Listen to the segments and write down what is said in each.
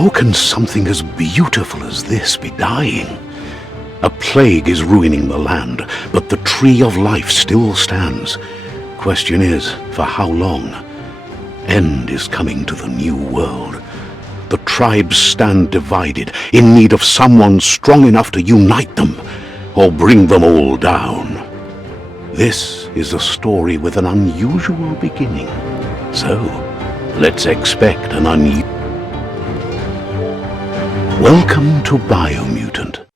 How can something as beautiful as this be dying? A plague is ruining the land, but the tree of life still stands. Question is, for how long? End is coming to the new world. The tribes stand divided, in need of someone strong enough to unite them, or bring them all down. This is a story with an unusual beginning. So, let's expect an unusual... Welcome to Biomutant.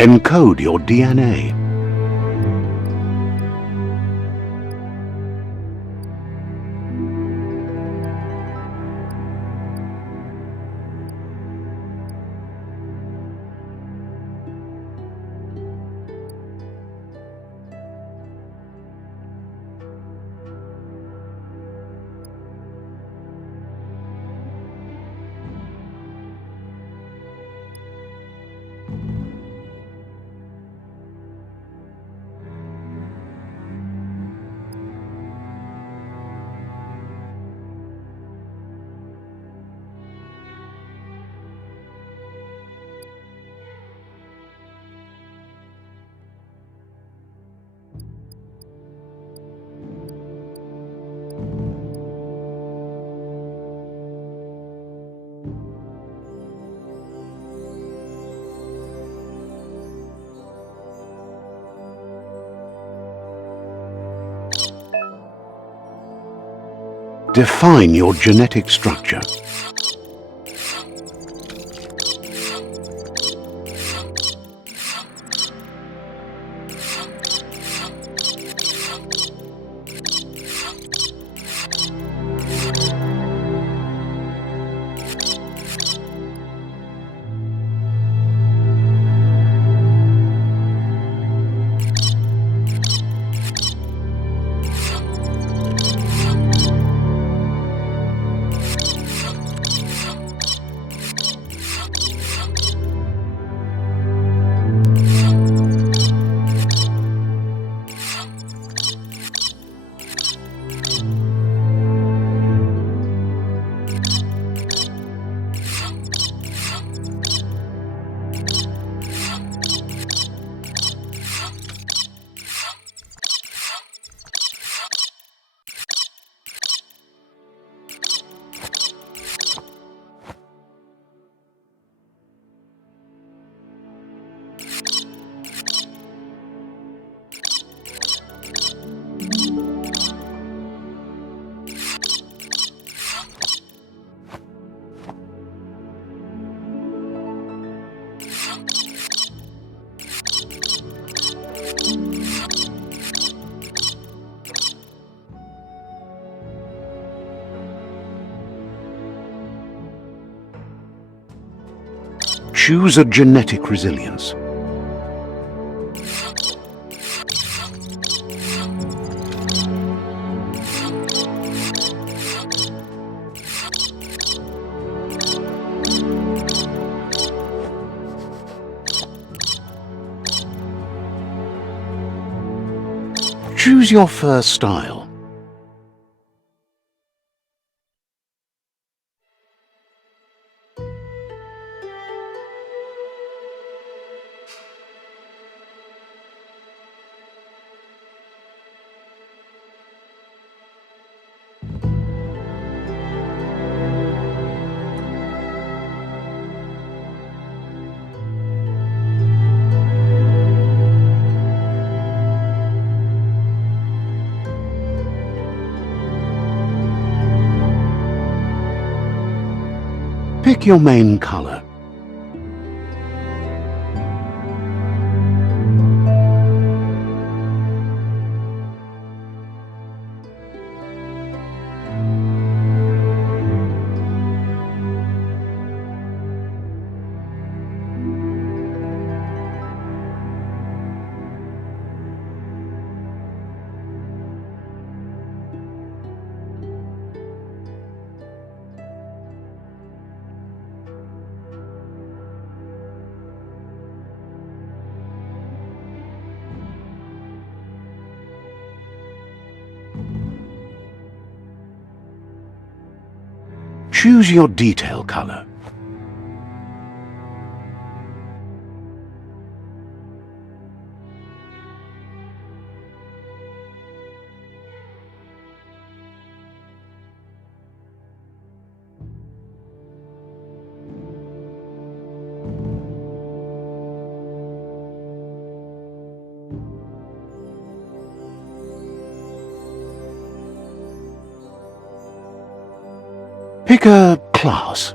Encode your DNA. Define your genetic structure. Choose a genetic resilience. Choose your first style. Pick your main color. Choose your detail color. Pick a class.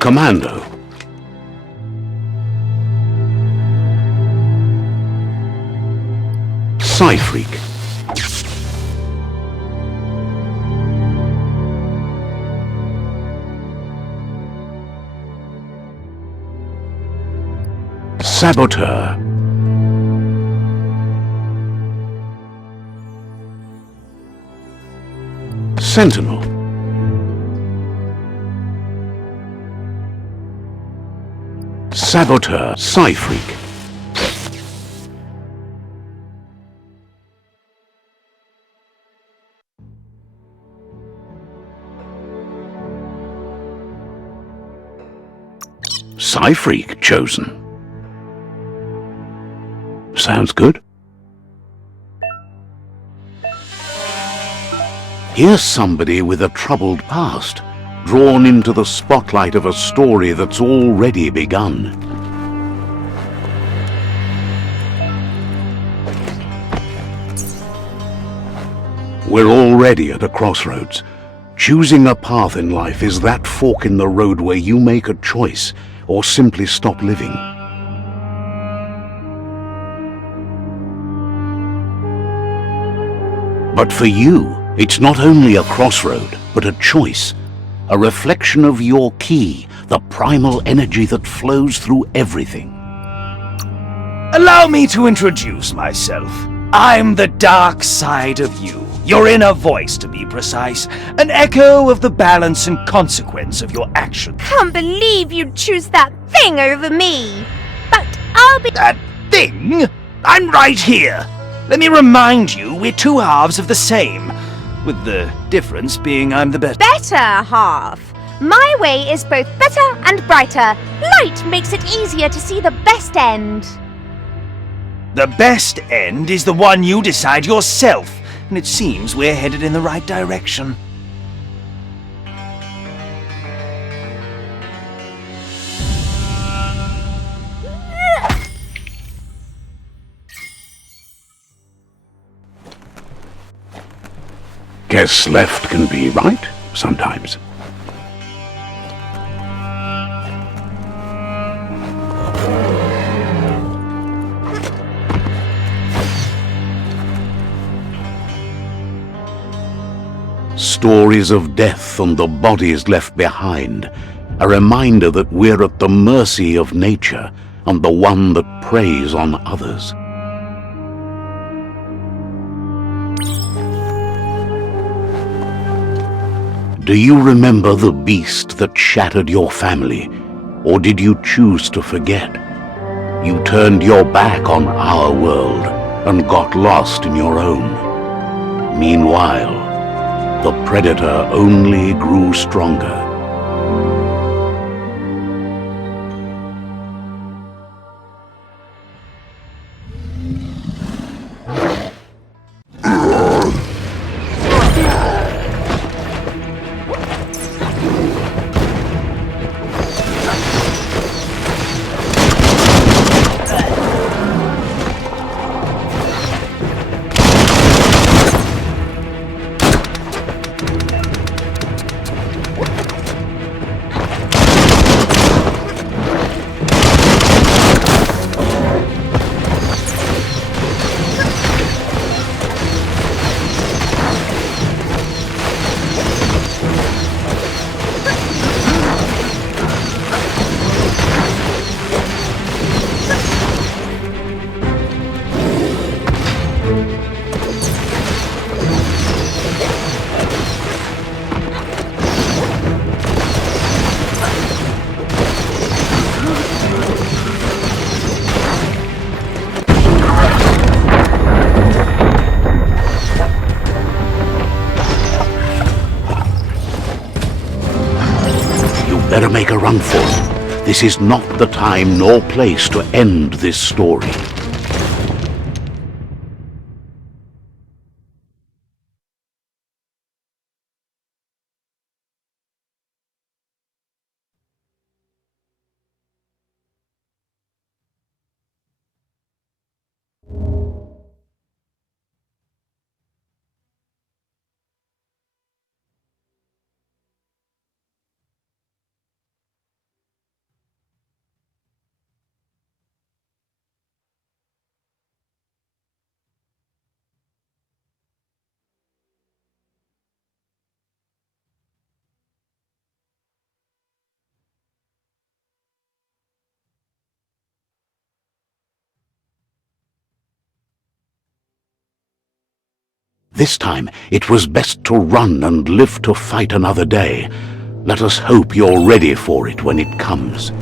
Commando. Psy-Freak. Saboteur. Sentinel. Saboteur. Psy-Freak. Psy-Freak chosen. Sounds good. Here's somebody with a troubled past, drawn into the spotlight of a story that's already begun. We're already at a crossroads. Choosing a path in life is that fork in the road where you make a choice or simply stop living. But for you, it's not only a crossroad, but a choice, a reflection of your key, the primal energy that flows through everything. Allow me to introduce myself. I'm the dark side of you. Your inner voice, to be precise. An echo of the balance and consequence of your actions. Can't believe you'd choose that thing over me. But I'll be... That thing? I'm right here. Let me remind you, we're two halves of the same. With the difference being I'm the better half. My way is both better and brighter. Light makes it easier to see the best end. The best end is the one you decide yourself. And it seems we're headed in the right direction. Guess left can be right, sometimes. Stories of death and the bodies left behind, a reminder that we're at the mercy of nature and the one that preys on others. Do you remember the beast that shattered your family, or did you choose to forget? You turned your back on our world and got lost in your own. Meanwhile, the predator only grew stronger. better make a run for it. This is not the time nor place to end this story. This time, it was best to run and live to fight another day. Let us hope you're ready for it when it comes.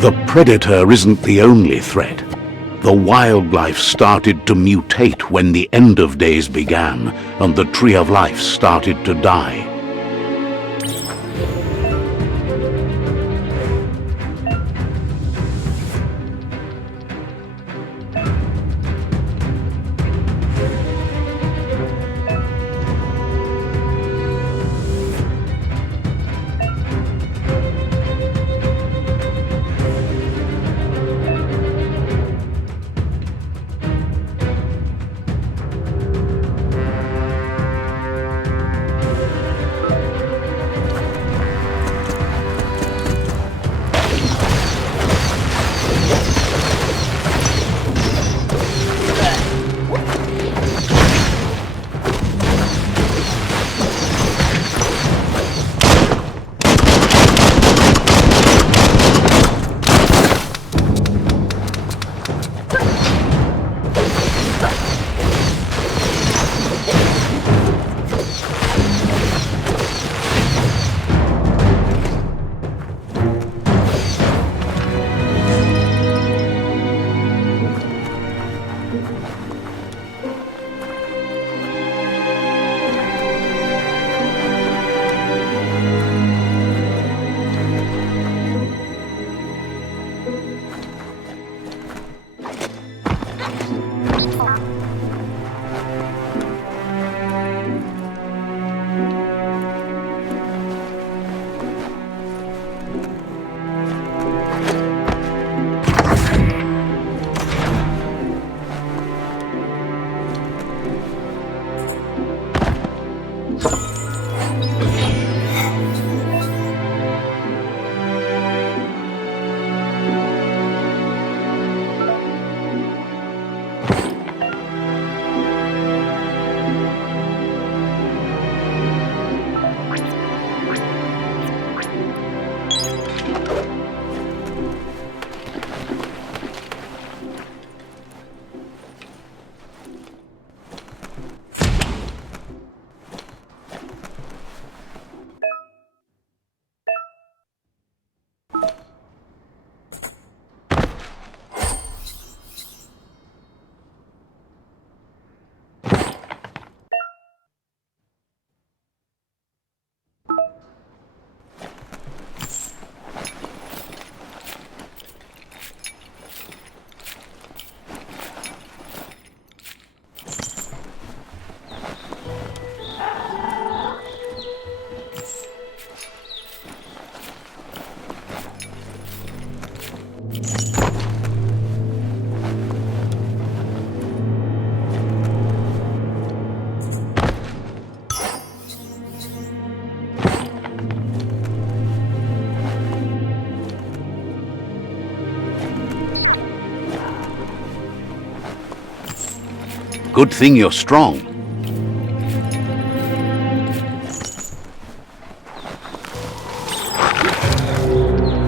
The predator isn't the only threat. The wildlife started to mutate when the end of days began, and the tree of life started to die. Good thing you're strong.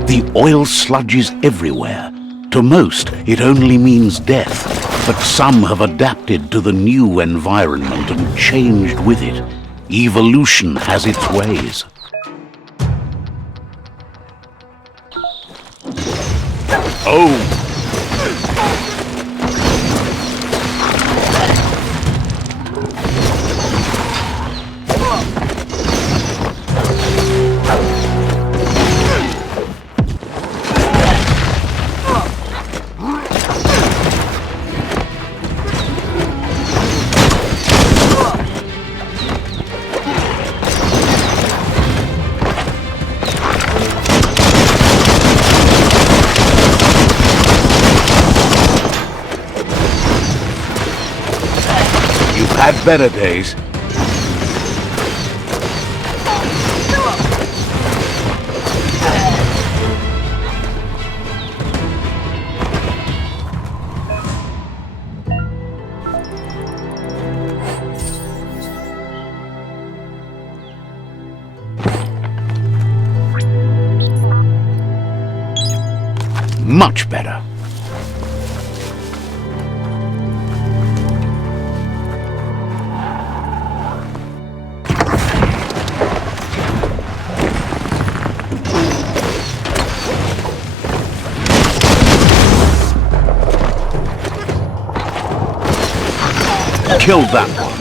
The oil sludge is everywhere. To most, it only means death, but some have adapted to the new environment and changed with it. Evolution has its ways. Oh! Had better days. Much better. Killed that one.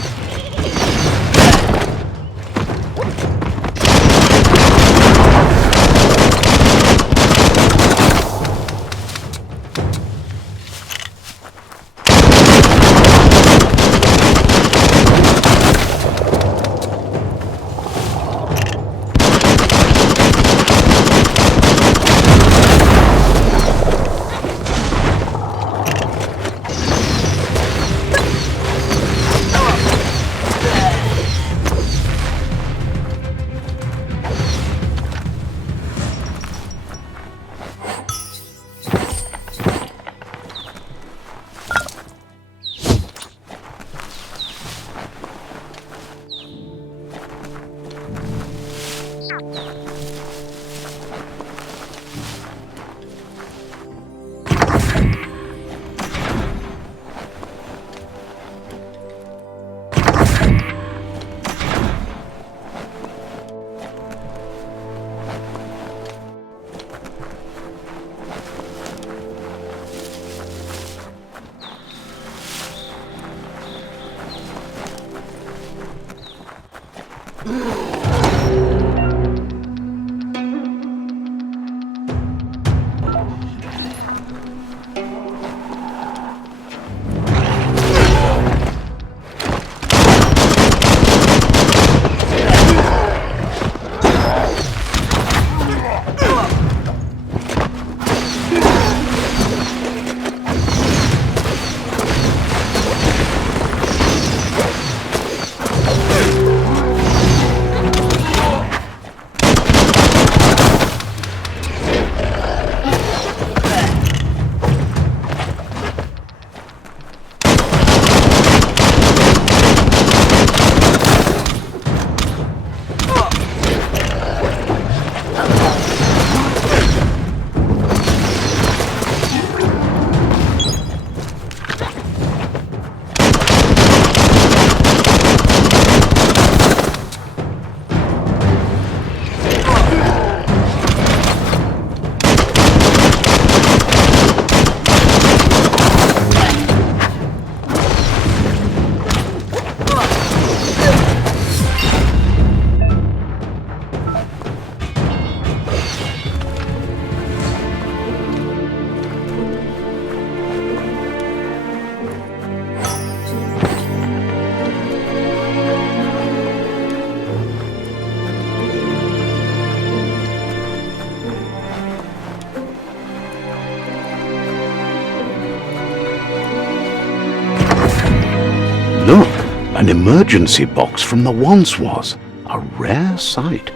Look, an emergency box from the once was. A rare sight.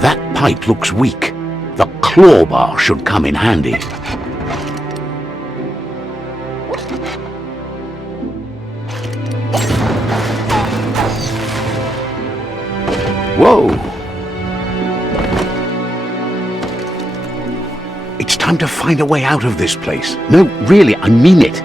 That pipe looks weak. The claw bar should come in handy. Whoa! It's time to find a way out of this place. No, really, I mean it.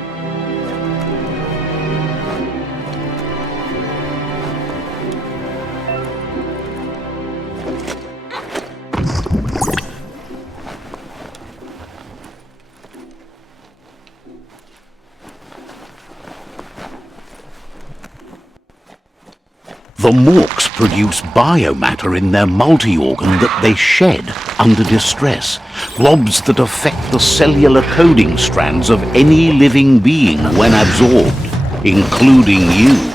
The Morks produce biomatter in their multi-organ that they shed under distress. Blobs that affect the cellular coding strands of any living being when absorbed, including you.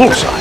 Bullseye.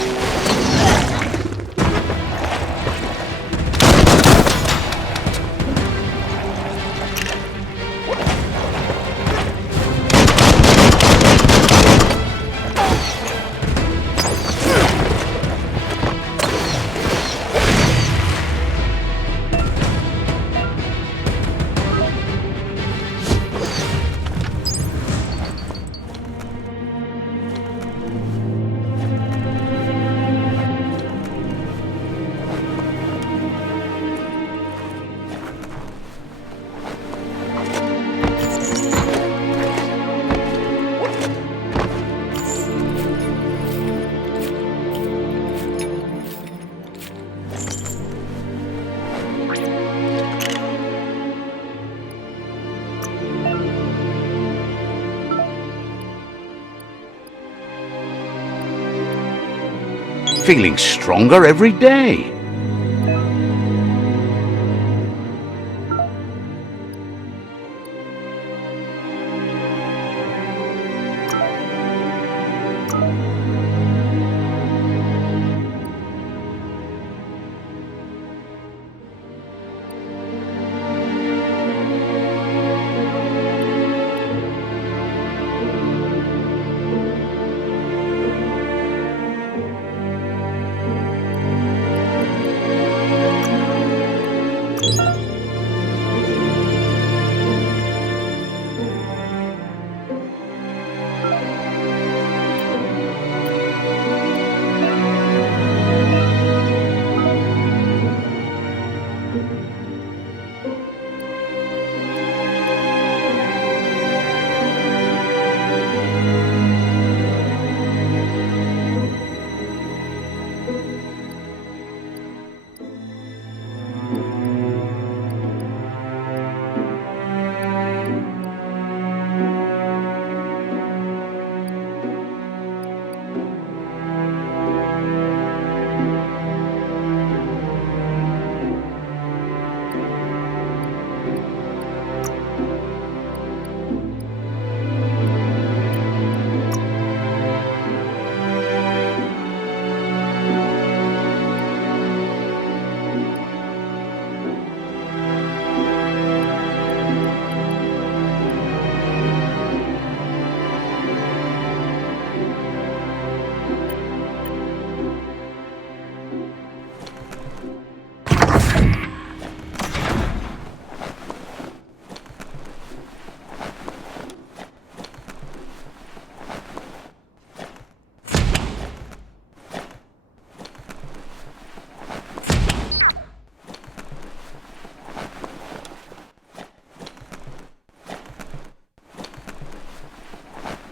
Feeling stronger every day.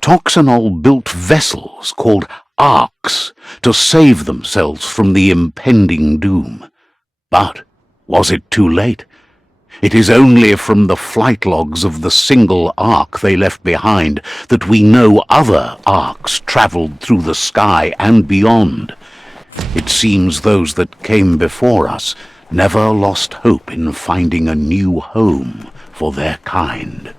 Toxanol built vessels called arks to save themselves from the impending doom. But was it too late? It is only from the flight logs of the single ark they left behind that we know other arks travelled through the sky and beyond. It seems those that came before us never lost hope in finding a new home for their kind.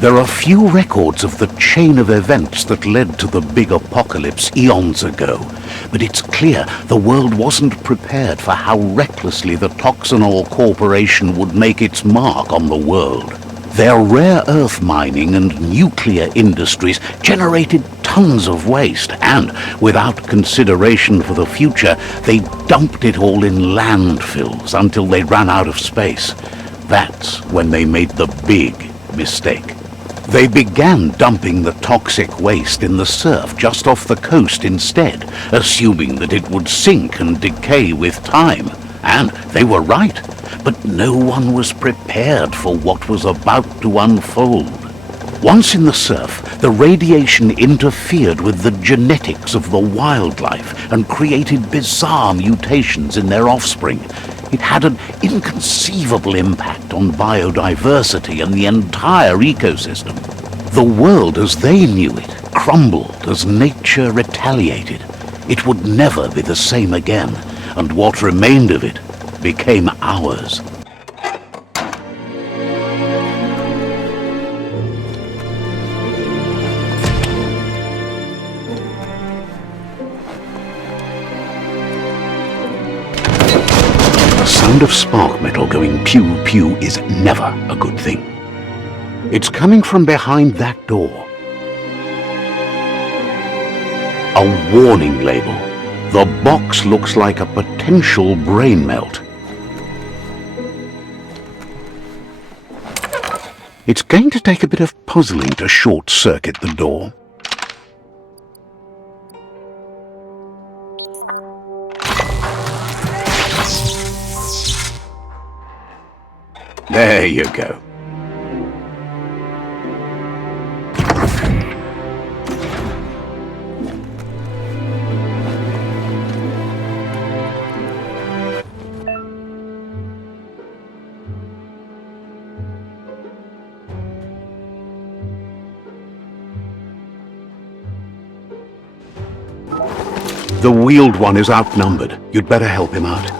There are few records of the chain of events that led to the big apocalypse eons ago, but it's clear the world wasn't prepared for how recklessly the Toxanol Corporation would make its mark on the world. Their rare earth mining and nuclear industries generated tons of waste, and, without consideration for the future, they dumped it all in landfills until they ran out of space. That's when they made the big mistake. They began dumping the toxic waste in the surf just off the coast instead, assuming that it would sink and decay with time. And they were right, but no one was prepared for what was about to unfold. Once in the surf, the radiation interfered with the genetics of the wildlife and created bizarre mutations in their offspring. It had an inconceivable impact on biodiversity and the entire ecosystem. The world as they knew it crumbled as nature retaliated. It would never be the same again, and what remained of it became ours. The sound of spark metal going pew-pew is never a good thing. It's coming from behind that door. A warning label. The box looks like a potential brain melt. It's going to take a bit of puzzling to short-circuit the door. There you go. The wheeled one is outnumbered. You'd better help him out.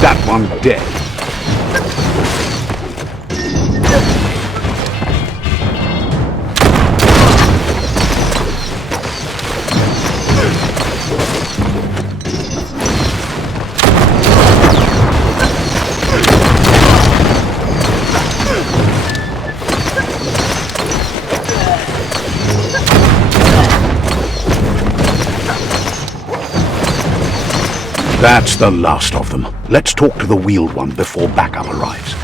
That one dead. That's the last of them. Let's talk to the wheeled one before backup arrives.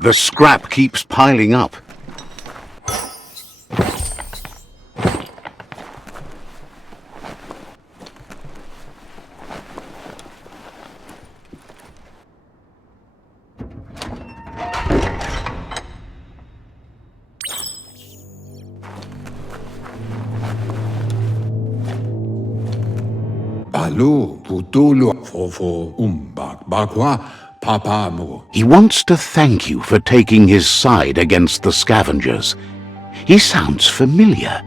The scrap keeps piling up. Valo, putolo, fofo, bakwa, papamo. He wants to thank you for taking his side against the scavengers. He sounds familiar.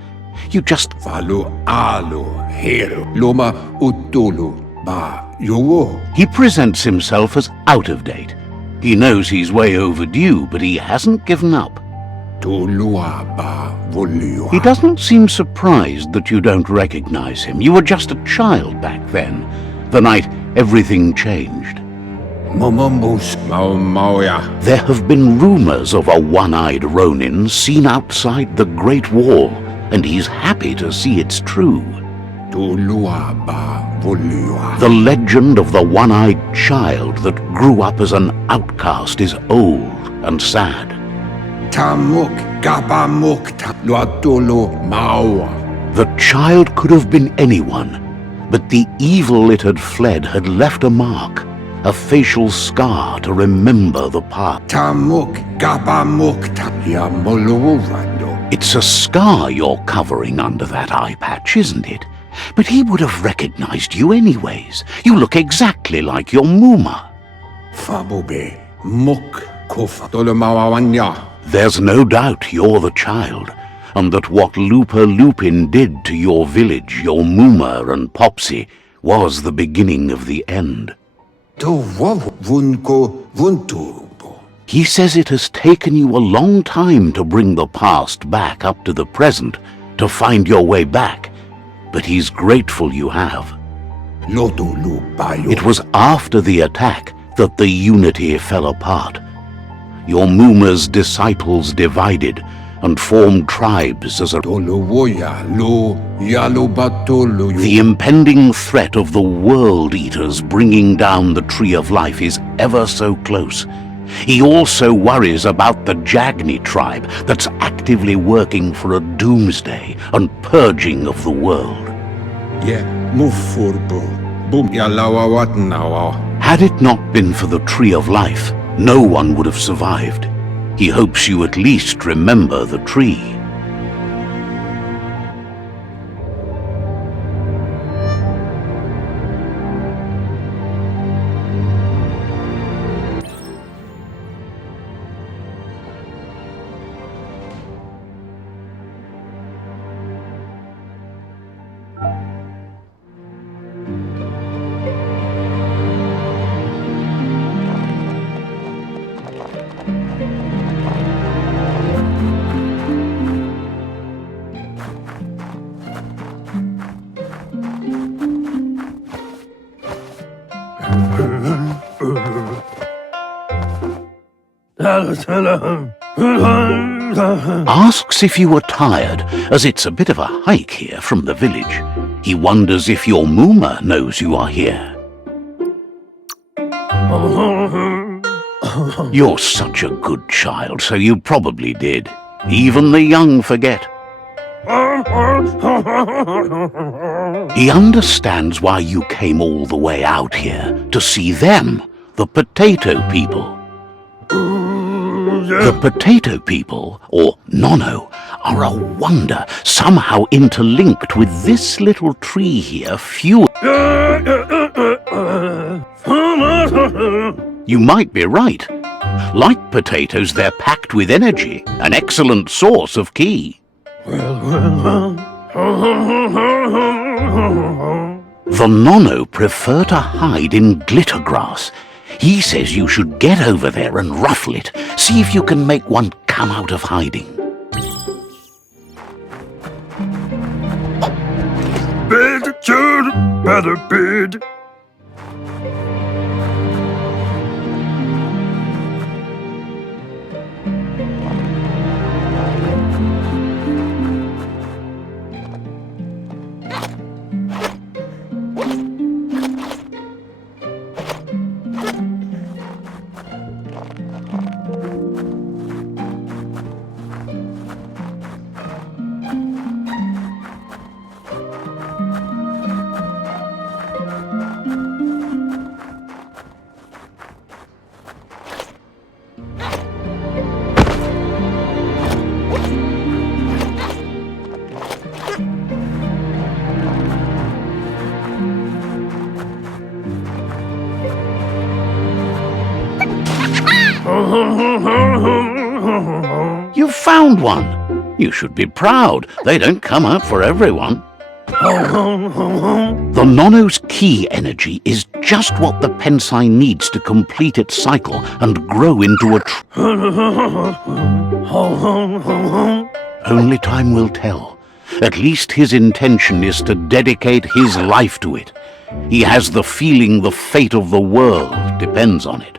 You just... Valo, alo, hero, loma, utolo, ba, yowo. He presents himself as out of date. He knows he's way overdue, but he hasn't given up. Tolua ba, volua. He doesn't seem surprised that you don't recognize him. You were just a child back then, the night everything changed. Momombos, maoya. There have been rumors of a one-eyed Ronin seen outside the Great Wall, and he's happy to see it's true. Tolua ba, volua. The legend of the one-eyed child that grew up as an outcast is old and sad. Tamuk, gabamuk, luatolo, mawa. The child could have been anyone, but the evil it had fled had left a mark, a facial scar to remember the past. Tamuk, gabamuk, ya molovando. It's a scar you're covering under that eye patch, isn't it? But he would have recognized you anyways. You look exactly like your Muma. Fabobe, muk, kofa, tolomawanya. There's no doubt you're the child, and that what Looper Lupin did to your village, your Muma and Popsy, was the beginning of the end. To vunko vuntubo. He says it has taken you a long time to bring the past back up to the present, to find your way back, but he's grateful you have. Loto lupayo. It was after the attack that the unity fell apart. Your Muma's disciples divided and formed tribes as a... Tolowoya lo yalo batolo. The impending threat of the World Eaters bringing down the Tree of Life is ever so close. He also worries about the Jagni tribe that's actively working for a doomsday and purging of the world. Yeah, move furbo. Boom yalawa watnawa. Had it not been for the Tree of Life, no one would have survived. He hopes you at least remember the tree. Asks if you were tired, as it's a bit of a hike here from the village. He wonders if your Muma knows you are here. You're such a good child, so you probably did. Even the young forget. He understands why you came all the way out here, to see them, the potato people. The potato people, or Nono, are a wonder, somehow interlinked with this little tree here, fuel. You might be right. Like potatoes, they're packed with energy, an excellent source of ki. The Nono prefer to hide in glitter grass. He says you should get over there and ruffle it. See if you can make one come out of hiding. Better bid. You've found one. You should be proud. They don't come out for everyone. The Nono's key energy is just what the Pensai needs to complete its cycle and grow into a Only time will tell. At least his intention is to dedicate his life to it. He has the feeling the fate of the world depends on it.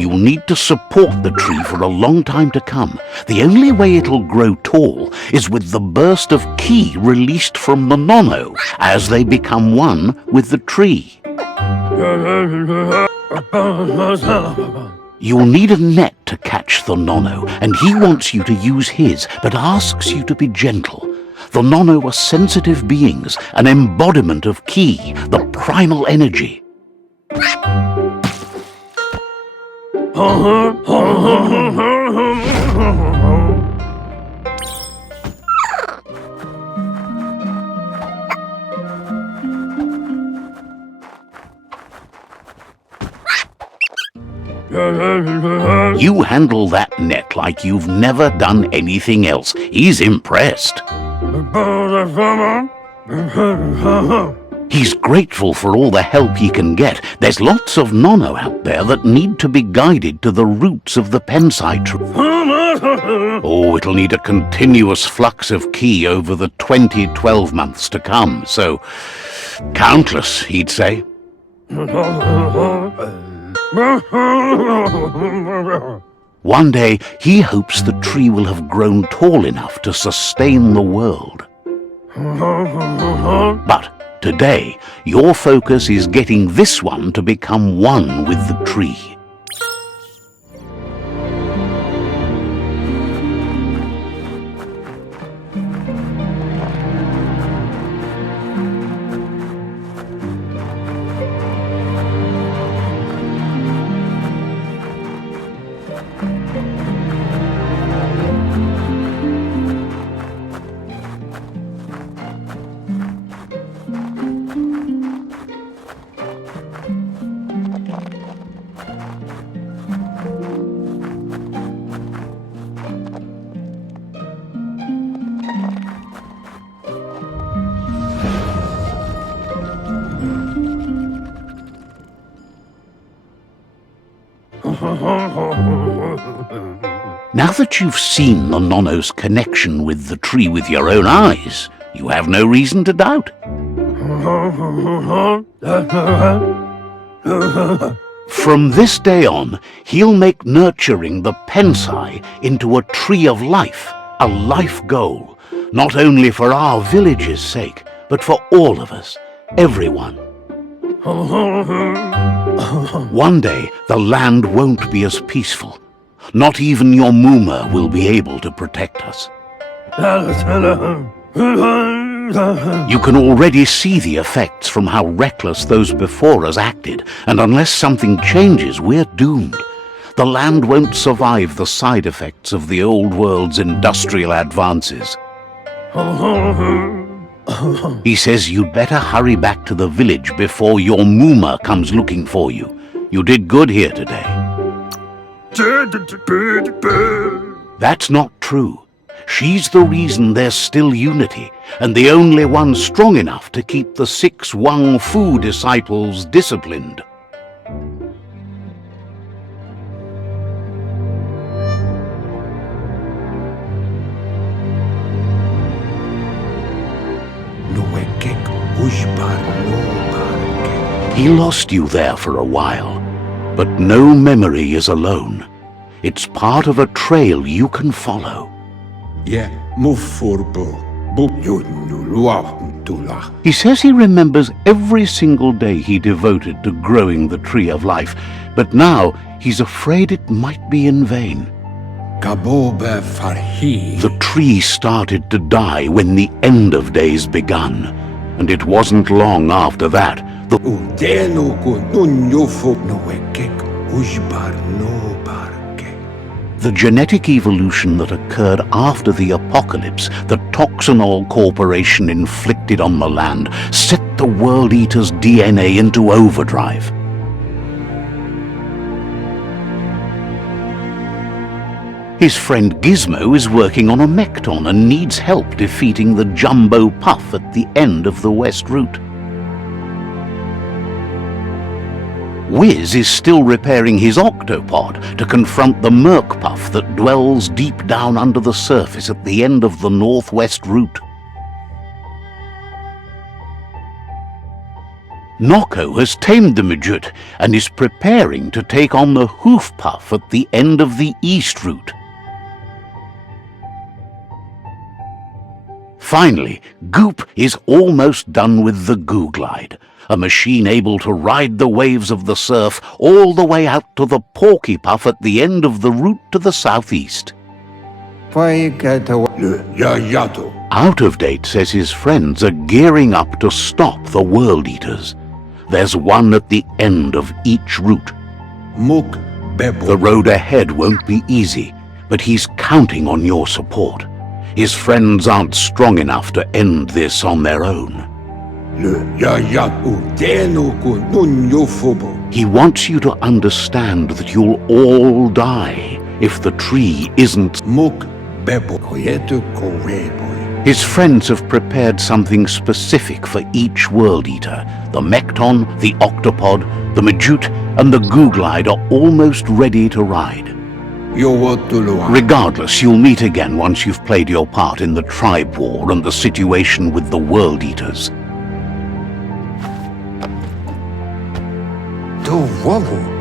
You'll need to support the tree for a long time to come. The only way it'll grow tall is with the burst of ki released from the Nono as they become one with the tree. You'll need a net to catch the Nono, and he wants you to use his, but asks you to be gentle. The Nono are sensitive beings, an embodiment of ki, the primal energy. You handle that net like you've never done anything else. He's impressed. He's grateful for all the help he can get. There's lots of Nono out there that need to be guided to the roots of the Pensai tree. Oh, it'll need a continuous flux of ki over the 12 months to come, so countless, he'd say. One day, he hopes the tree will have grown tall enough to sustain the world. But today, your focus is getting this one to become one with the tree. Now that you've seen the Nono's connection with the tree with your own eyes, you have no reason to doubt. From this day on, he'll make nurturing the Pensai into a tree of life, a life goal, not only for our village's sake, but for all of us, everyone. One day, the land won't be as peaceful. Not even your Muma will be able to protect us. You can already see the effects from how reckless those before us acted, and unless something changes, we're doomed. The land won't survive the side effects of the old world's industrial advances. He says you'd better hurry back to the village before your Muma comes looking for you. You did good here today. That's not true. She's the reason there's still unity, and the only one strong enough to keep the 6 Wang Fu disciples disciplined. He lost you there for a while, but no memory is alone. It's part of a trail you can follow. Yeah, move forbo. He says he remembers every single day he devoted to growing the tree of life, but now he's afraid it might be in vain. The tree started to die when the end of days begun, and it wasn't long after that the genetic evolution that occurred after the apocalypse that Toxanol Corporation inflicted on the land set the World Eater's DNA into overdrive. His friend Gizmo is working on a Mekton and needs help defeating the Jumbo Puff at the end of the West Route. Wiz is still repairing his octopod to confront the Merc Puff that dwells deep down under the surface at the end of the Northwest Route. Nocco has tamed the midget and is preparing to take on the Hoof Puff at the end of the East Route. Finally, Goop is almost done with the Goo Glide, a machine able to ride the waves of the surf all the way out to the Porky Puff at the end of the route to the southeast. Le Yayato. Out of Date says his friends are gearing up to stop the World Eaters. There's one at the end of each route. Muk Bebo. The road ahead won't be easy, but he's counting on your support. His friends aren't strong enough to end this on their own. Le Yayato Deno Kununyo Fobo. He wants you to understand that you'll all die if the tree isn't. Muk Bebo. Koyeto Koreboy. His friends have prepared something specific for each World Eater. The Mekton, the Octopod, the Majute, and the Goo Glide are almost ready to ride. Regardless, you'll meet again once you've played your part in the tribe war and the situation with the World Eaters. To Wabu.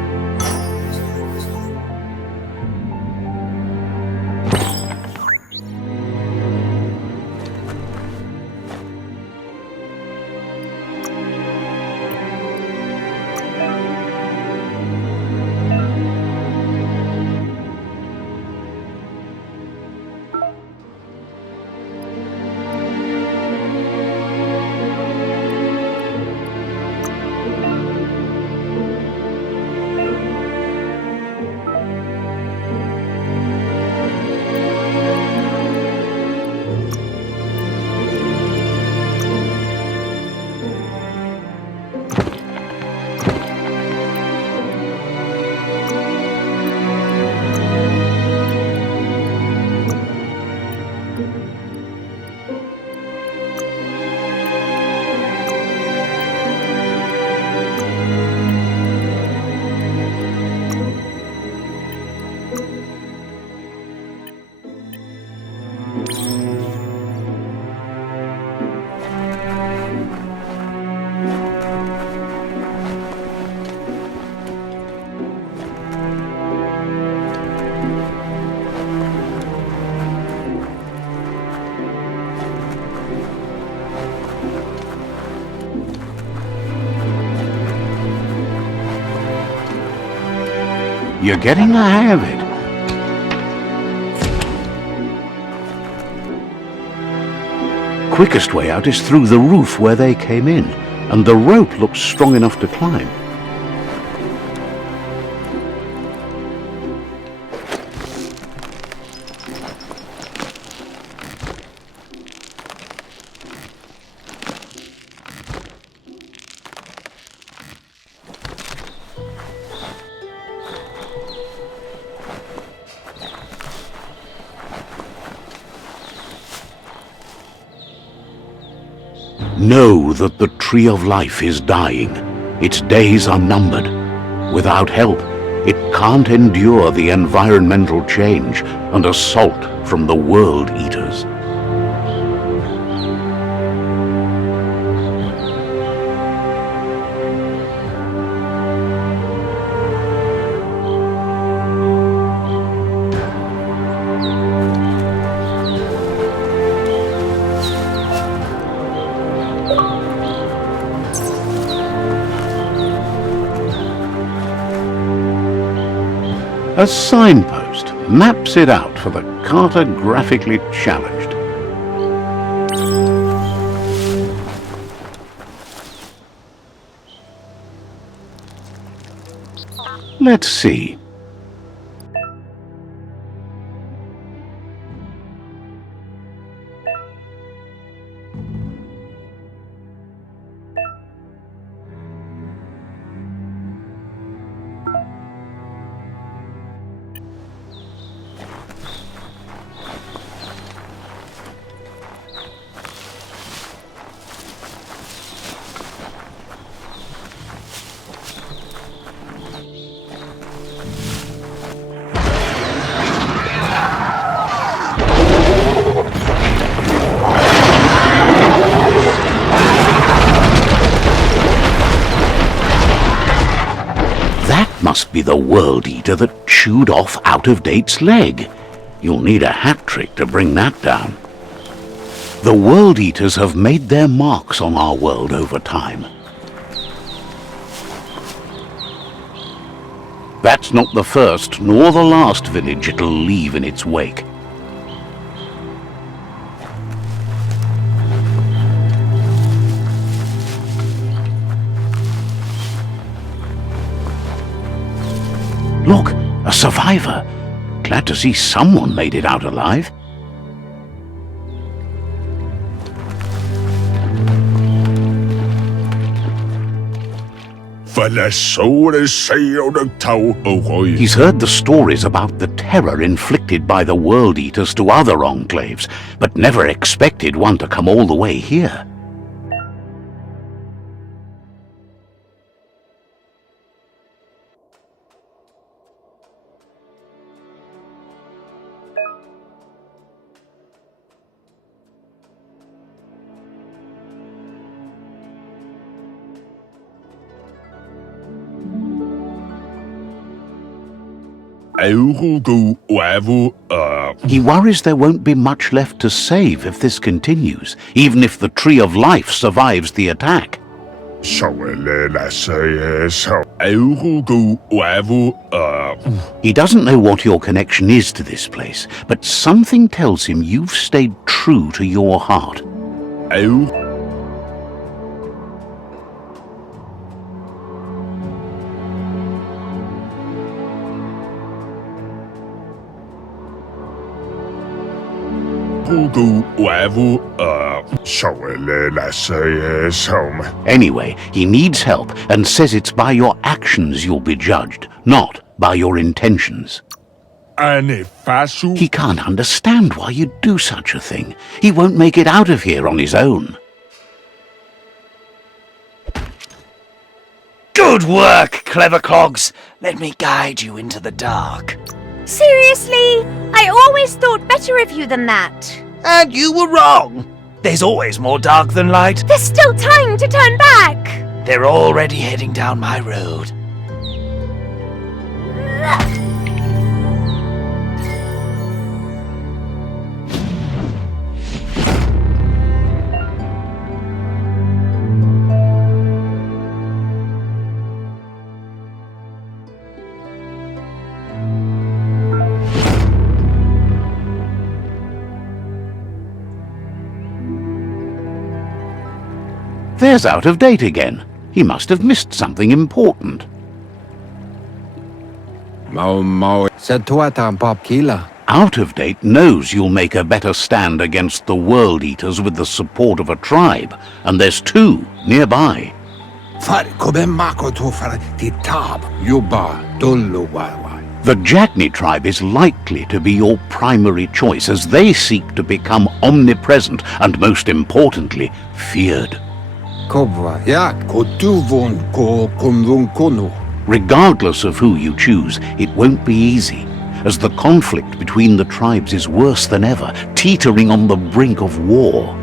You're getting the hang of it. Quickest way out is through the roof where they came in, and the rope looks strong enough to climb. Know that the Tree of Life is dying. Its days are numbered. Without help, it can't endure the environmental change and assault from the World Eaters. A signpost maps it out for the cartographically challenged. Let's see. must be the World Eater that chewed off Out-of-Date's leg. You'll need a hat trick to bring that down. The World Eaters have made their marks on our world over time. That's not the first nor the last village it'll leave in its wake. Look, a survivor. Glad to see someone made it out alive. He's heard the stories about the terror inflicted by the World Eaters to other enclaves, but never expected one to come all the way here. He worries there won't be much left to save if this continues, even if the Tree of Life survives the attack. He doesn't know what your connection is to this place, but something tells him you've stayed true to your heart. Anyway, he needs help and says it's by your actions you'll be judged, not by your intentions. He can't understand why you'd do such a thing. He won't make it out of here on his own. Good work, clever clogs. Let me guide you into the dark. Seriously? I always thought better of you than that. And you were wrong. There's always more dark than light. There's still time to turn back. They're already heading down my road. There's Out-of-Date again. He must have missed something important. Out-of-Date knows you'll make a better stand against the World Eaters with the support of a tribe, and there's two nearby. The Jagni tribe is likely to be your primary choice as they seek to become omnipresent and, most importantly, feared. Regardless of who you choose, it won't be easy, as the conflict between the tribes is worse than ever, teetering on the brink of war.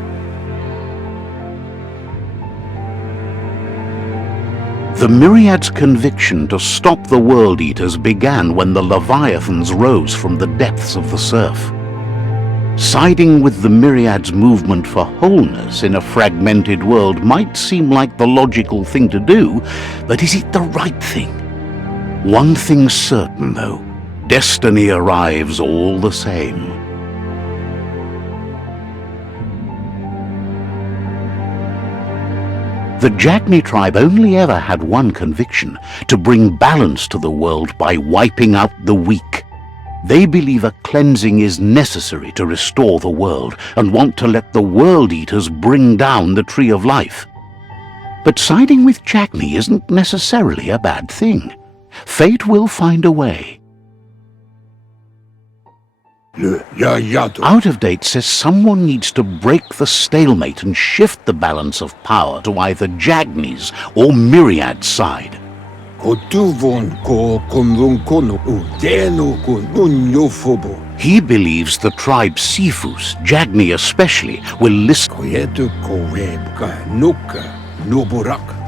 The Myriad's conviction to stop the World Eaters began when the Leviathans rose from the depths of the surf. Siding with the Myriad's movement for wholeness in a fragmented world might seem like the logical thing to do, but is it the right thing? One thing's certain, though. Destiny arrives all the same. The Jagni tribe only ever had one conviction: to bring balance to the world by wiping out the weak. They believe a cleansing is necessary to restore the world and want to let the World Eaters bring down the Tree of Life. But siding with Jagni isn't necessarily a bad thing. Fate will find a way. Out-of-Date says someone needs to break the stalemate and shift the balance of power to either Jagni's or Myriad's side. He believes the tribe Sifus, Jagni especially, will listen.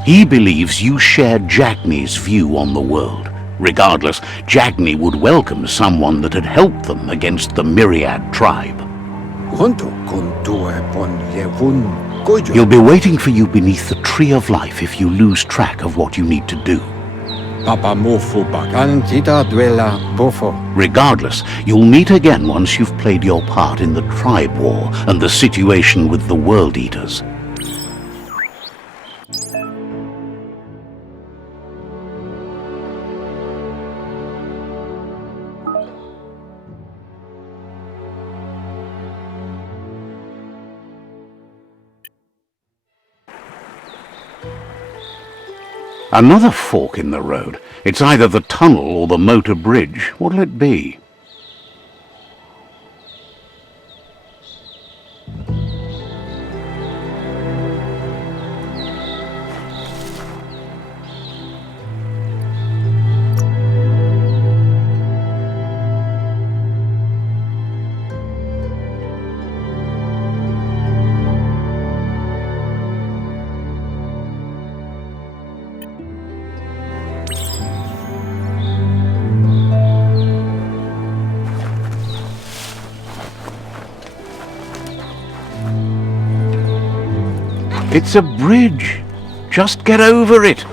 He believes you share Jagni's view on the world. Regardless, Jagni would welcome someone that had helped them against the Myriad tribe. Honto kun tue pon levun kojo. He'll be waiting for you beneath the Tree of Life if you lose track of what you need to do. Papa mofu bakan kita duela bofo. Regardless, you'll meet again once you've played your part in the tribe war and the situation with the World Eaters. Another fork in the road. It's either the tunnel or the motor bridge. What'll it be? It's a bridge. Just get over it.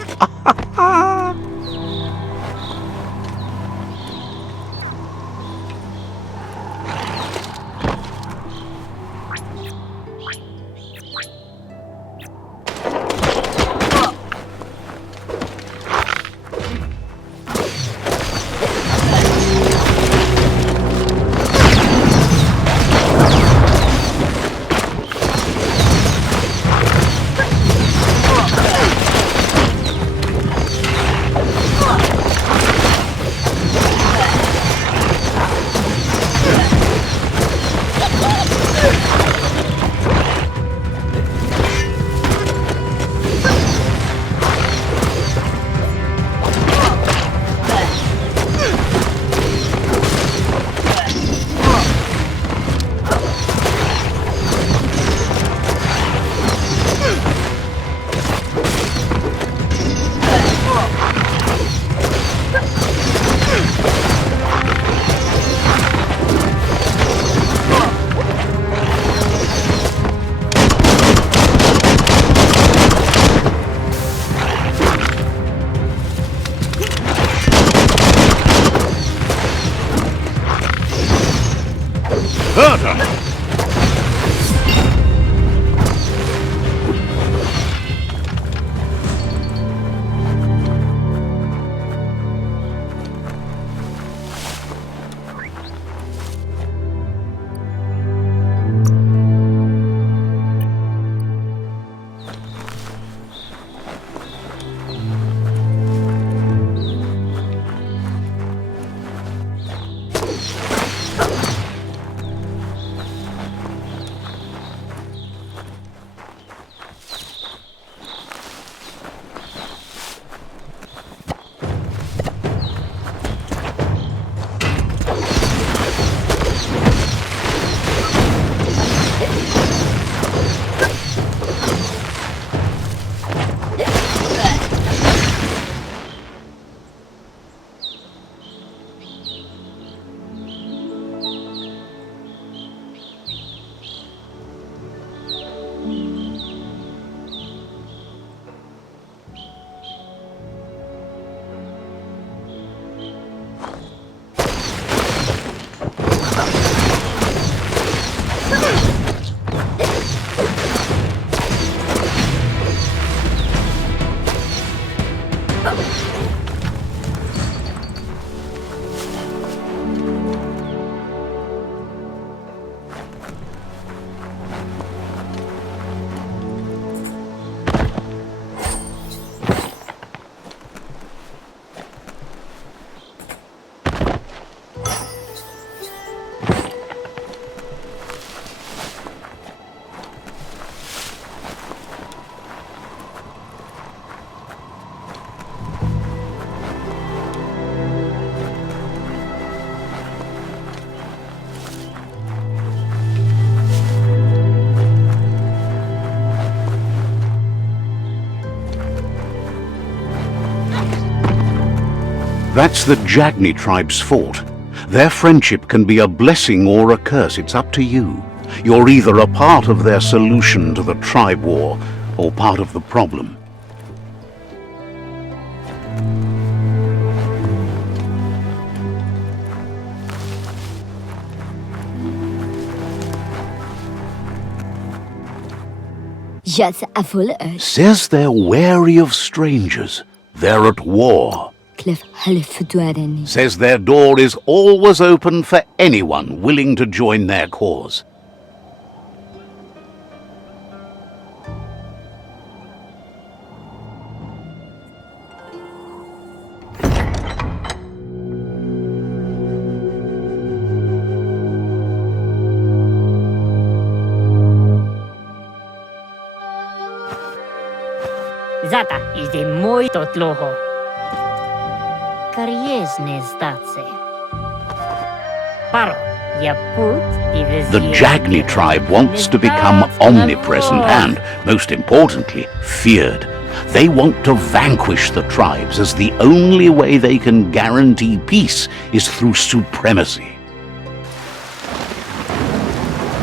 That's the Jagni tribe's fort. Their friendship can be a blessing or a curse. It's up to you. You're either a part of their solution to the tribe war or part of the problem. Just a full Says they're wary of strangers. They're at war. cliff halfduaren. Says their door is always open for anyone willing to join their cause. Zata idzie mój to tloho. Kariesne stace. Paro, ja put i The Jagni tribe wants to become omnipresent and, most importantly, feared. They want to vanquish the tribes, as the only way they can guarantee peace is through supremacy.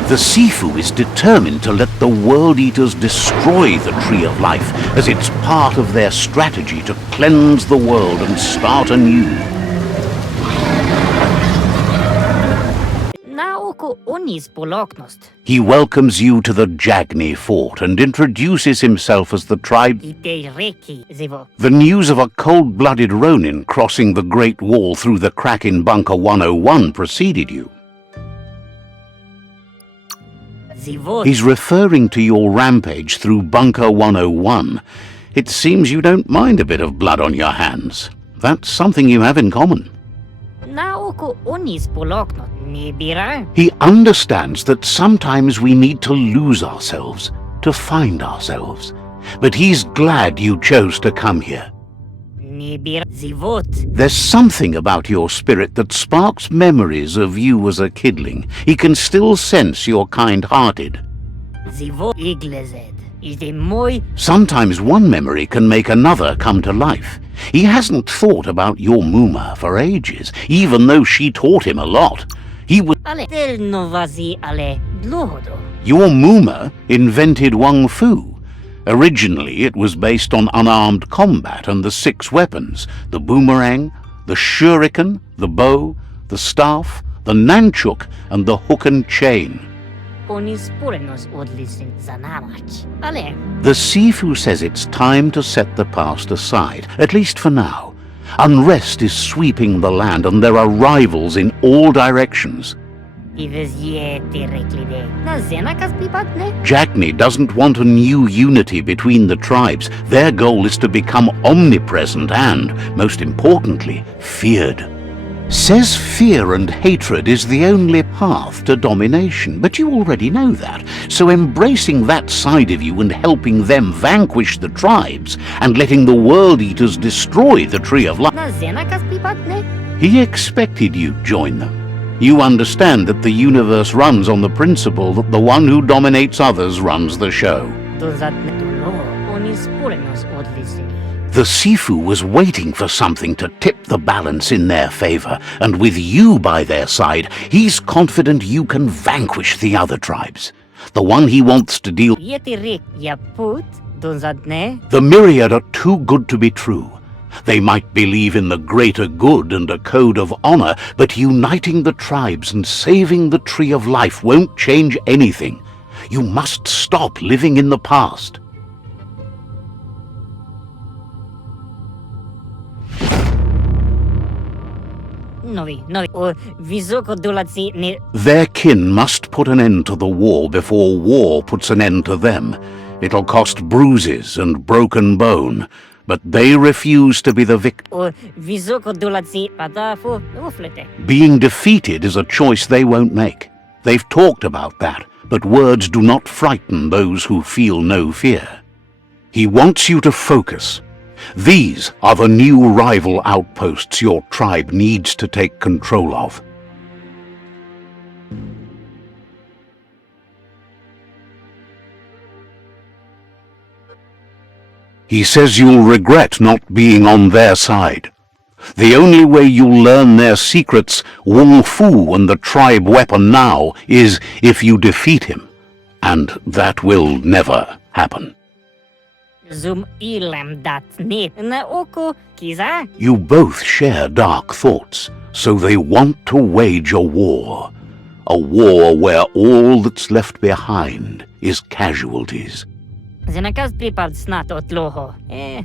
The Sifu is determined to let the World Eaters destroy the Tree of Life, as it's part of their strategy to cleanse the world and start anew. Na oko onis poloknost. He welcomes you to the Jagni fort and introduces himself as the tribe. Ite reki zivo. The news of a cold-blooded Ronin crossing the Great Wall through the crack in Bunker 101 preceded you. Zivo. He's referring to your rampage through Bunker 101. It seems you don't mind a bit of blood on your hands. That's something you have in common. Na oko onis poloknost. Ni bira. He understands that sometimes we need to lose ourselves to find ourselves. But he's glad you chose to come here. Ni bira. Zivot. There's something about your spirit that sparks memories of you as a kidling. He can still sense you're kind-hearted. Zivo iglezed. Ite mój. Sometimes one memory can make another come to life. He hasn't thought about your Muma for ages, even though she taught him a lot. He was... Ale tel novazi ale dlohodo. Your Muma invented Wung Fu. Originally, it was based on unarmed combat and the 6 weapons: the boomerang, the shuriken, the bow, the staff, the nunchuk, and the hook and chain. Onis porenos odlisin zanamach. Ale. The Sifu says it's time to set the past aside, at least for now. Unrest is sweeping the land and there are rivals in all directions. Ives yeti reklide. Na zenakas pipatne. Jagni doesn't want a new unity between the tribes. Their goal is to become omnipresent and, most importantly, feared. Says fear and hatred is the only path to domination, but you already know that. So embracing that side of you and helping them vanquish the tribes and letting the World Eaters destroy the Tree of Life. Na zenakas pipatne. He expected you'd join them. You understand that the universe runs on the principle that the one who dominates others runs the show. Dozatne tulo. Onis porenos odlisin. The Sifu was waiting for something to tip the balance in their favor, and with you by their side, he's confident you can vanquish the other tribes. The one he wants to deal... Yeti rik ya put. Dozatne. The myriad are too good to be true. They might believe in the greater good and a code of honor, but uniting the tribes and saving the Tree of Life won't change anything. You must stop living in the past. Novi. O visoko dolatsi ni. Their kin must put an end to the war before war puts an end to them. It'll cost bruises and broken bone, but they refuse to be the victim. O visoko dolatsi patafu uflete. Being defeated is a choice they won't make. They've talked about that, but words do not frighten those who feel no fear. He wants you to focus. These are the new rival outposts your tribe needs to take control of. He says you'll regret not being on their side. The only way you'll learn their secrets, Wung Fu and the tribe weapon now, is if you defeat him. And that will never happen. Zoom ilem dat niet. Na oko kiza? You both share dark thoughts, so they want to wage a war. A war where all that's left behind is casualties. Zenakas pripad snat otloho.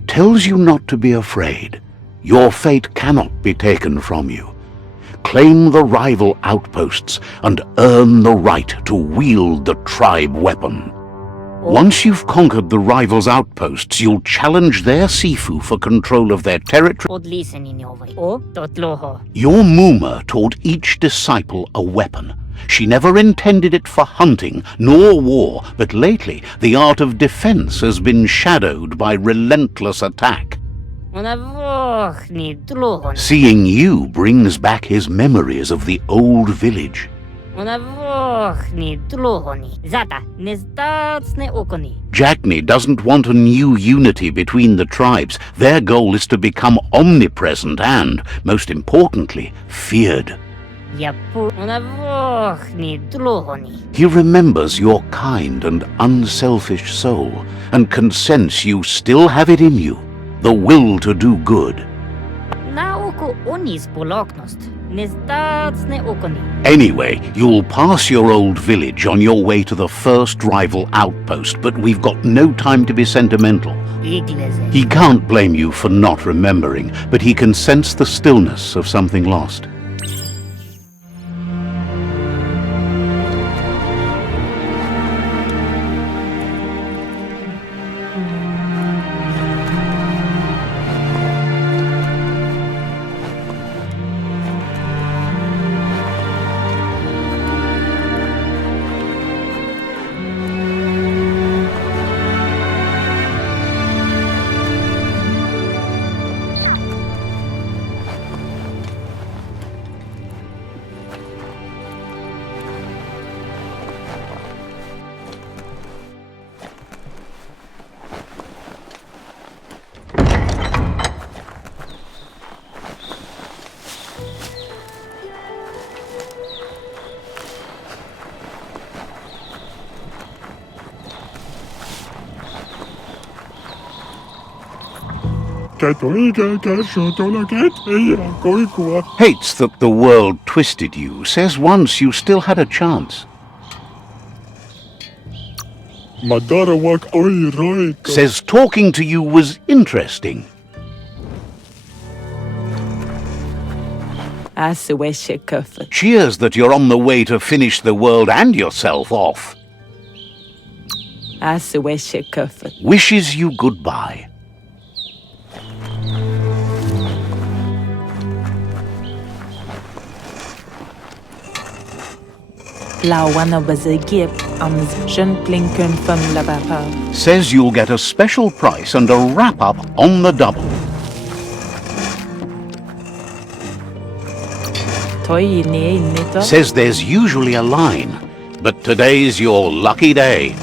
Tells you not to be afraid. Your fate cannot be taken from you. Claim the rival outposts and earn the right to wield the tribe weapon. Once you've conquered the rivals' outposts, you'll challenge their Sifu for control of their territory. Od listenin over. O totloho. Your Muma taught each disciple a weapon. She never intended it for hunting nor war, but lately the art of defense has been shadowed by relentless attack. Unavoch ni tlohon. Seeing you brings back his memories of the old village. Unavoch ni tlohoni. Zata nezdatsne okoni. Jackney doesn't want a new unity between the tribes. Their goal is to become omnipresent and, most importantly, feared. Yapu. Unavoch ni tlohoni. He remembers your kind and unselfish soul and can sense you still have it in you, the will to do good. Na oko onis poloknost. Nezdatsne okoni. Anyway, you'll pass your old village on your way to the first rival outpost, but we've got no time to be sentimental. Igleze. He can't blame you for not remembering, but he can sense the stillness of something lost. Hates that the world twisted you, says once you still had a chance. Says talking to you was interesting. Cheers that you're on the way to finish the world and yourself off. Wishes you goodbye. Says you'll get a special price and a wrap-up on the double. Says there's usually a line, but today's your lucky day.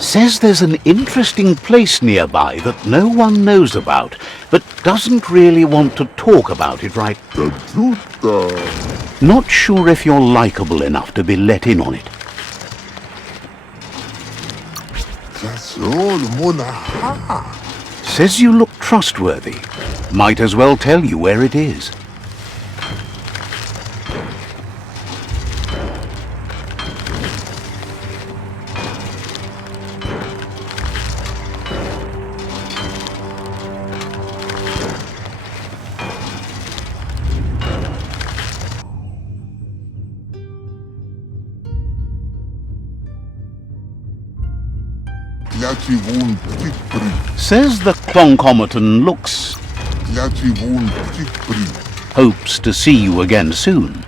Says there's an interesting place nearby that no one knows about, but doesn't really want to talk about it right. Not sure if you're likable enough to be let in on it. Says you look trustworthy. Might as well tell you where it is. Says the concomitant looks. Hopes to see you again soon.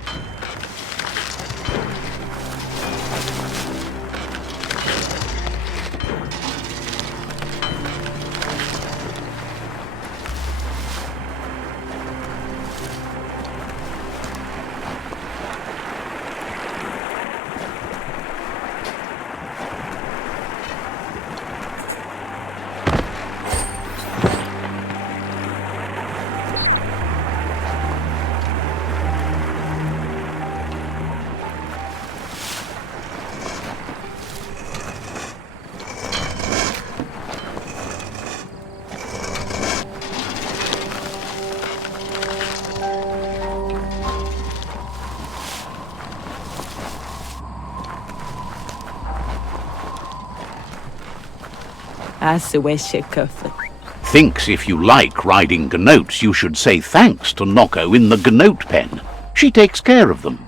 Thinks if you like riding gnotes, you should say thanks to Nocco in the gnote pen. She takes care of them.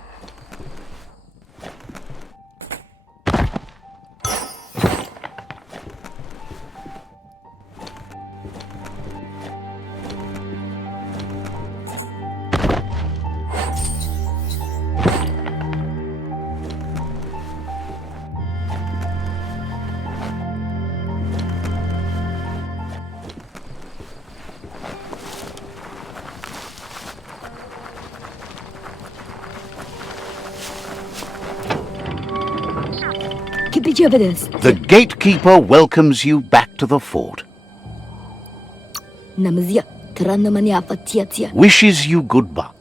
The gatekeeper welcomes you back to the fort. Wishes you good luck.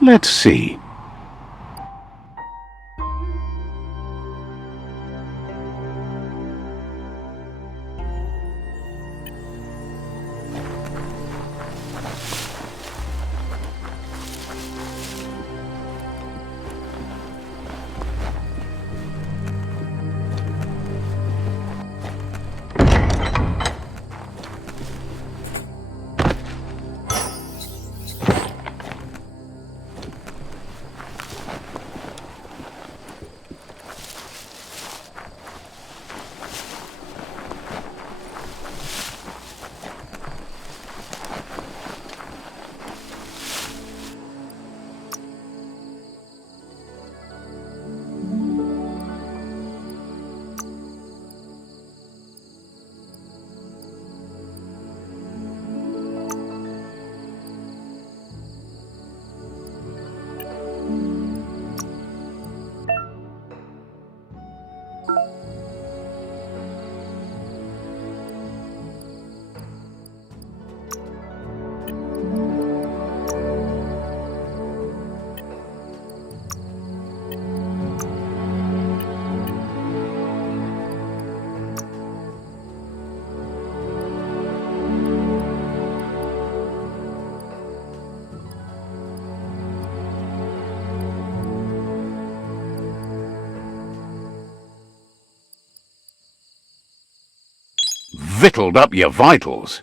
Let's see. Victualled up your vitals.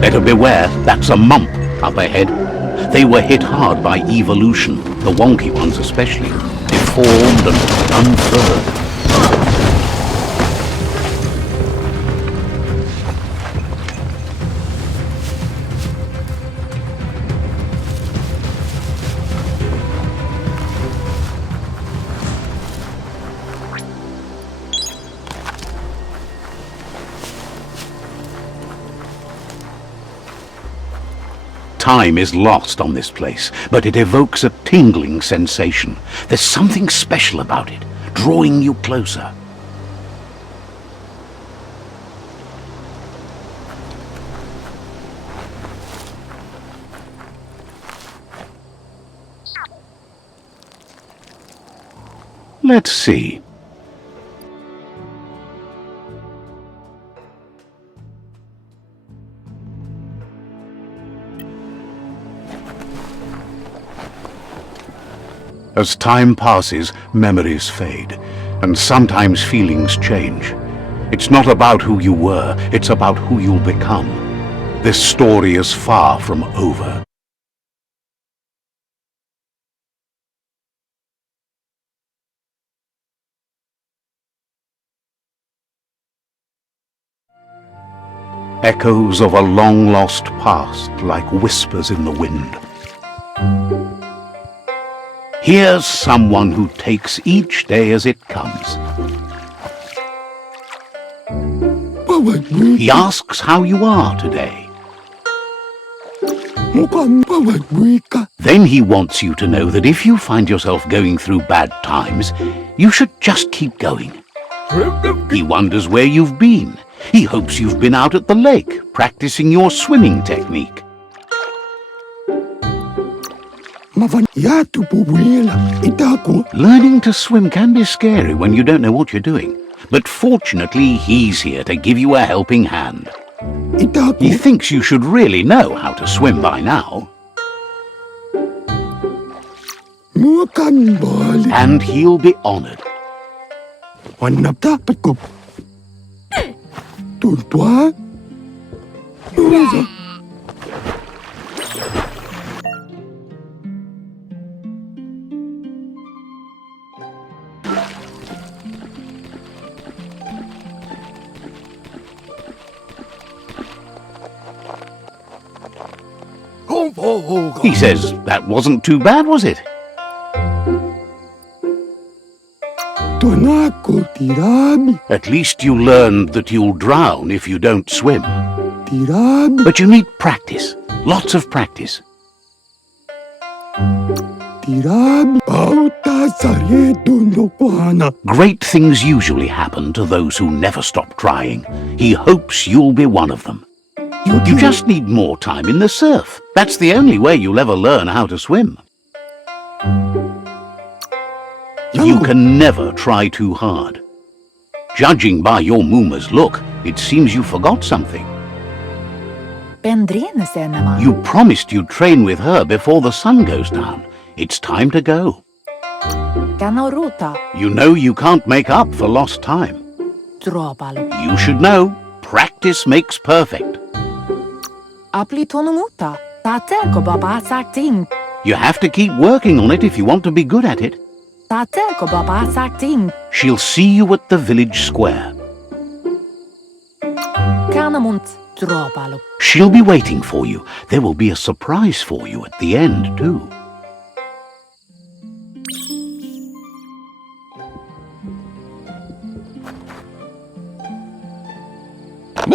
Better beware, that's a mump up ahead. They were hit hard by evolution, the wonky ones especially, deformed and unfurred. Time is lost on this place, but it evokes a tingling sensation. There's something special about it, drawing you closer. Let's see. As time passes, memories fade, and sometimes feelings change. It's not about who you were, it's about who you'll become. This story is far from over. Echoes of a long-lost past, like whispers in the wind. Here's someone who takes each day as it comes. He asks how you are today. Then he wants you to know that if you find yourself going through bad times, you should just keep going. He wonders where you've been. He hopes you've been out at the lake, practicing your swimming technique. Learning to swim can be scary when you don't know what you're doing, but fortunately he's here to give you a helping hand. He thinks you should really know how to swim by now. And he'll be honored. He says, that wasn't too bad, was it? At least you learned that you'll drown if you don't swim. But you need practice, lots of practice. Great things usually happen to those who never stop trying. He hopes you'll be one of them. You just need more time in the surf. That's the only way you'll ever learn how to swim. You can never try too hard. Judging by your Mooma's look, it seems you forgot something. You promised you'd train with her before the sun goes down. It's time to go. You know you can't make up for lost time. You should know, practice makes perfect. You have to keep working on it if you want to be good at it. She'll see you at the village square. She'll be waiting for you. There will be a surprise for you at the end, too.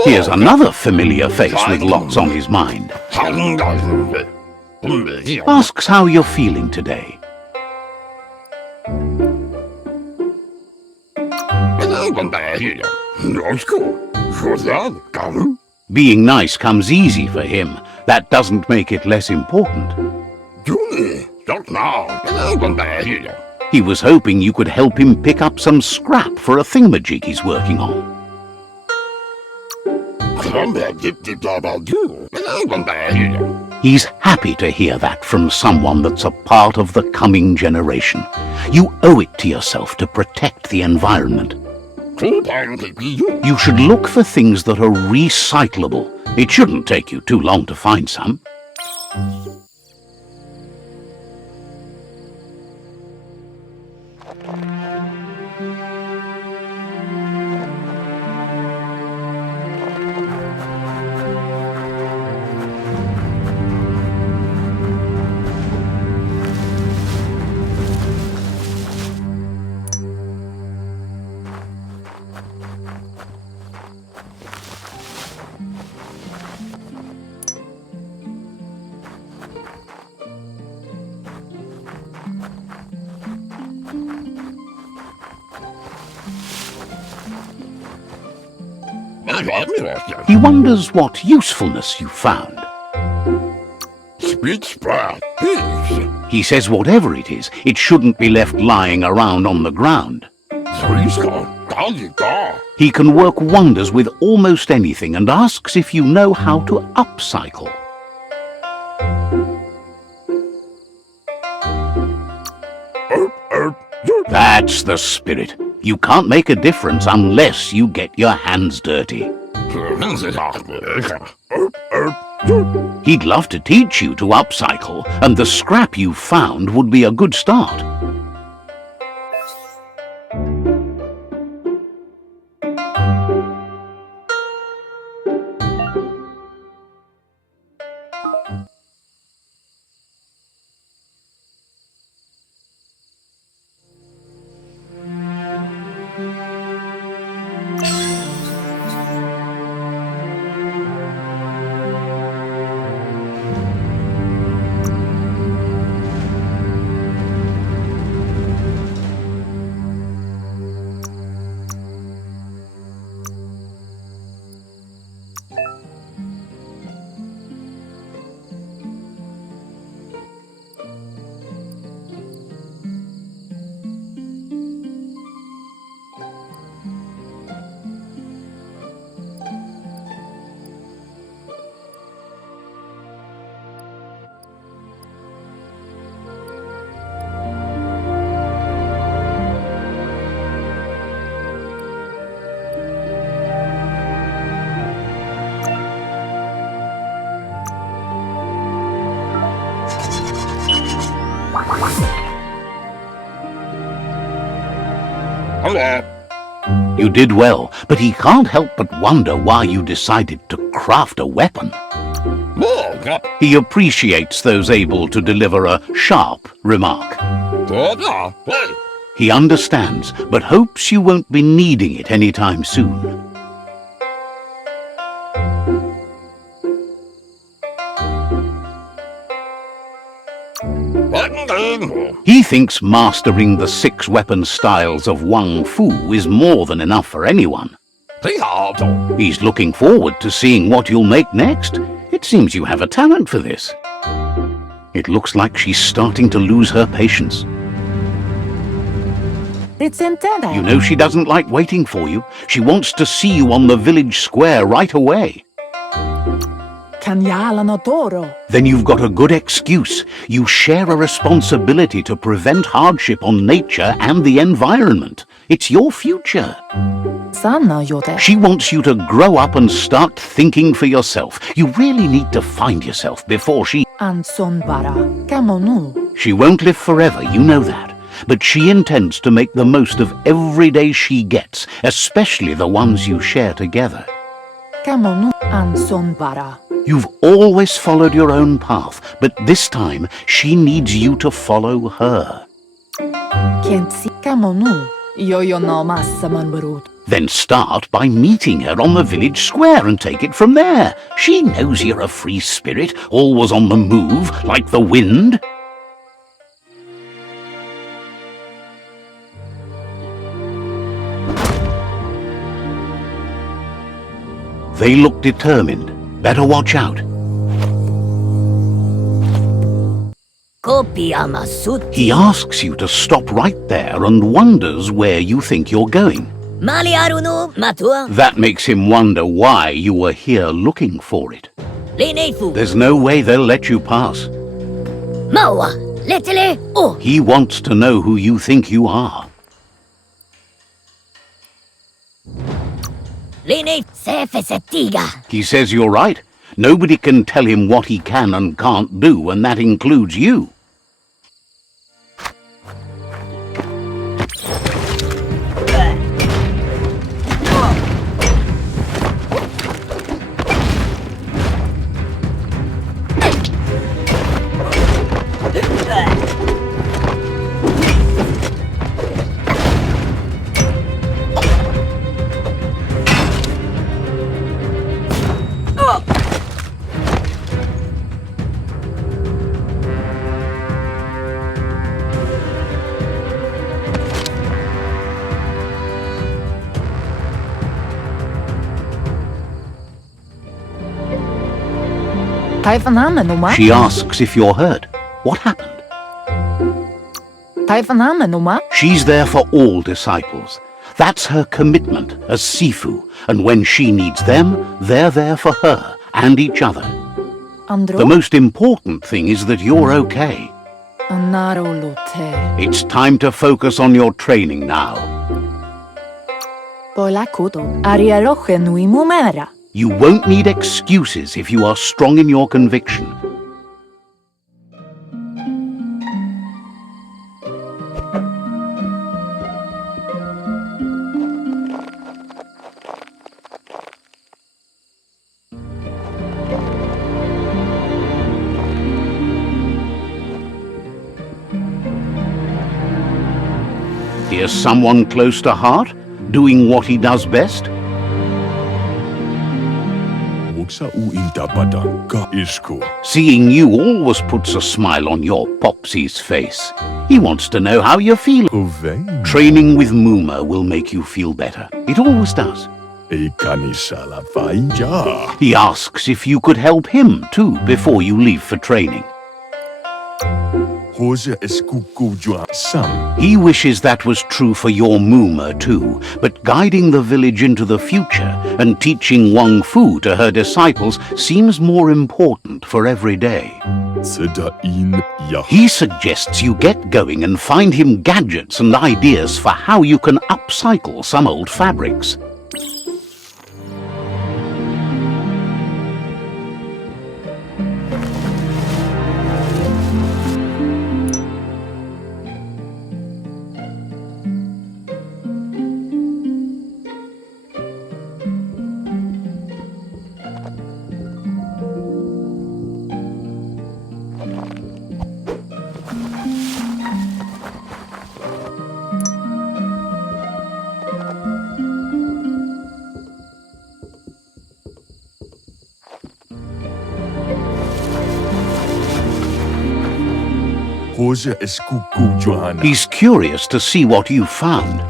Here's another familiar face with lots on his mind. Asks how you're feeling today. Being nice comes easy for him. That doesn't make it less important. He was hoping you could help him pick up some scrap for a thingamajig he's working on. He's happy to hear that from someone that's a part of the coming generation. You owe it to yourself to protect the environment. You should look for things that are recyclable It shouldn't take you too long to find some. He wonders what usefulness you found. He says whatever it is, it shouldn't be left lying around on the ground. He can work wonders with almost anything and asks if you know how to upcycle. That's the spirit. You can't make a difference unless you get your hands dirty. He'd love to teach you to upcycle, and the scrap you found would be a good start. You did well, but he can't help but wonder why you decided to craft a weapon. He appreciates those able to deliver a sharp remark. He understands, but hopes you won't be needing it anytime soon. He thinks mastering the 6 weapon styles of Wang Fu is more than enough for anyone. He's looking forward to seeing what you'll make next. It seems you have a talent for this. It looks like she's starting to lose her patience. You know she doesn't like waiting for you. She wants to see you on the village square right away. Then you've got a good excuse. You share a responsibility to prevent hardship on nature and the environment. It's your future. She wants you to grow up and start thinking for yourself. You really need to find yourself before she... She won't live forever, you know that. But she intends to make the most of every day she gets, especially the ones you share together. You've always followed your own path, but this time she needs you to follow her. Then start by meeting her on the village square and take it from there. She knows you're a free spirit, always on the move, like the wind. They look determined. Better watch out. He asks you to stop right there and wonders where you think you're going. That makes him wonder why you were here looking for it. There's no way they'll let you pass. He wants to know who you think you are. Lini sefesetiga. He says you're right. Nobody can tell him what he can and can't do, and that includes you. She asks if you're hurt. What happened? She's there for all disciples. That's her commitment as Sifu, and when she needs them, they're there for her and each other. The most important thing is that you're okay. It's time to focus on your training now. You won't need excuses if you are strong in your conviction. Here's someone close to heart, doing what he does best. Seeing you always puts a smile on your Popsy's face. He wants to know how you feel. Training with Muma will make you feel better. It always does. He asks if you could help him too before you leave for training. He wishes that was true for your Muma too, but guiding the village into the future and teaching Wang Fu to her disciples seems more important for every day. He suggests you get going and find him gadgets and ideas for how you can upcycle some old fabrics. He's curious to see what you found.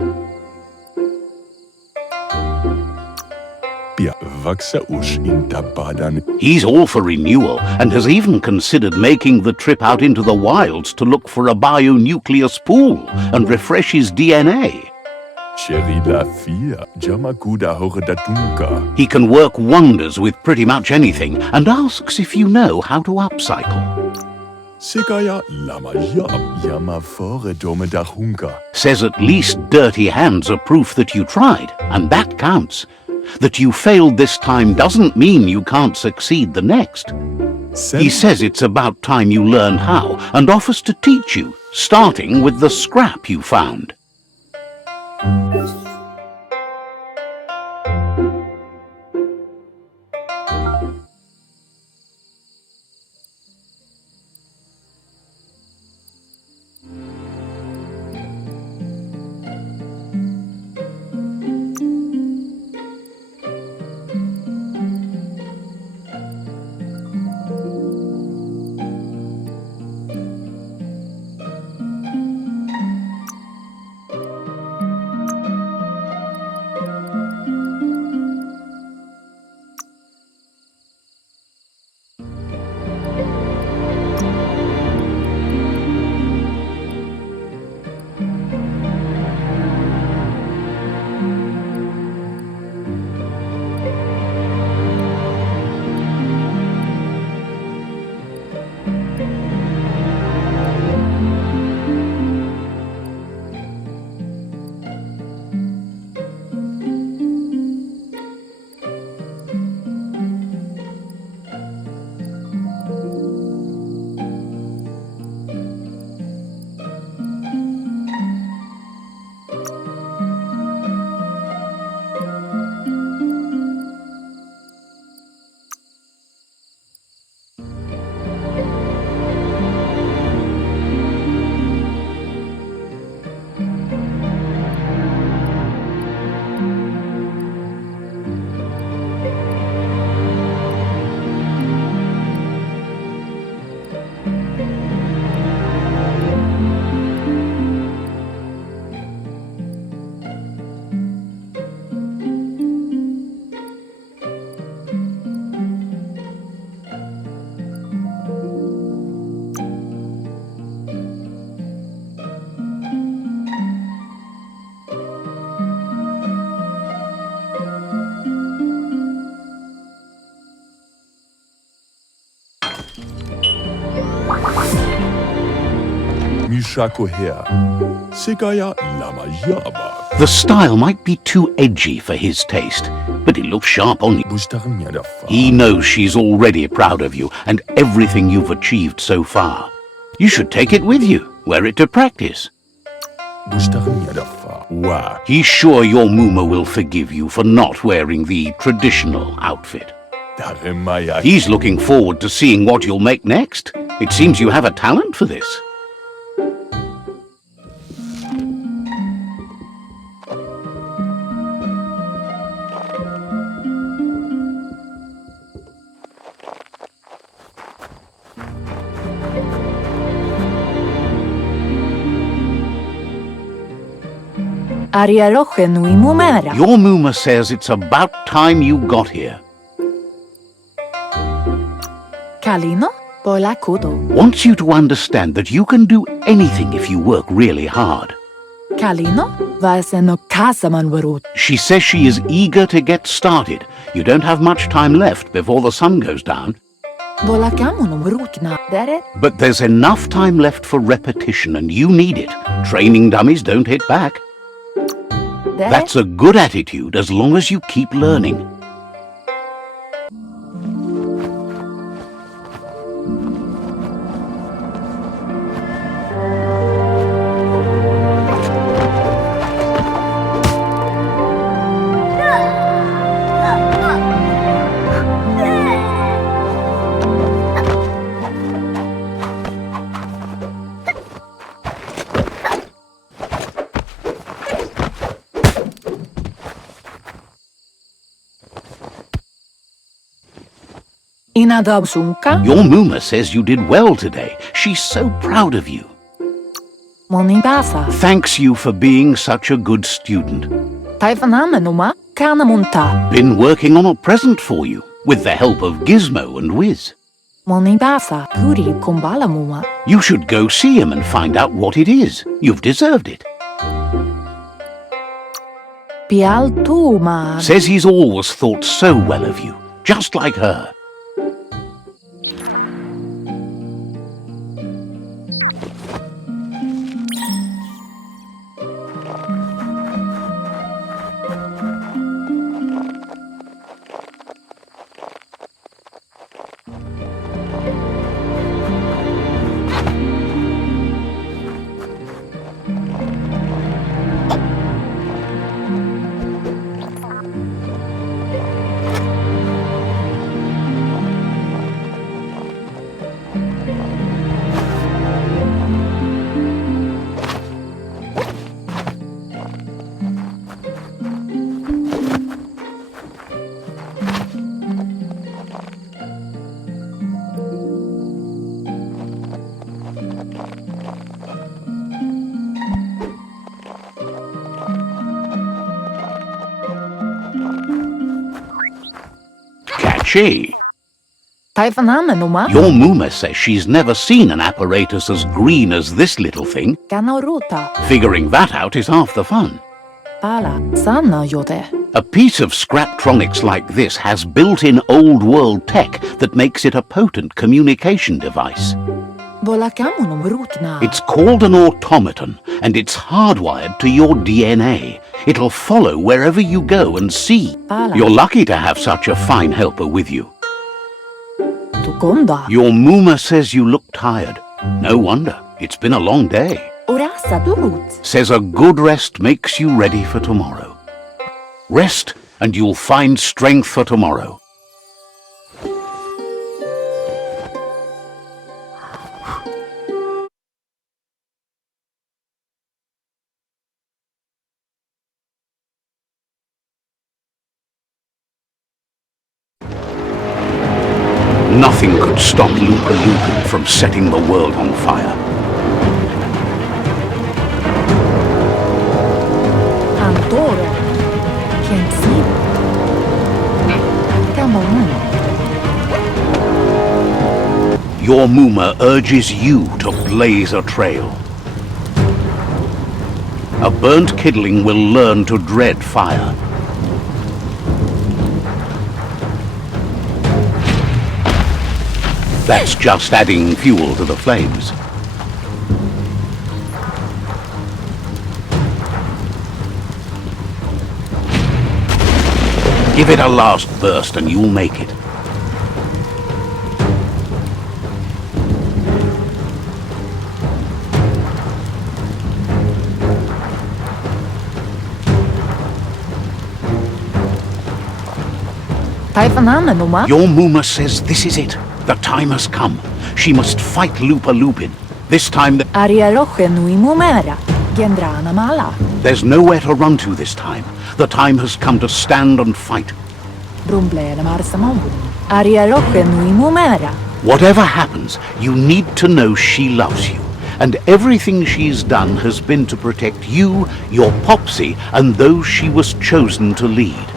He's all for renewal and has even considered making the trip out into the wilds to look for a bionucleus pool and refresh his DNA. He can work wonders with pretty much anything and asks if you know how to upcycle. Says at least dirty hands are proof that you tried, and that counts. That you failed this time doesn't mean you can't succeed the next. He says it's about time you learn how and offers to teach you, starting with the scrap you found. Shakohea. Sigaya Lama Yaba. The style might be too edgy for his taste, but it looks sharp on you. Bushtarnyadafa. He knows she's already proud of you and everything you've achieved so far. You should take it with you, wear it to practice. Bushtarnyadafa. Wa. He's sure your Muma will forgive you for not wearing the traditional outfit. Daremaya. He's looking forward to seeing what you'll make next. It seems you have a talent for this. Ariaroche nui mumera. Your Muma says it's about time you got here. Kalino? Bola kudo. Wants you to understand that you can do anything if you work really hard. Kalino? Vaseno kasaman warut. She says she is eager to get started. You don't have much time left before the sun goes down. Bola kamunum rutna. Deret? But there's enough time left for repetition and you need it. Training dummies don't hit back. Deret? That's a good attitude as long as you keep learning. Inadab sunka? Your Muma says you did well today. She's so proud of you. Moni basa. Thanks you for being such a good student. Taifanamenuma? Kanamunta. Been working on a present for you, with the help of Gizmo and Wiz. Moni basa. Puri kumbala muma. You should go see him and find out what it is. You've deserved it. Pial tuma. Says he's always thought so well of you, just like her. Catchy. Taifanamenuma? Your Muma says she's never seen an apparatus as green as this little thing. Kanaruta. Figuring that out is half the fun. Pala. Sana yote. A piece of Scraptronics like this has built-in old-world tech that makes it a potent communication device. Bola kamunum rutna. It's called an automaton, and it's hardwired to your DNA. It'll follow wherever you go and see. Pala. You're lucky to have such a fine helper with you. Tukonda. Your Muma says you look tired. No wonder. It's been a long day. Urasa durut. Says a good rest makes you ready for tomorrow. Rest, and you'll find strength for tomorrow. Nothing could stop Lupa Lupin from setting the world on fire. Antoro. Quien see? Come on. Your Muma urges you to blaze a trail. A burnt kidling will learn to dread fire. That's just adding fuel to the flames. Give it a last burst and you'll make it. Taifanana numa? Your Muma says this is it. The time has come. She must fight Lupa Lupin. This time Aria roche nui mumera. Gendrana mala. there's nowhere to run to this time. The time has come to stand and fight. Rumblena marsamambun. Aria roche nui mumera. Whatever happens, you need to know she loves you. And everything she's done has been to protect you, your Popsy, and those she was chosen to lead.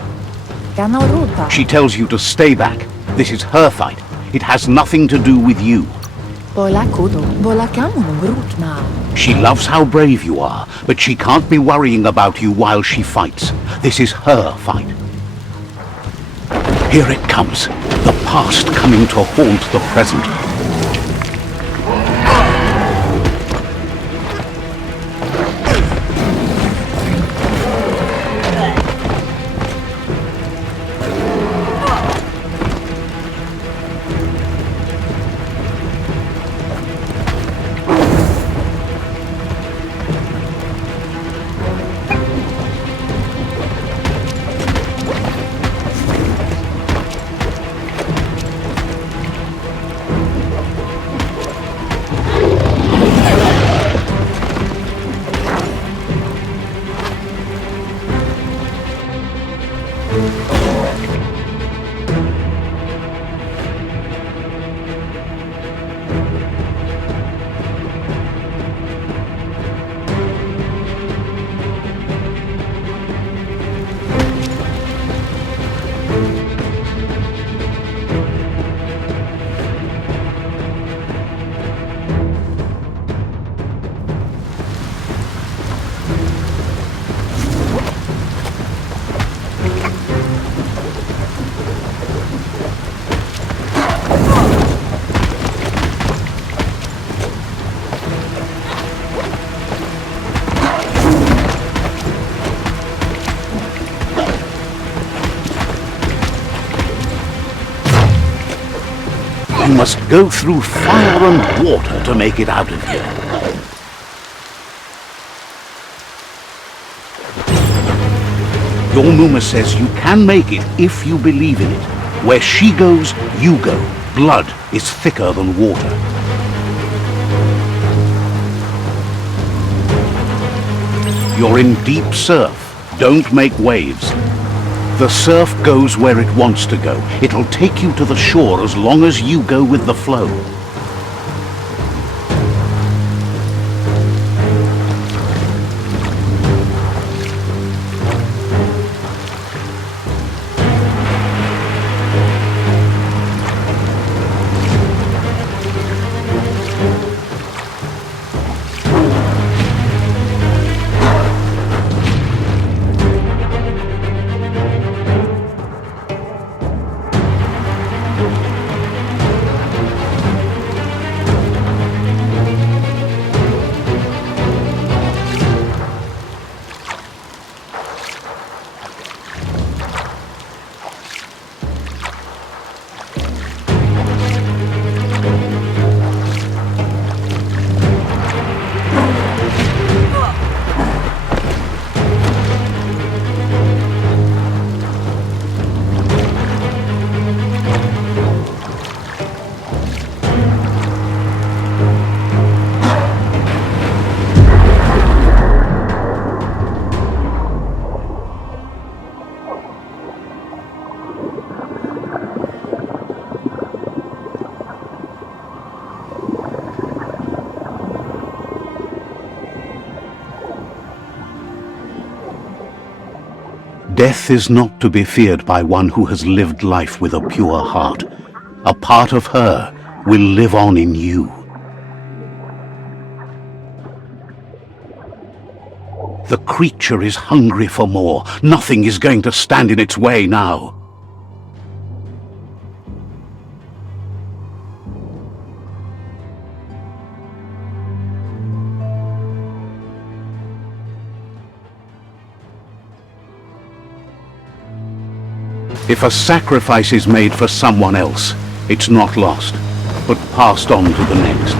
Ganoruta. She tells you to stay back. This is her fight. It has nothing to do with you. Bola kudo. Bola kamunum rutna. She loves how brave you are, but she can't be worrying about you while she fights. This is her fight. Here it comes. The past coming to haunt the present. You must go through fire and water to make it out of here. Your Muma says you can make it if you believe in it. Where she goes, you go. Blood is thicker than water. You're in deep surf. Don't make waves. The surf goes where it wants to go. It'll take you to the shore as long as you go with the flow. Death is not to be feared by one who has lived life with a pure heart. A part of her will live on in you. The creature is hungry for more. Nothing is going to stand in its way now. If a sacrifice is made for someone else, it's not lost, but passed on to the next.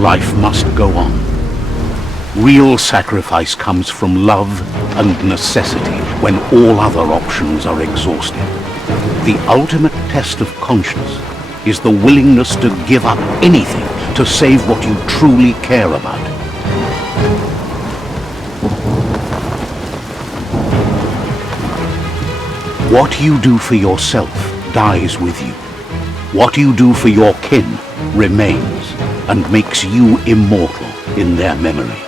Life must go on. Real sacrifice comes from love and necessity when all other options are exhausted. The ultimate test of conscience is the willingness to give up anything to save what you truly care about. What you do for yourself dies with you. What you do for your kin remains and makes you immortal in their memory.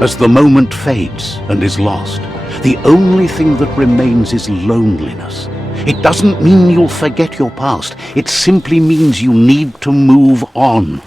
As the moment fades and is lost, the only thing that remains is loneliness. It doesn't mean you'll forget your past. It simply means you need to move on.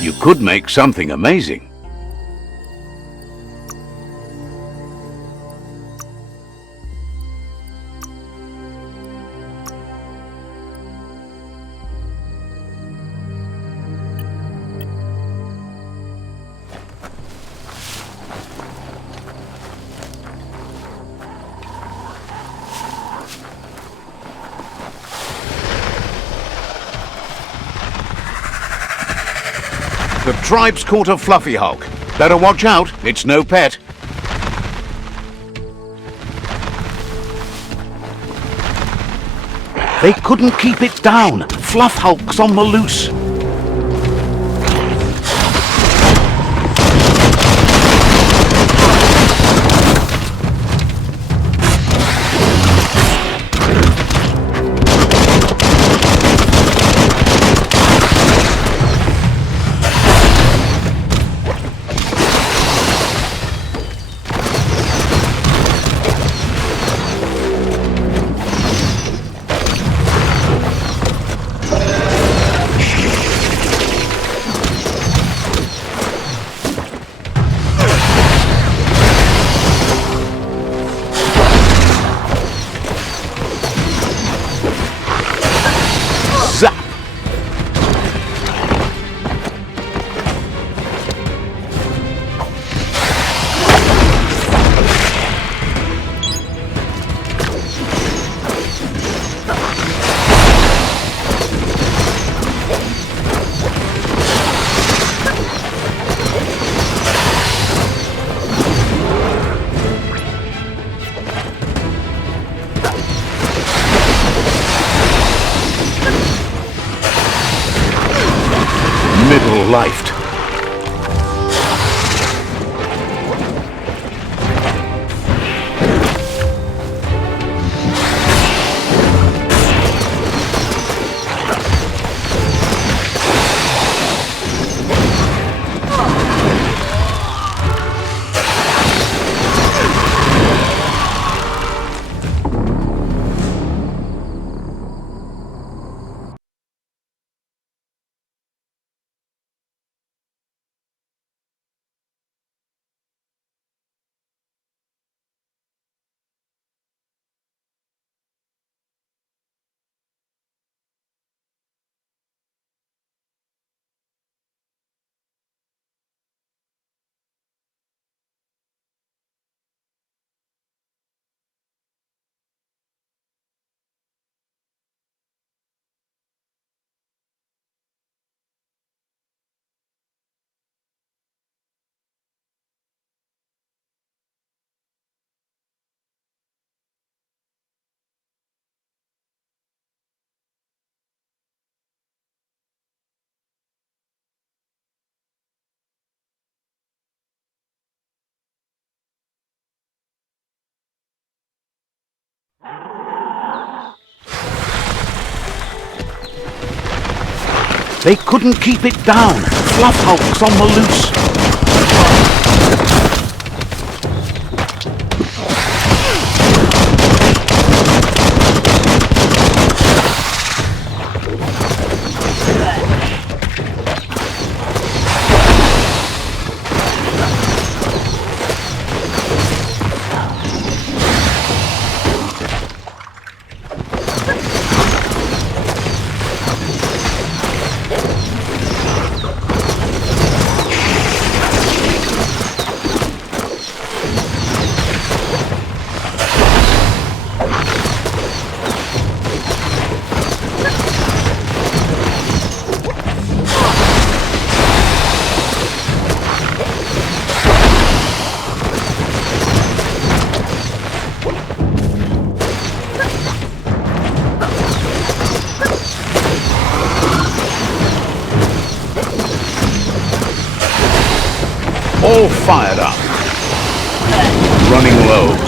You could make something amazing. The tribe's caught a fluffy hulk. Better watch out, it's no pet. They couldn't keep it down. Fluff hulk's on the loose. Middle-lifed. They couldn't keep it down. Fluff hulks on the loose. All fired up. Running low.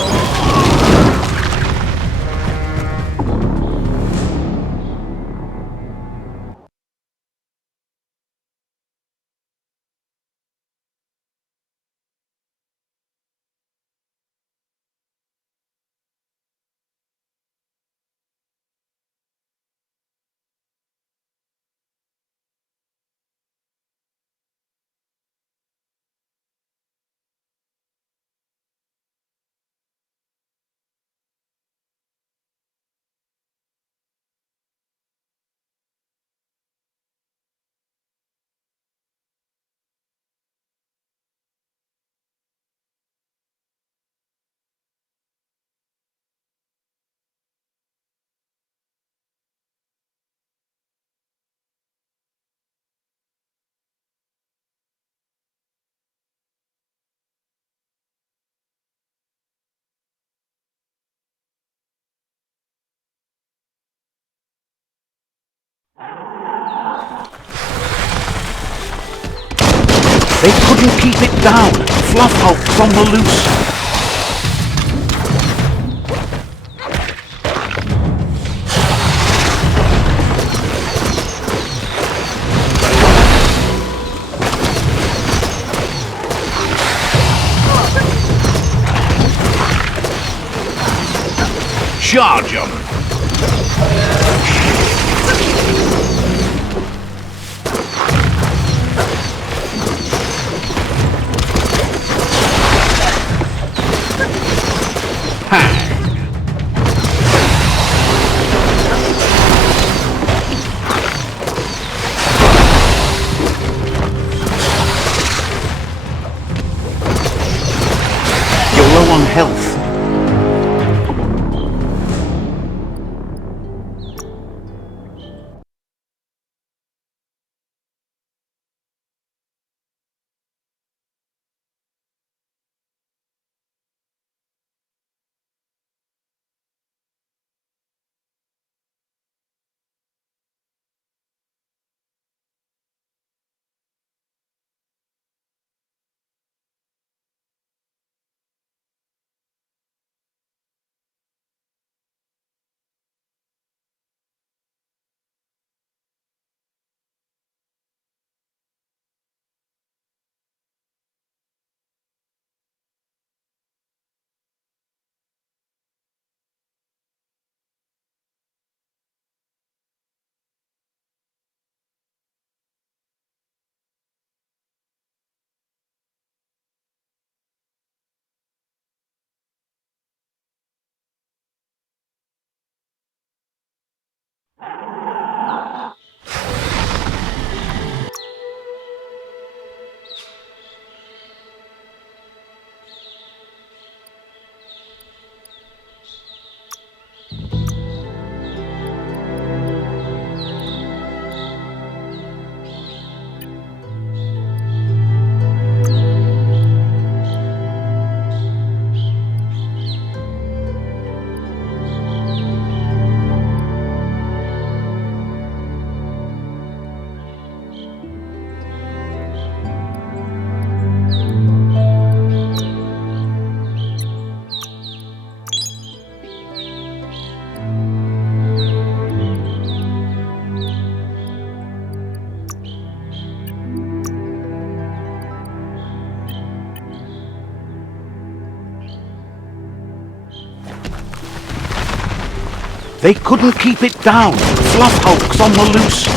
They couldn't keep it down. Fluff hulks on the loose. Charge 'em! You're low on health. They couldn't keep it down. Fluff Hulk's on the loose.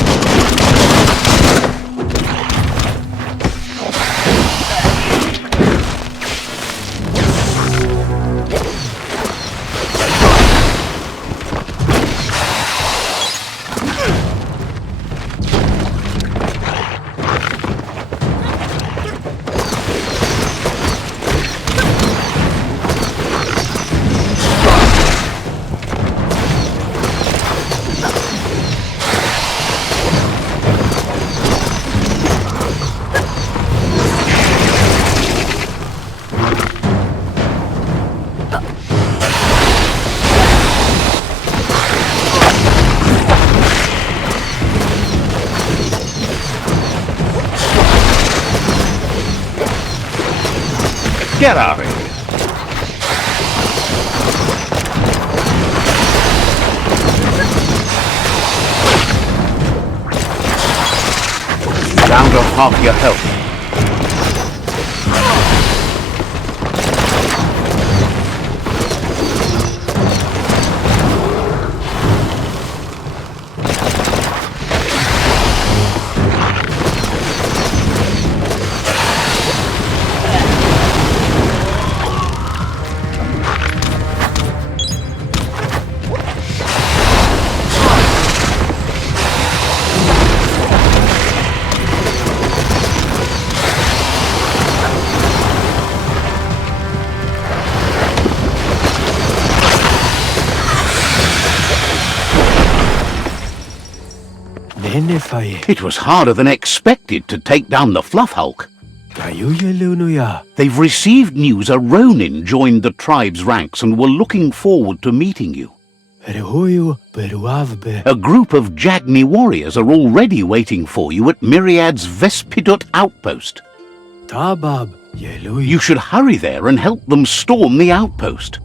Get out of here. Down to half your health. It was harder than expected to take down the Fluff Hulk. They've received news a Ronin joined the tribe's ranks and were looking forward to meeting you. A group of Jagni warriors are already waiting for you at Myriad's Vespidut outpost. You should hurry there and help them storm the outpost.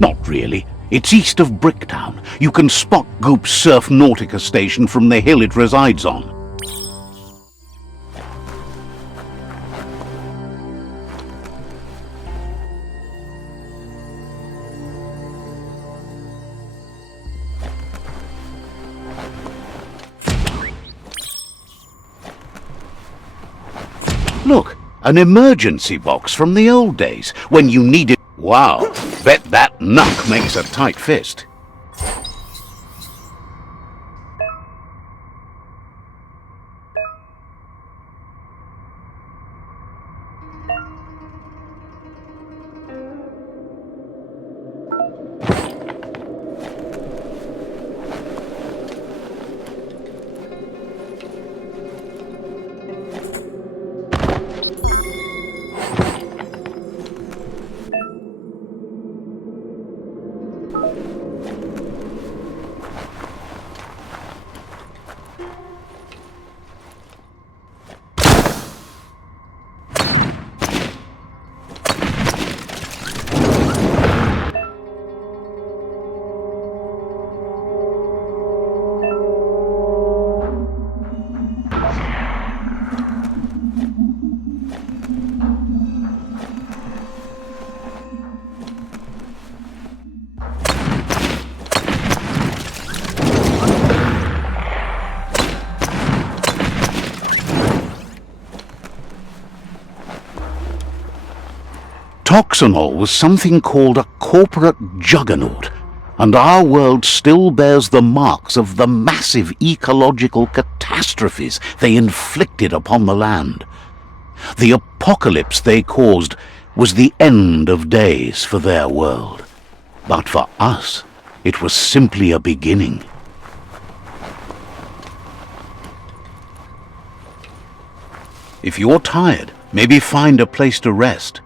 Not really. It's east of Bricktown. You can spot Goop's Surf Nautica station from the hill it resides on. Look, an emergency box from the old days, when you needed... Wow, bet that knuck makes a tight fist. Toxanol was something called a corporate juggernaut, and our world still bears the marks of the massive ecological catastrophes they inflicted upon the land. The apocalypse they caused was the end of days for their world. But for us, it was simply a beginning. If you're tired, maybe find a place to rest.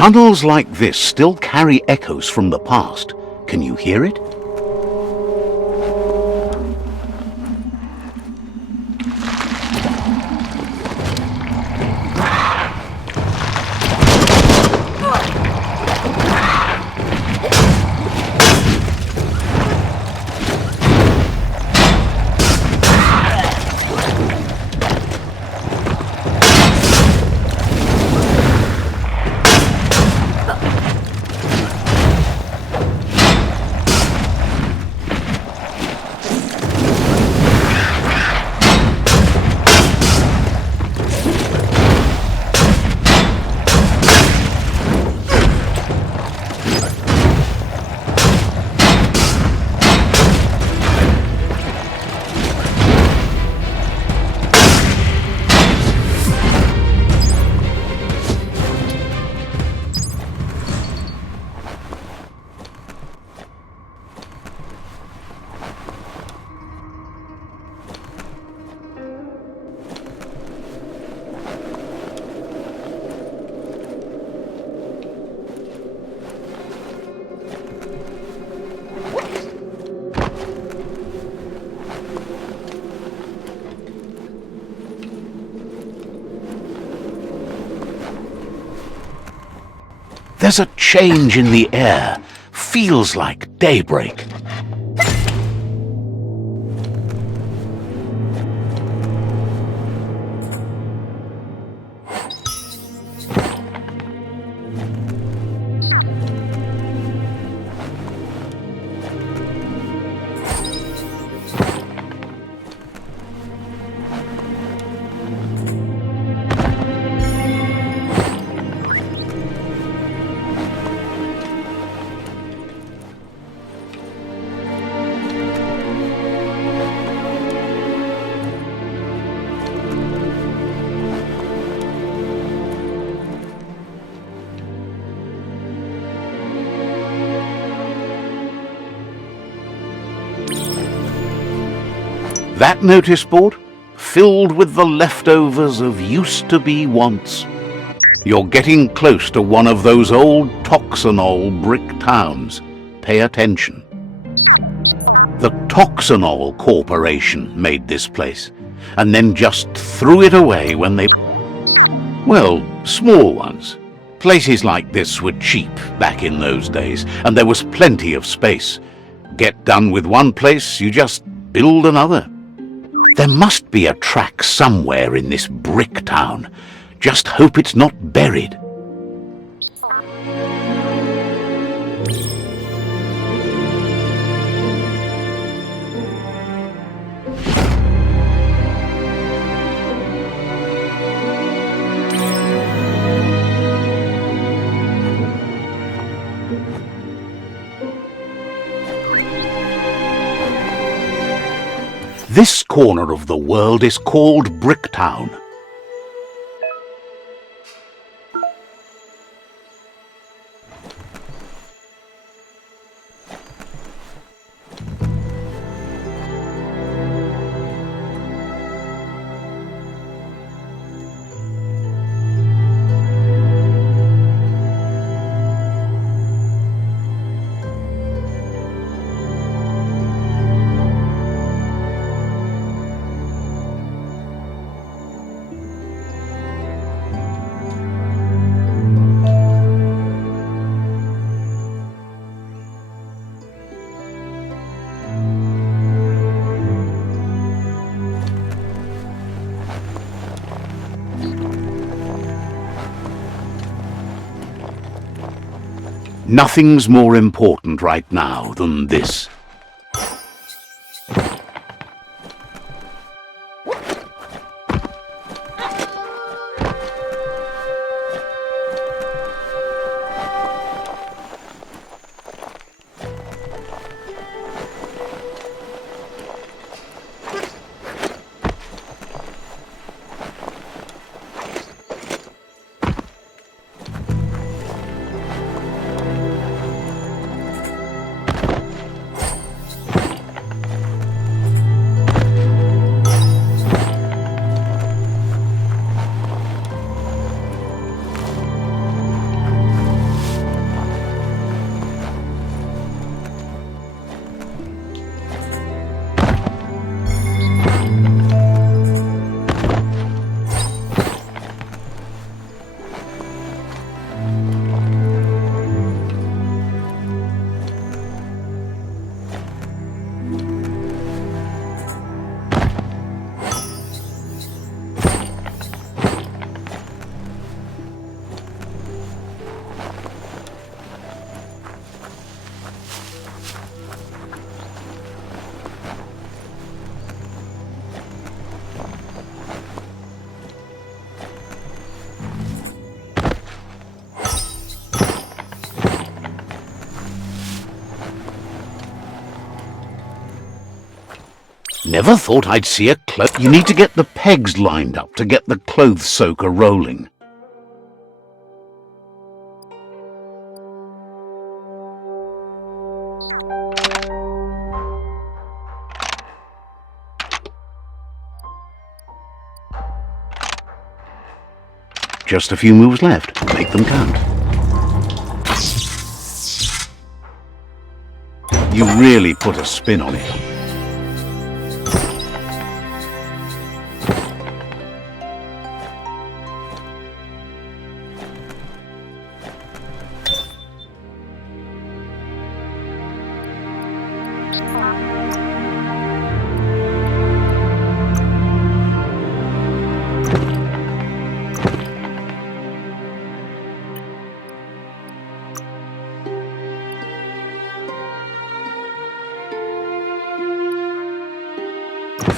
Tunnels like this still carry echoes from the past. Can you hear it? There's a change in the air. Feels like daybreak. That notice board? Filled with the leftovers of used-to-be wants. You're getting close to one of those old Toxanol brick towns. Pay attention. The Toxanol Corporation made this place, and then just threw it away when they... well, small ones. Places like this were cheap back in those days, and there was plenty of space. Get done with one place, you just build another. There must be a track somewhere in this brick town. Just hope it's not buried. This corner of the world is called Bricktown. Nothing's more important right now than this. Never thought I'd see a cloth. You need to get the pegs lined up to get the clothes soaker rolling. Just a few moves left. Make them count. You really put a spin on it.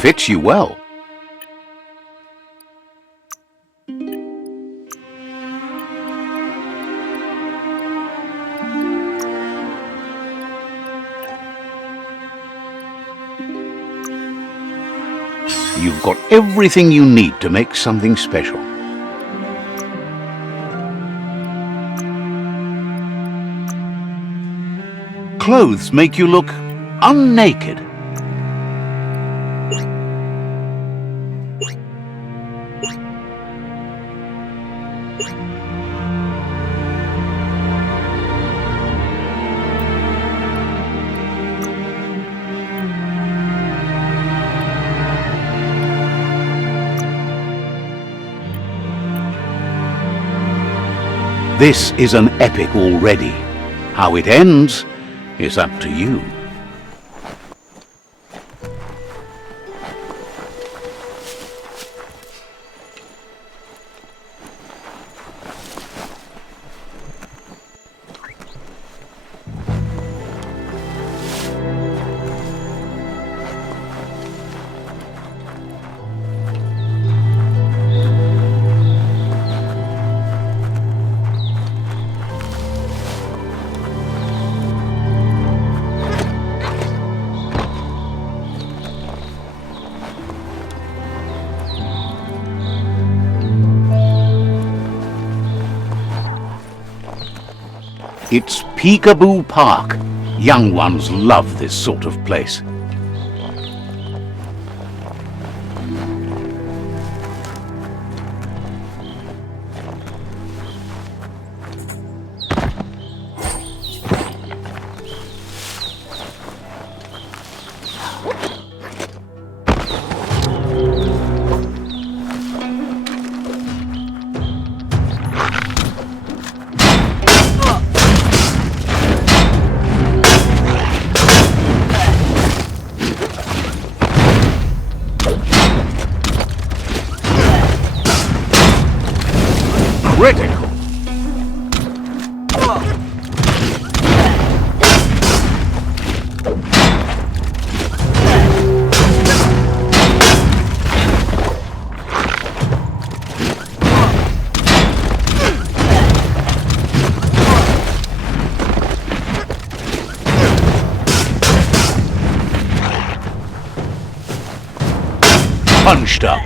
Fits you well. You've got everything you need to make something special. Clothes make you look unnaked. This is an epic already. How it ends is up to you. It's Peekaboo Park. Young ones love this sort of place. Critical. bunched up.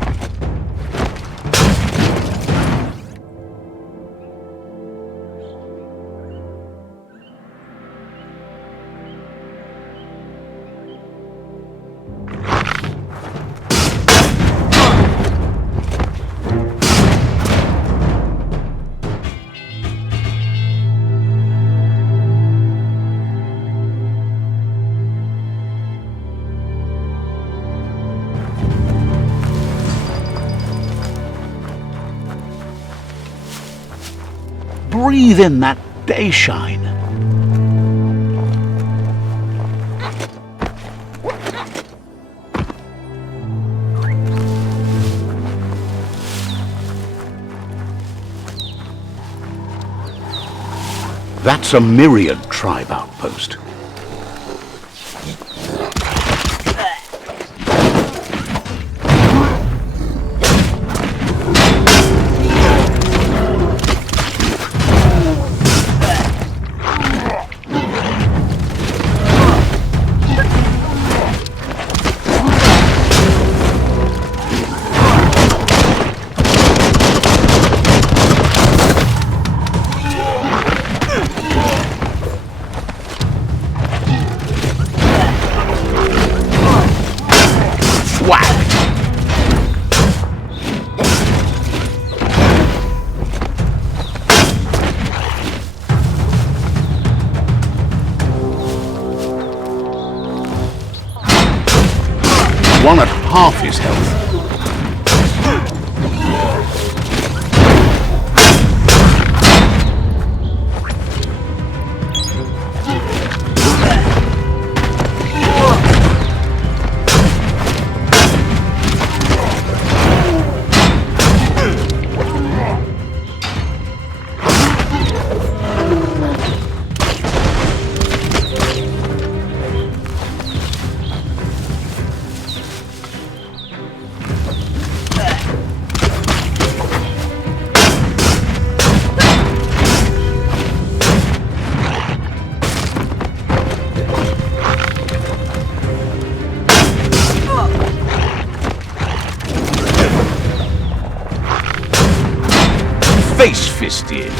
Breathe in that day shine. That's a myriad tribe outpost. One at half his health. Face-fisted.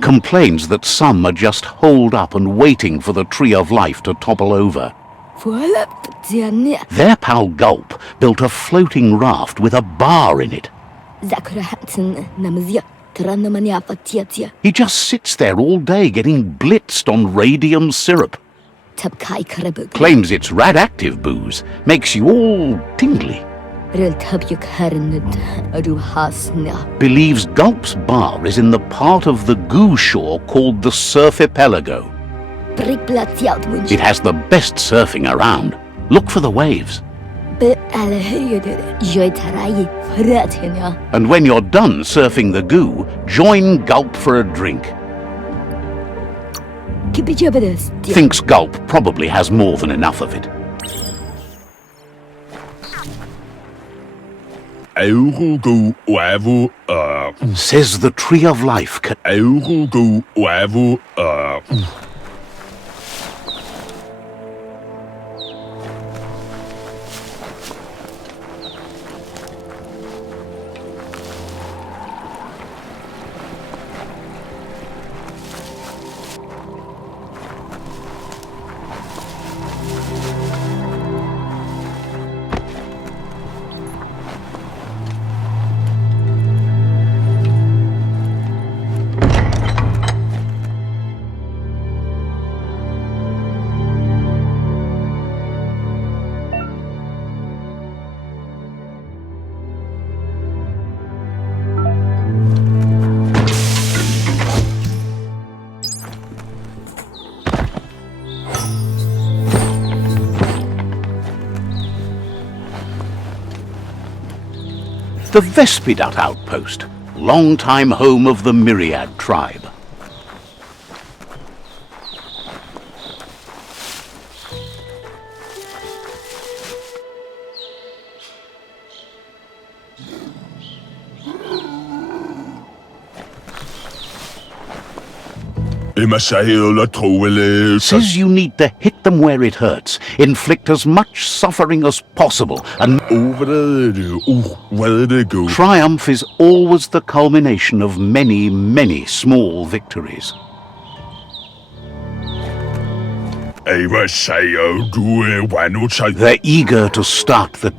Complains that some are just holed up and waiting for the Tree of Life to topple over. Their pal Gulp built a floating raft with a bar in it. He just sits there all day getting blitzed on radium syrup. Claims it's radioactive booze, makes you all tingly. Believes Gulp's bar is in the part of the goo shore called the Surf Archipelago. It has the best surfing around. Look for the waves. And when you're done surfing the goo, join Gulp for a drink. Thinks Gulp probably has more than enough of it. Says the Tree of Life can... The Vespidat outpost, long-time home of the Myriad tribe. Says you need to hit them where it hurts, inflict as much suffering as possible, and triumph is always the culmination of many, many small victories. They're eager to start the...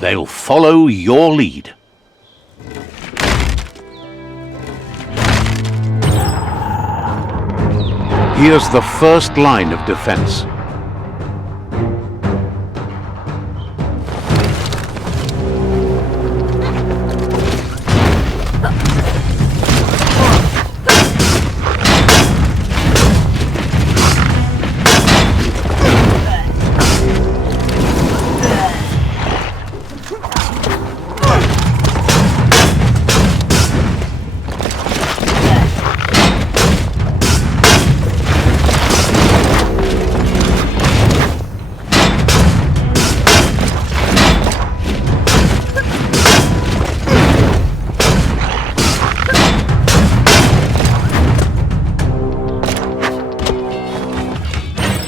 They'll follow your lead. Here's the first line of defense.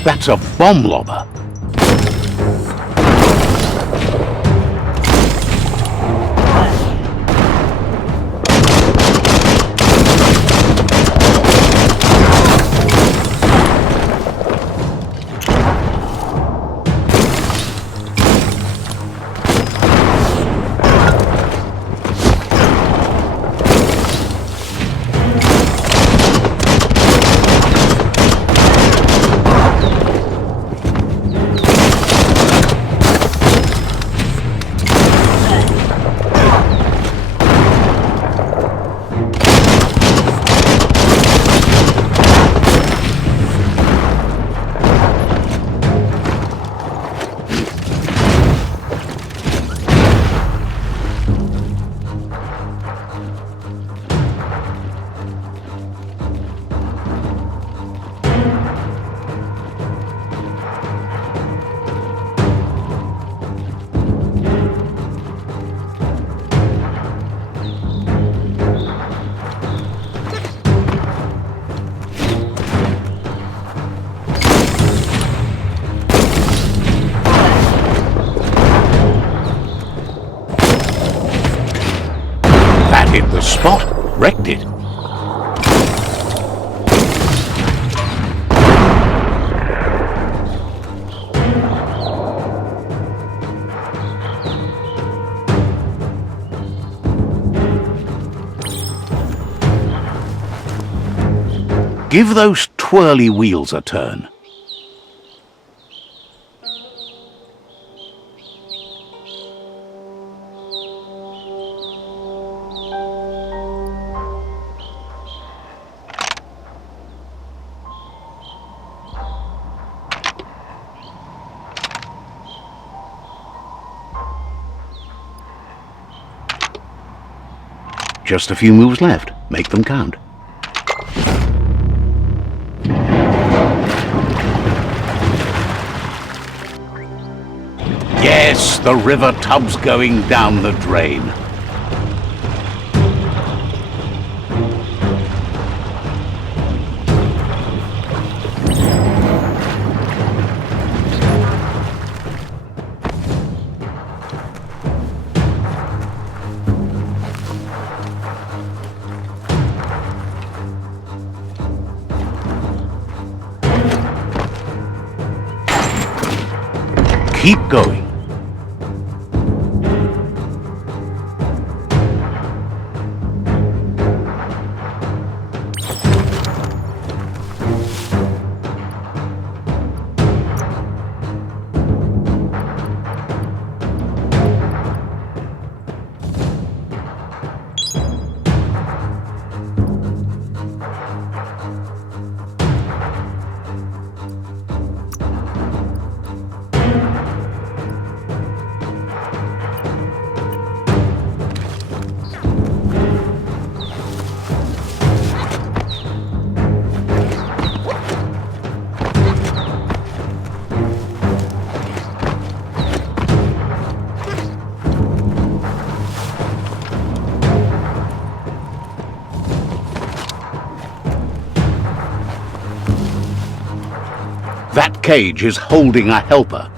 That's a bomb lobber. Hit the spot, wrecked it. Give those twirly wheels a turn. Just a few moves left. Make them count. Yes, the river tub's going down the drain. Keep going. cage is holding a helper.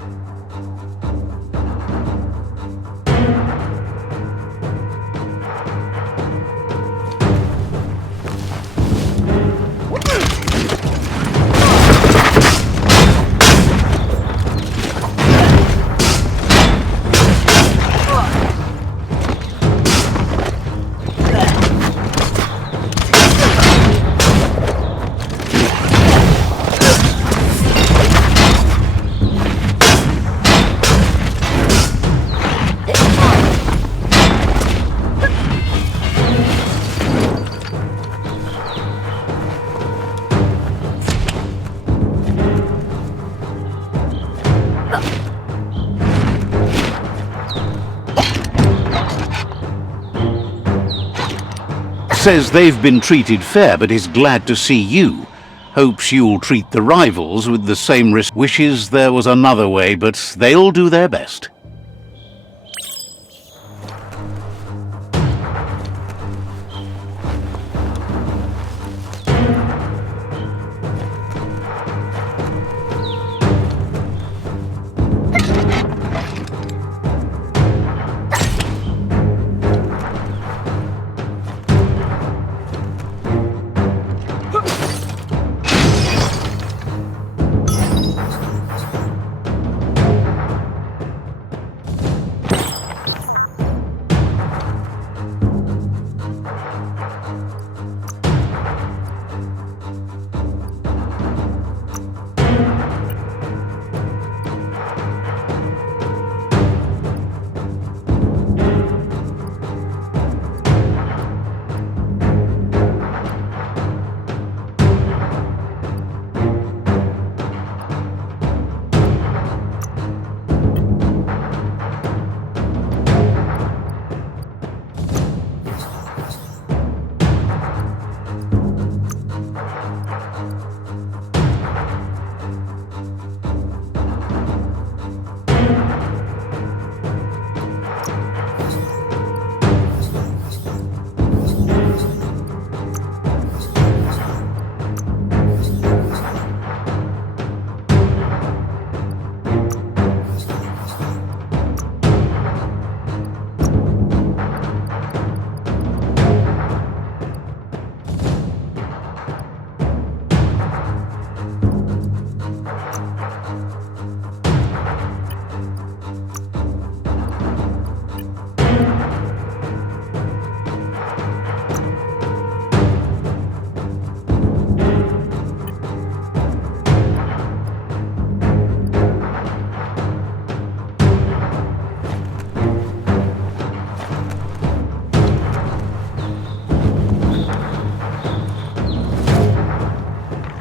Says they've been treated fair, but is glad to see you. Hopes you'll treat the rivals with the same wishes there was another way, but they'll do their best.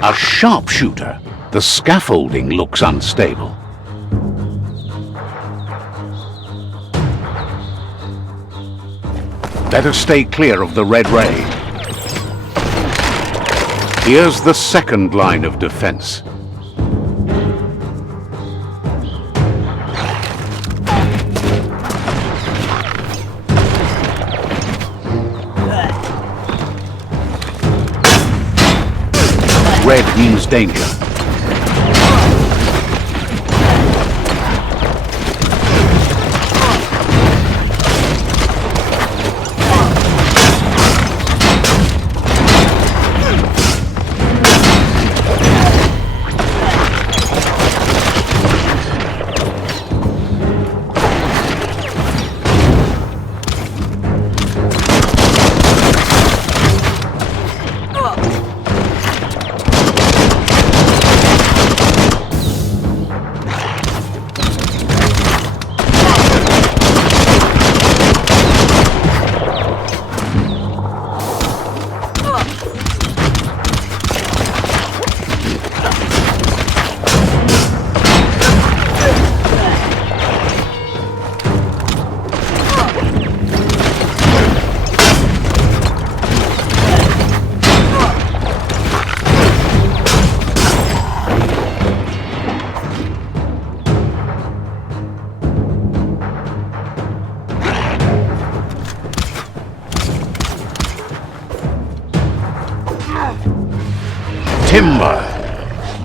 A sharpshooter. The scaffolding looks unstable. Better stay clear of the red ray. Here's the second line of defense. Red means danger.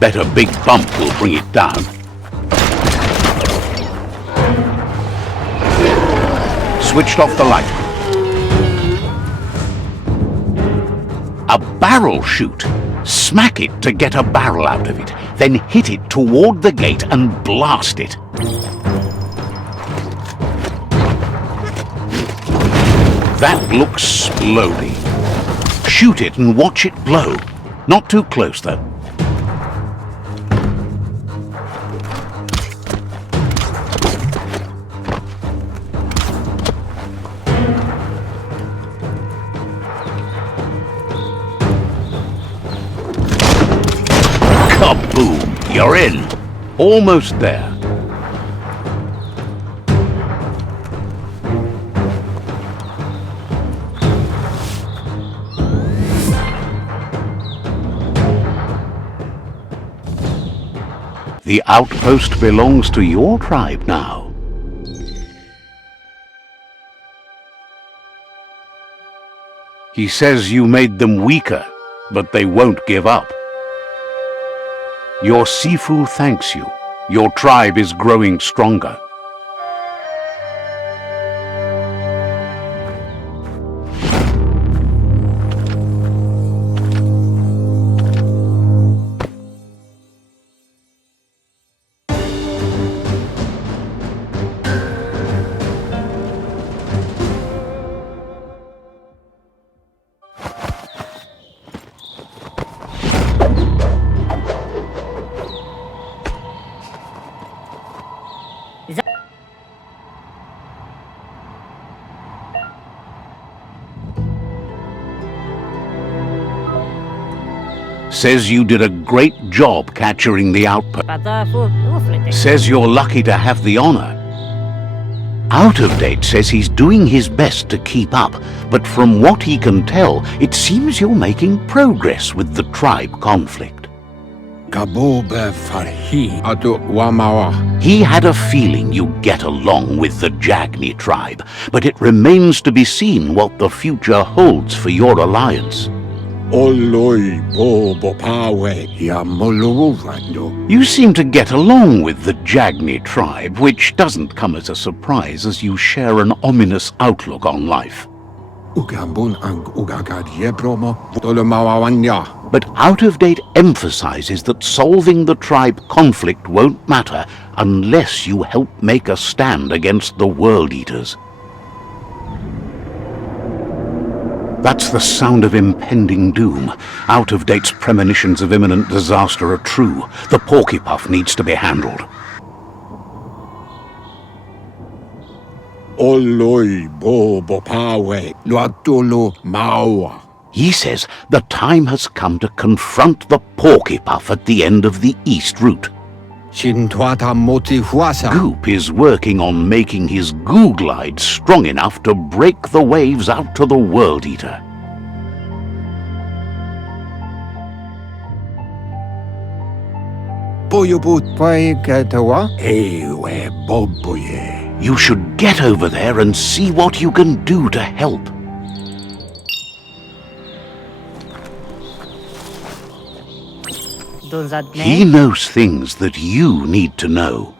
Bet a big bump will bring it down. Switched off the light. A barrel shoot. Smack it to get a barrel out of it, then hit it toward the gate and blast it. That looks splody. Shoot it and watch it blow. Not too close, though. Kaboom! You're in. Almost there. The outpost belongs to your tribe now. He says you made them weaker, but they won't give up. Your Sifu thanks you. Your tribe is growing stronger. Says you did a great job capturing the outpost. Says you're lucky to have the honor. Out of Date says he's doing his best to keep up, but from what he can tell, it seems you're making progress with the tribe conflict. Kabobe farhi atu wamawa. He had a feeling you'd get along with the Jagni tribe, but it remains to be seen what the future holds for your alliance. Oloi bobo pawe ya moluwando. You seem to get along with the Jagni tribe, which doesn't come as a surprise as you share an ominous outlook on life. Ugambun ang ugagad yebromo dolomawawanya. But Out of Date emphasizes that solving the tribe conflict won't matter unless you help make a stand against the World Eaters. That's the sound of impending doom. Out of Date's premonitions of imminent disaster are true. The Porcupine needs to be handled. Oloi bobo pawe luatolo mawa. He says the time has come to confront the Porcupine at the end of the East Route. Shintwata moti huasa. Goop is working on making his goo glide strong enough to break the waves out to the World Eater. Boyobut pai katawa. Ewe boboye. You should get over there and see what you can do to help. He knows things that you need to know.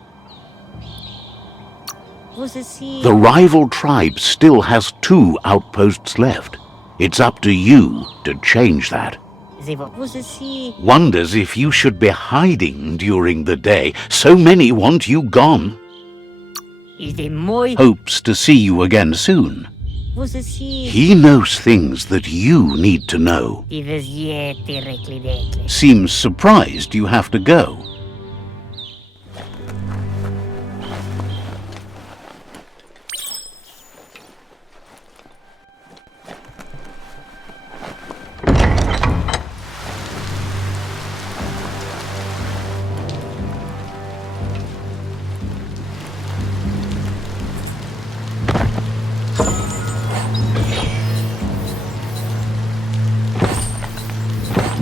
The rival tribe still has 2 outposts left. It's up to you to change that. Wonders if you should be hiding during the day. So many want you gone. Hopes to see you again soon. He knows things that you need to know. Seems surprised you have to go.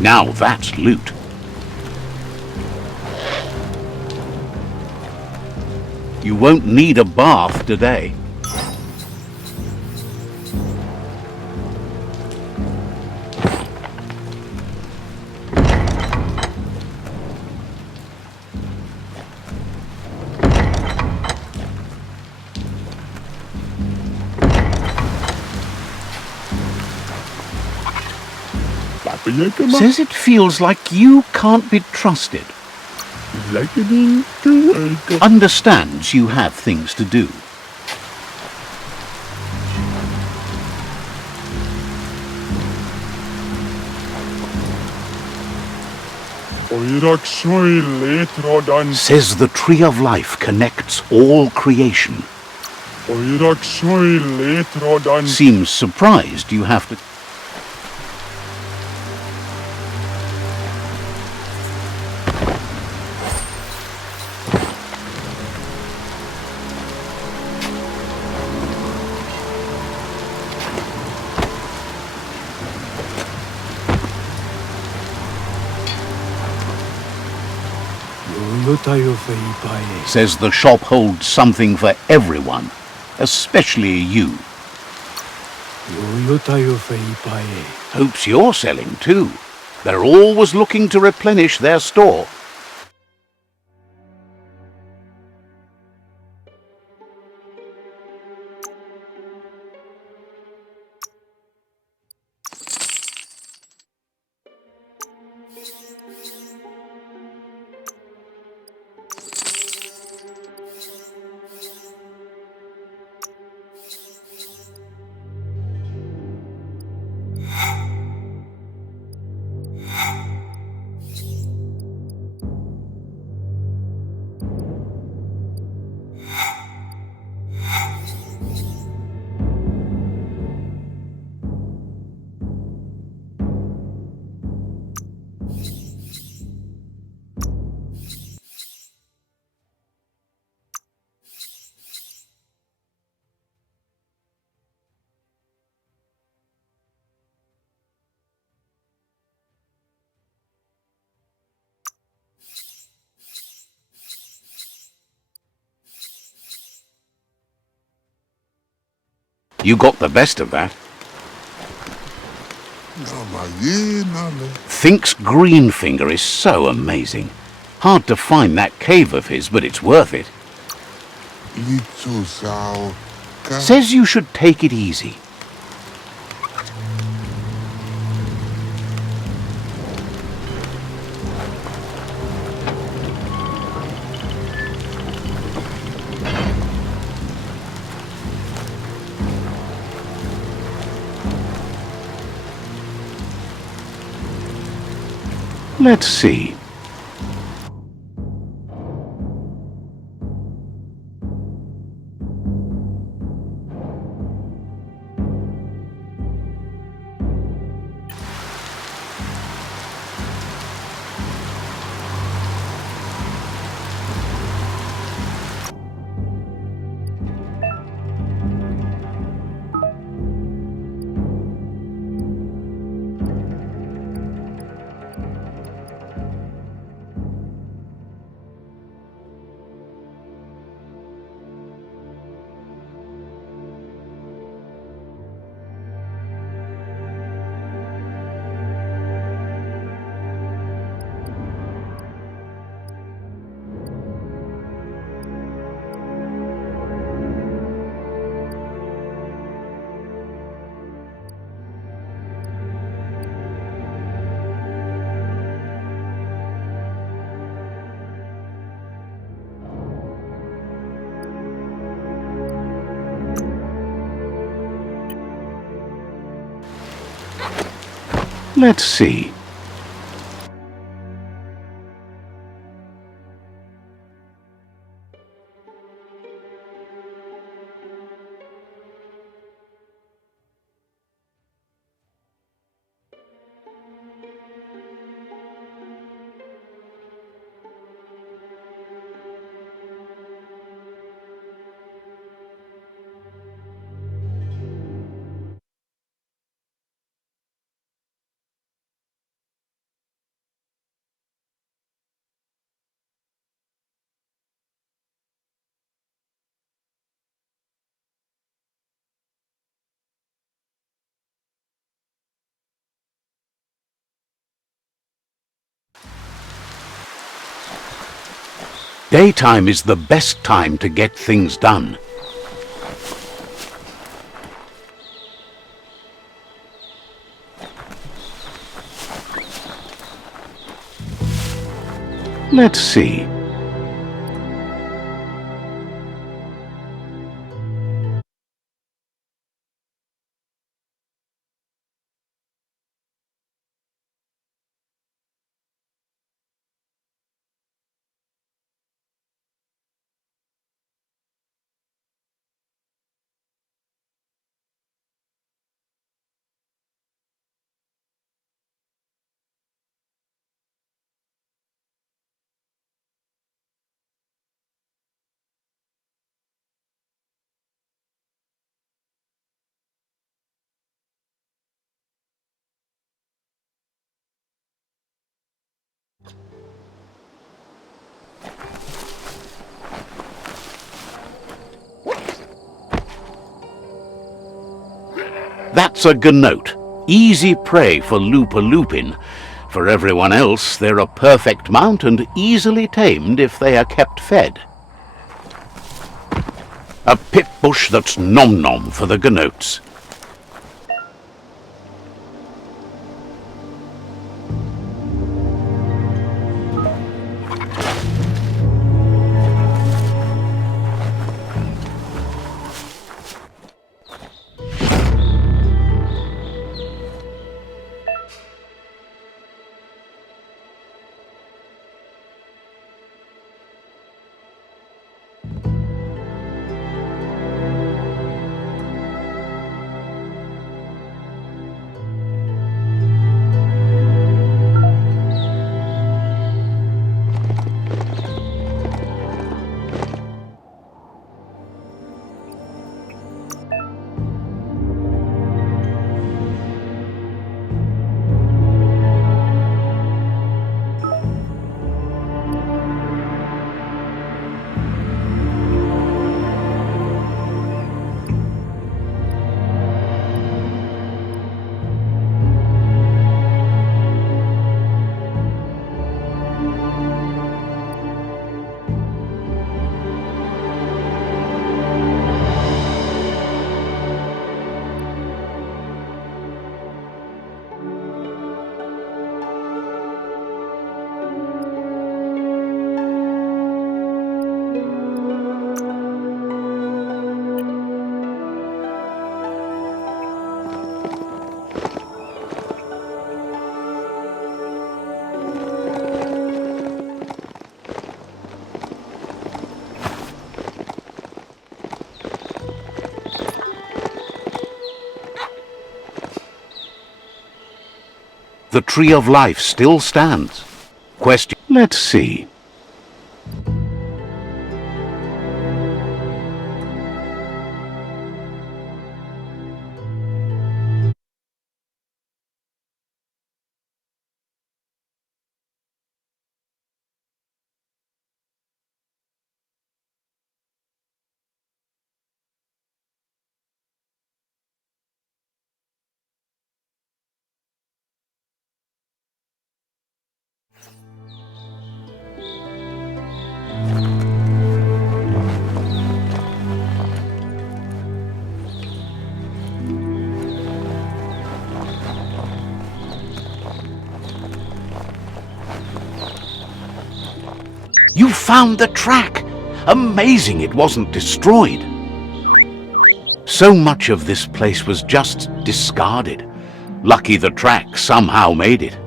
Now that's loot. You won't need a bath today. Says it feels like you can't be trusted. Understands you have things to do. Says the tree of life connects all creation. Seems surprised you have to... Says the shop holds something for everyone, especially you. Hopes you're selling too. They're always looking to replenish their store. You got the best of that. Thinks Greenfinger is so amazing. Hard to find that cave of his, but it's worth it. Says you should take it easy. Let's see. Let's see. Daytime is the best time to get things done. Let's see. That's a gnote. Easy prey for Lupin. For everyone else, they're a perfect mount and easily tamed if they are kept fed. A pip bush that's nom-nom for the gnotes. The Tree of Life still stands. Question. Let's see. You found the track! Amazing it wasn't destroyed. So much of this place was just discarded. Lucky the track somehow made it.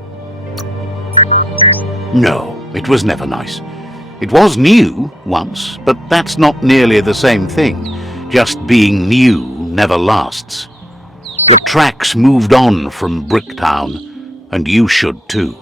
No, it was never nice. It was new once, but that's not nearly the same thing. Just being new never lasts. The tracks moved on from Bricktown, and you should too.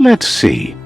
Let's see.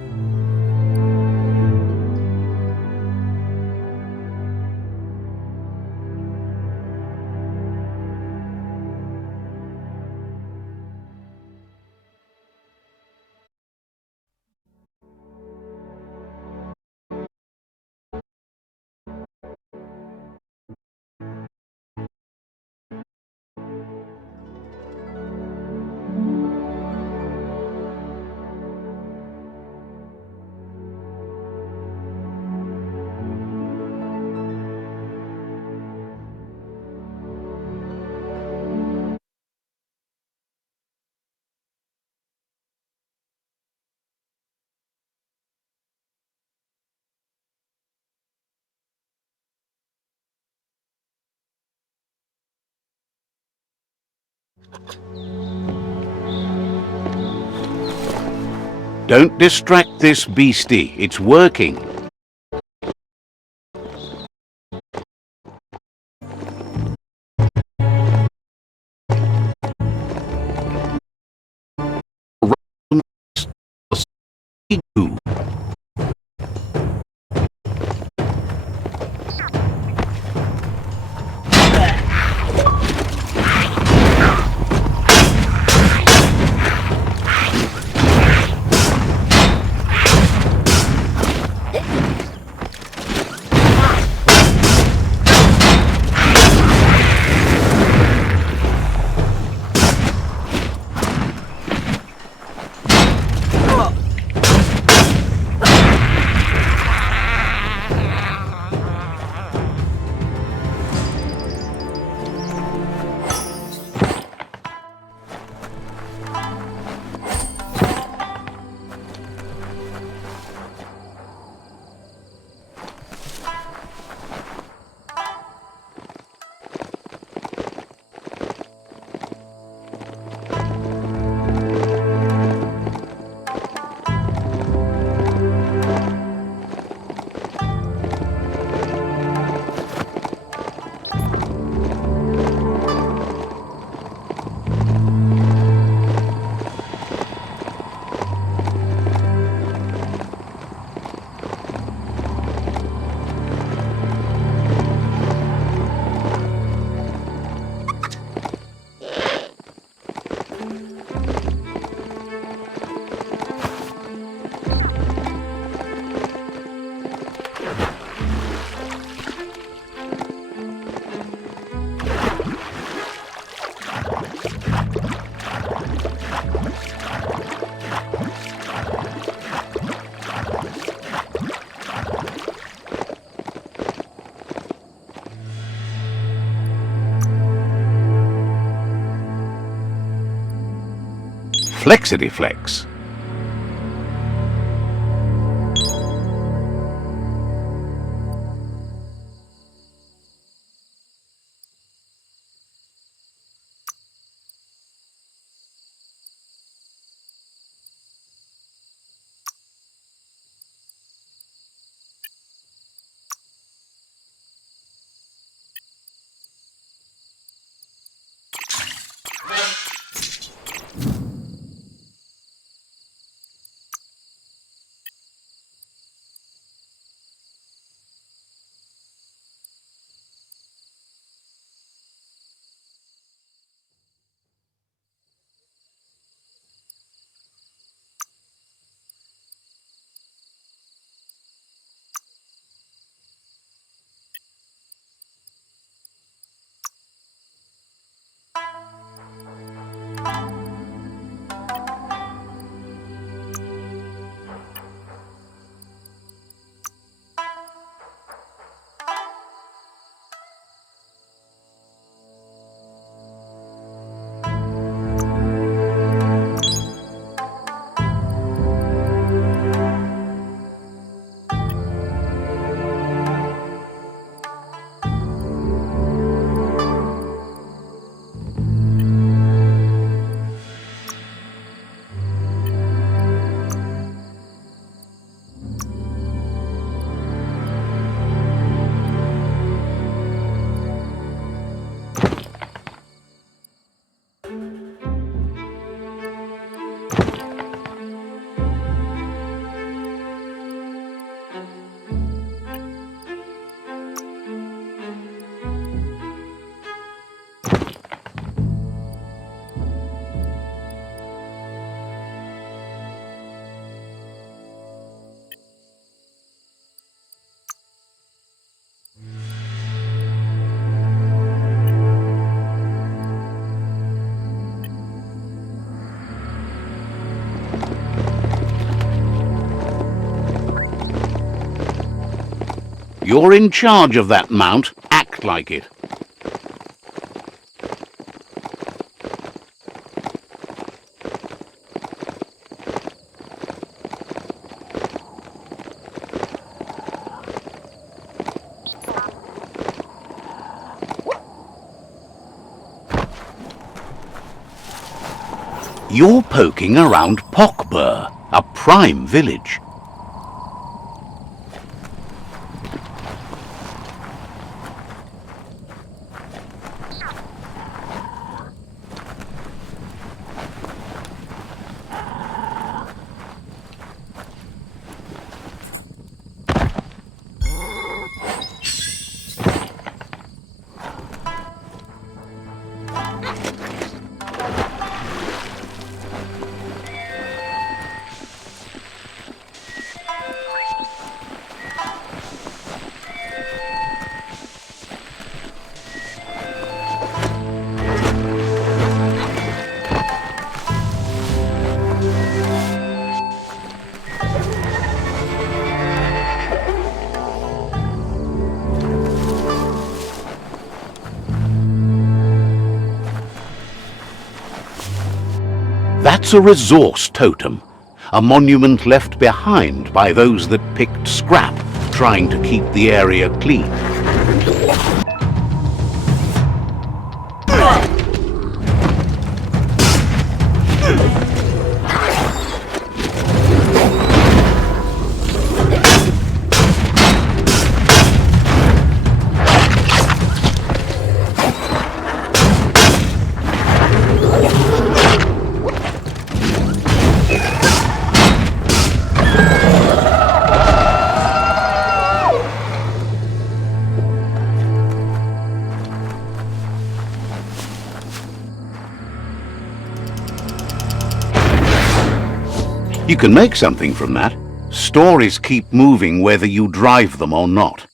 Don't distract this beastie. It's working. Flexity flex. You're in charge of that mount. Act like it. You're poking around Pokbur, a prime village. That's a resource totem, a monument left behind by those that picked scrap, trying to keep the area clean. You can make something from that. Stories keep moving whether you drive them or not.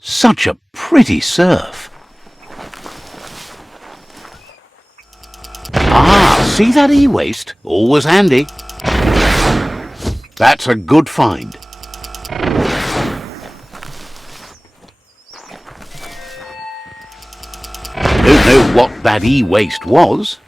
Such a pretty surf. Ah, see that e-waste? Always handy. That's a good find. Don't know what that e-waste was.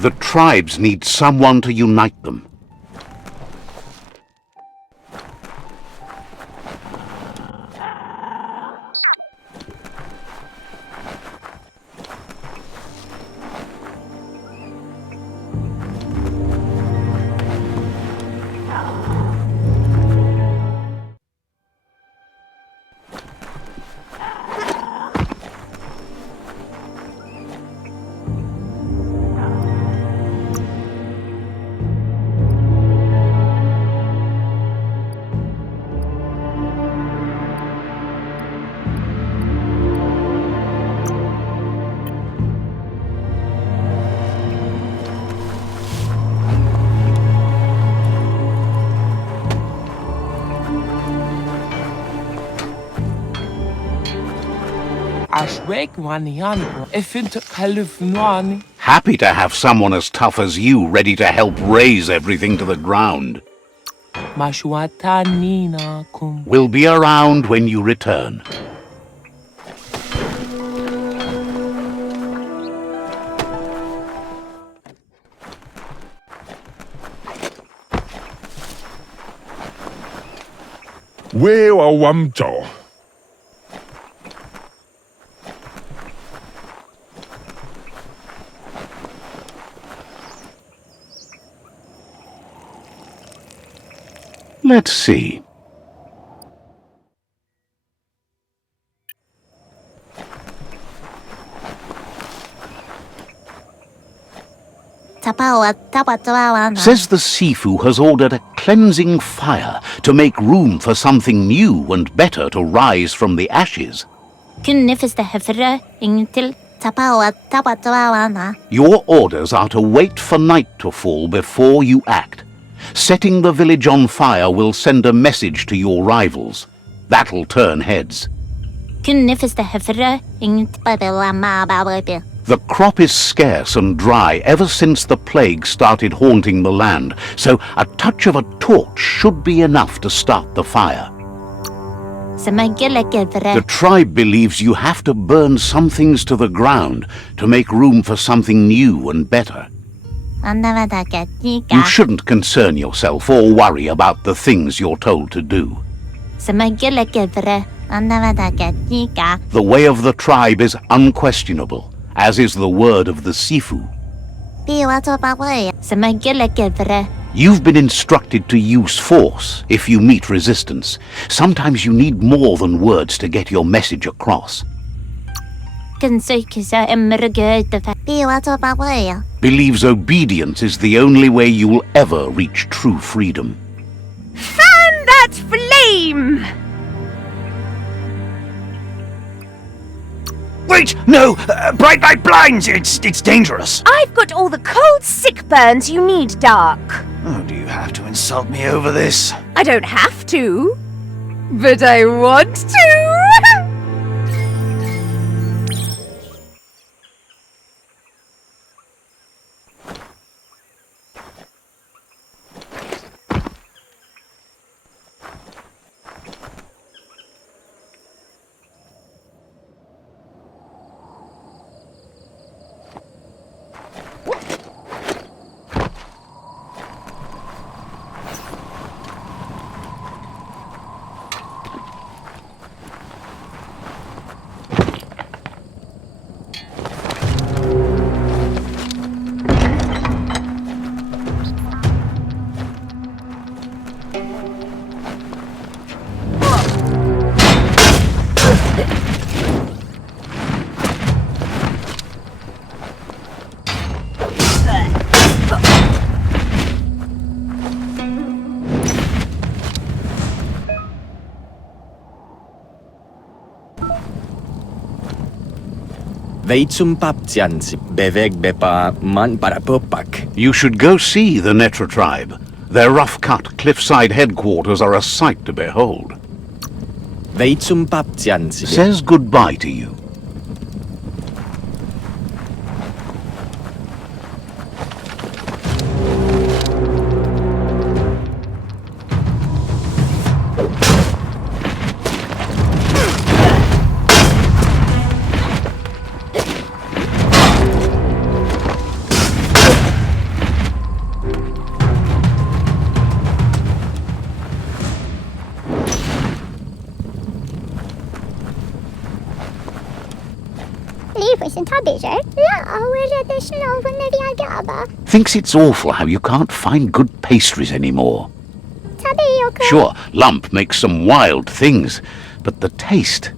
The tribes need someone to unite them. Happy to have someone as tough as you ready to help raise everything to the ground. We'll be around when you return. Wewa wamto. Let's see. Says the Sifu has ordered a cleansing fire to make room for something new and better to rise from the ashes. Your orders are to wait for night to fall before you act. Setting the village on fire will send a message to your rivals. That'll turn heads. The crop is scarce and dry ever since the plague started haunting the land, so a touch of a torch should be enough to start the fire. The tribe believes you have to burn some things to the ground to make room for something new and better. You shouldn't concern yourself or worry about the things you're told to do. The way of the tribe is unquestionable, as is the word of the Sifu. You've been instructed to use force if you meet resistance. Sometimes you need more than words to get your message across. Believes obedience is the only way you will ever reach true freedom. Fan that flame! Wait! No! Bright light blinds! It's dangerous! I've got all the cold sick burns you need, Dark. Oh, do you have to insult me over this? I don't have to, but I want to. You should go see the Netra tribe. Their rough-cut cliffside headquarters are a sight to behold. Says goodbye to you. Thinks it's awful how you can't find good pastries anymore. Sure, Lump makes some wild things, but the taste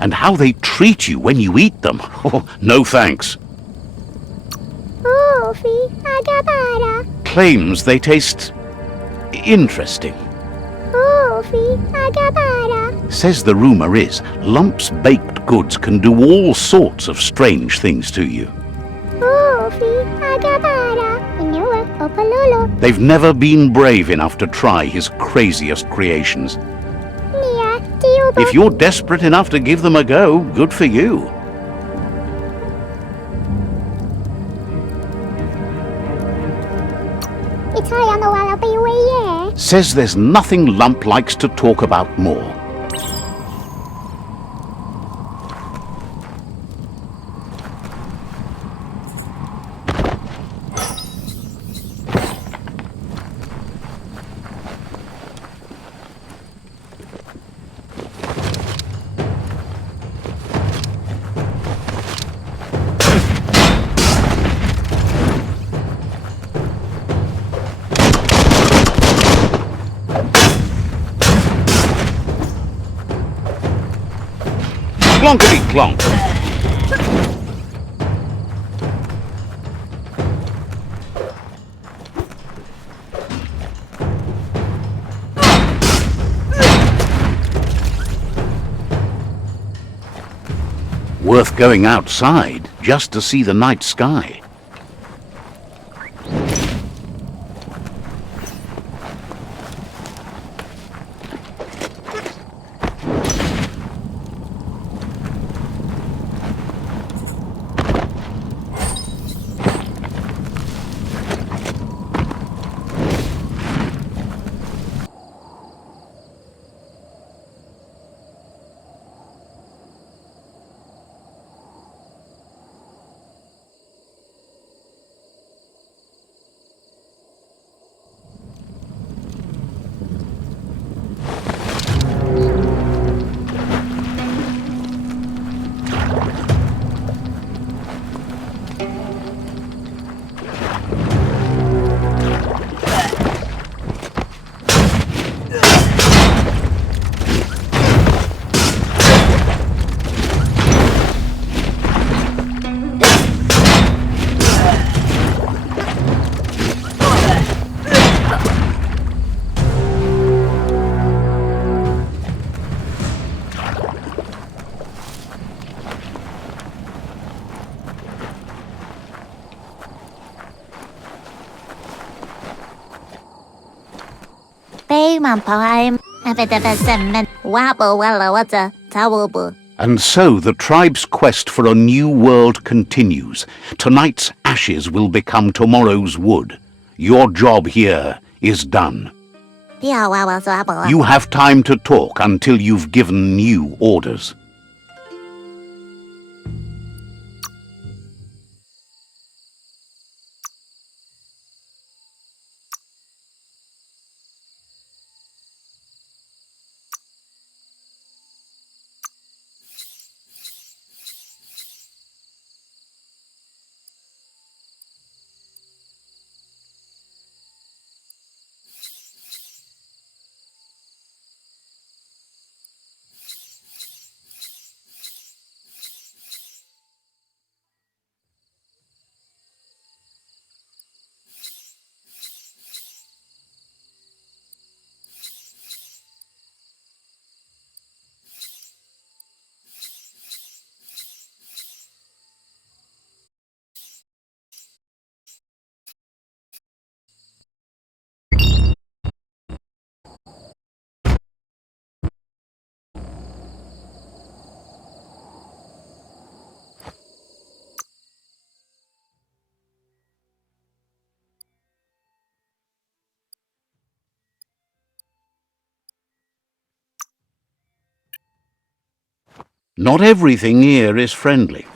and how they treat you when you eat them. Oh, no thanks. Claims they taste interesting. Says the rumor is Lump's baked goods can do all sorts of strange things to you. They've never been brave enough to try his craziest creations. If you're desperate enough to give them a go, good for you. Says there's nothing Lump likes to talk about more. Clonkety-clonk. Worth going outside just to see the night sky. And so the tribe's quest for a new world continues. Tonight's ashes will become tomorrow's wood. Your job here is done. You have time to talk until you've given new orders. Not everything here is friendly.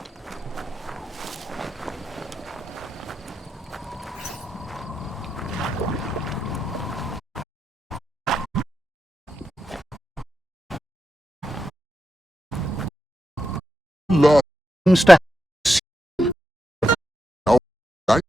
Lord. Seems to Oh, right.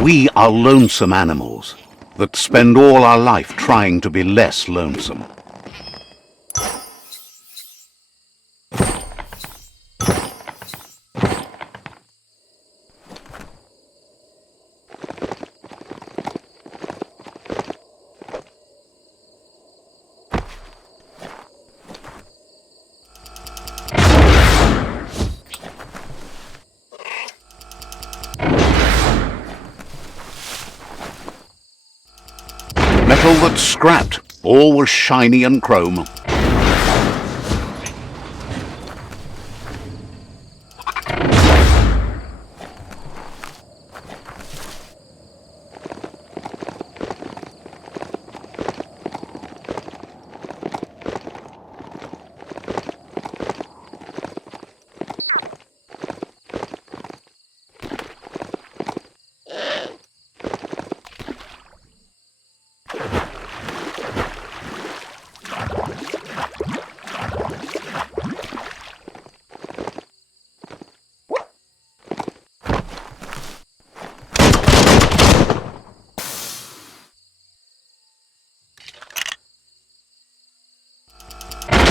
We are lonesome animals that spend all our life trying to be less lonesome. Metal that's scrapped, always shiny and chrome.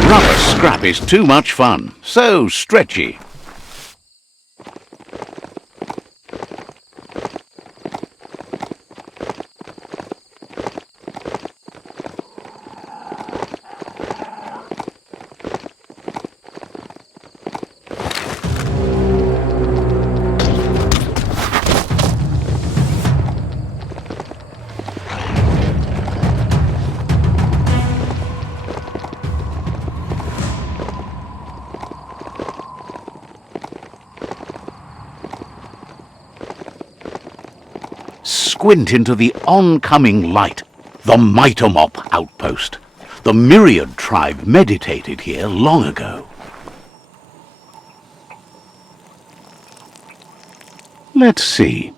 Rubber scrap is too much fun, so stretchy. Squint into the oncoming light. The Mitomop outpost. The Myriad tribe meditated here long ago. Let's see.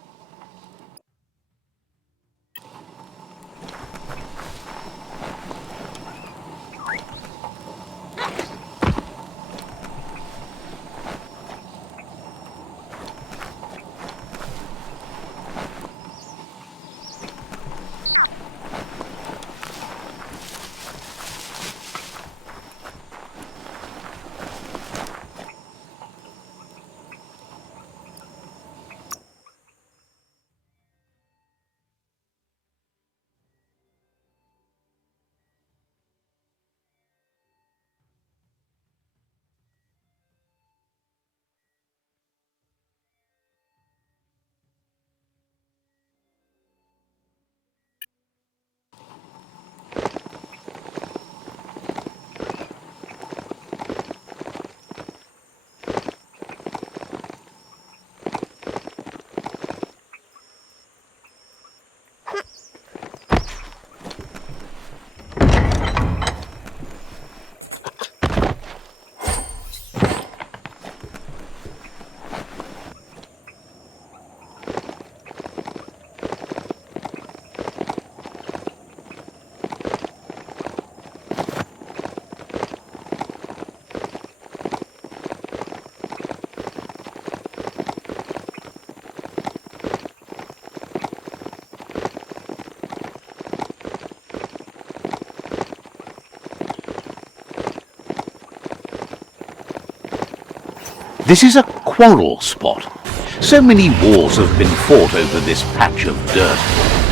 This is a quarrel spot. So many wars have been fought over this patch of dirt.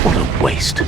What a waste.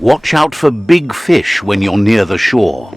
Watch out for big fish when you're near the shore.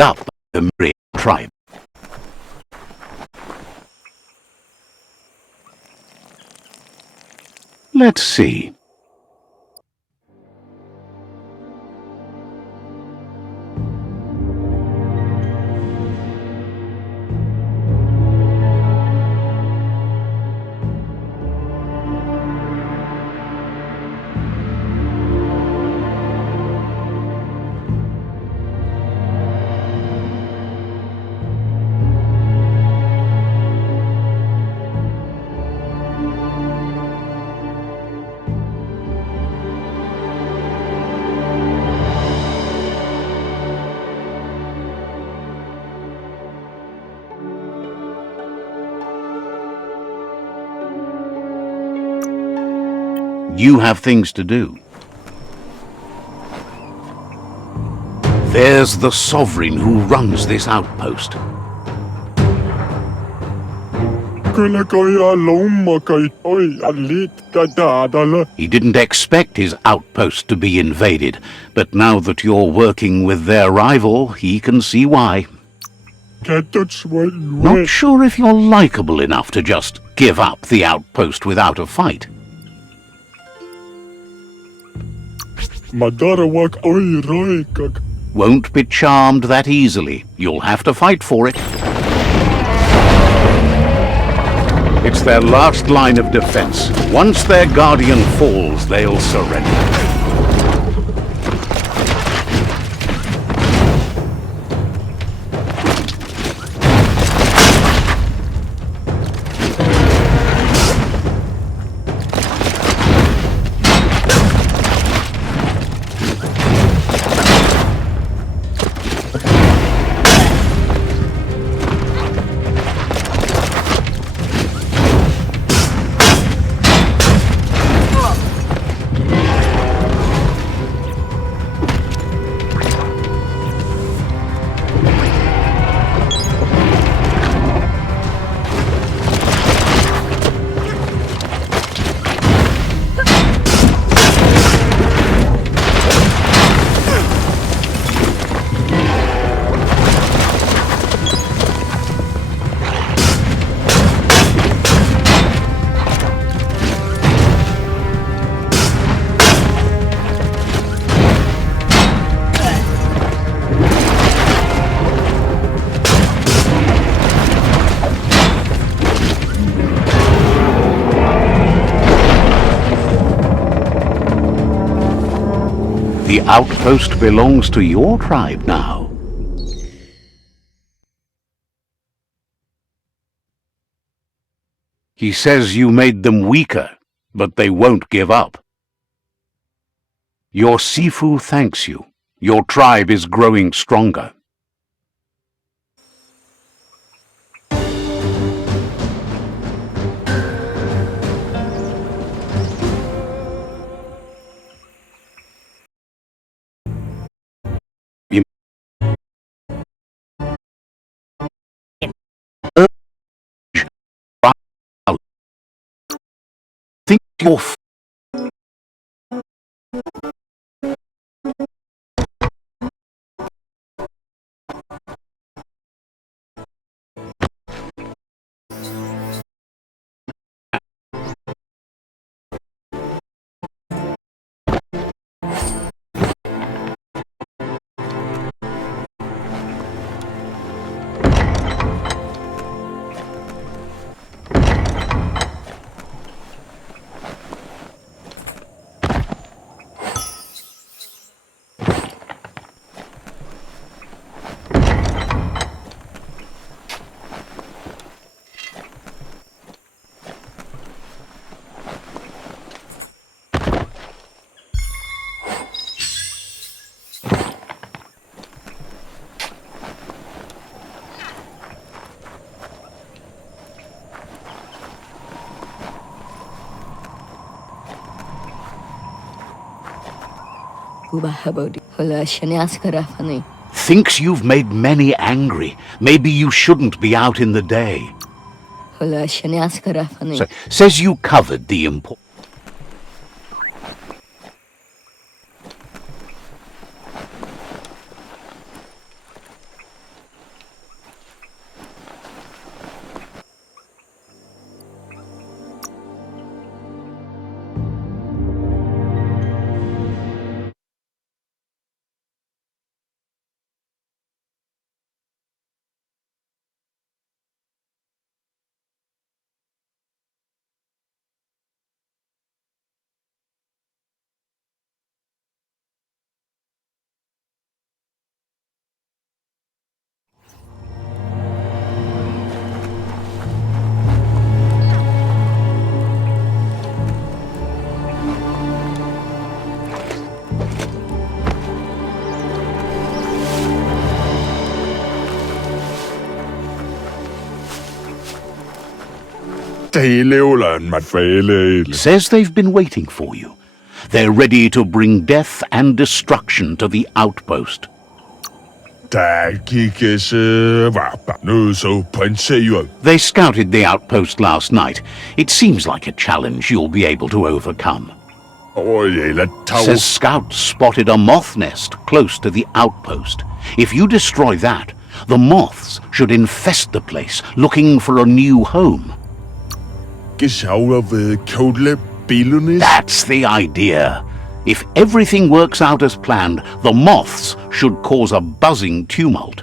Up the Murray tribe. Let's see. You have things to do. There's the sovereign who runs this outpost. He didn't expect his outpost to be invaded, but now that you're working with their rival, he can see why. Not sure if you're likable enough to just give up the outpost without a fight. Won't be charmed that easily. You'll have to fight for it. It's their last line of defense. Once their guardian falls, they'll surrender. The outpost belongs to your tribe now. He says you made them weaker, but they won't give up. Your Sifu thanks you. Your tribe is growing stronger. You think you're thinks you've made many angry. Maybe you shouldn't be out in the day. Says you covered the important. Says they've been waiting for you. They're ready to bring death and destruction to the outpost. They scouted the outpost last night. It seems like a challenge you'll be able to overcome. Says scouts spotted a moth nest close to the outpost. If you destroy that, the moths should infest the place, looking for a new home. That's the idea. If everything works out as planned, the moths should cause a buzzing tumult.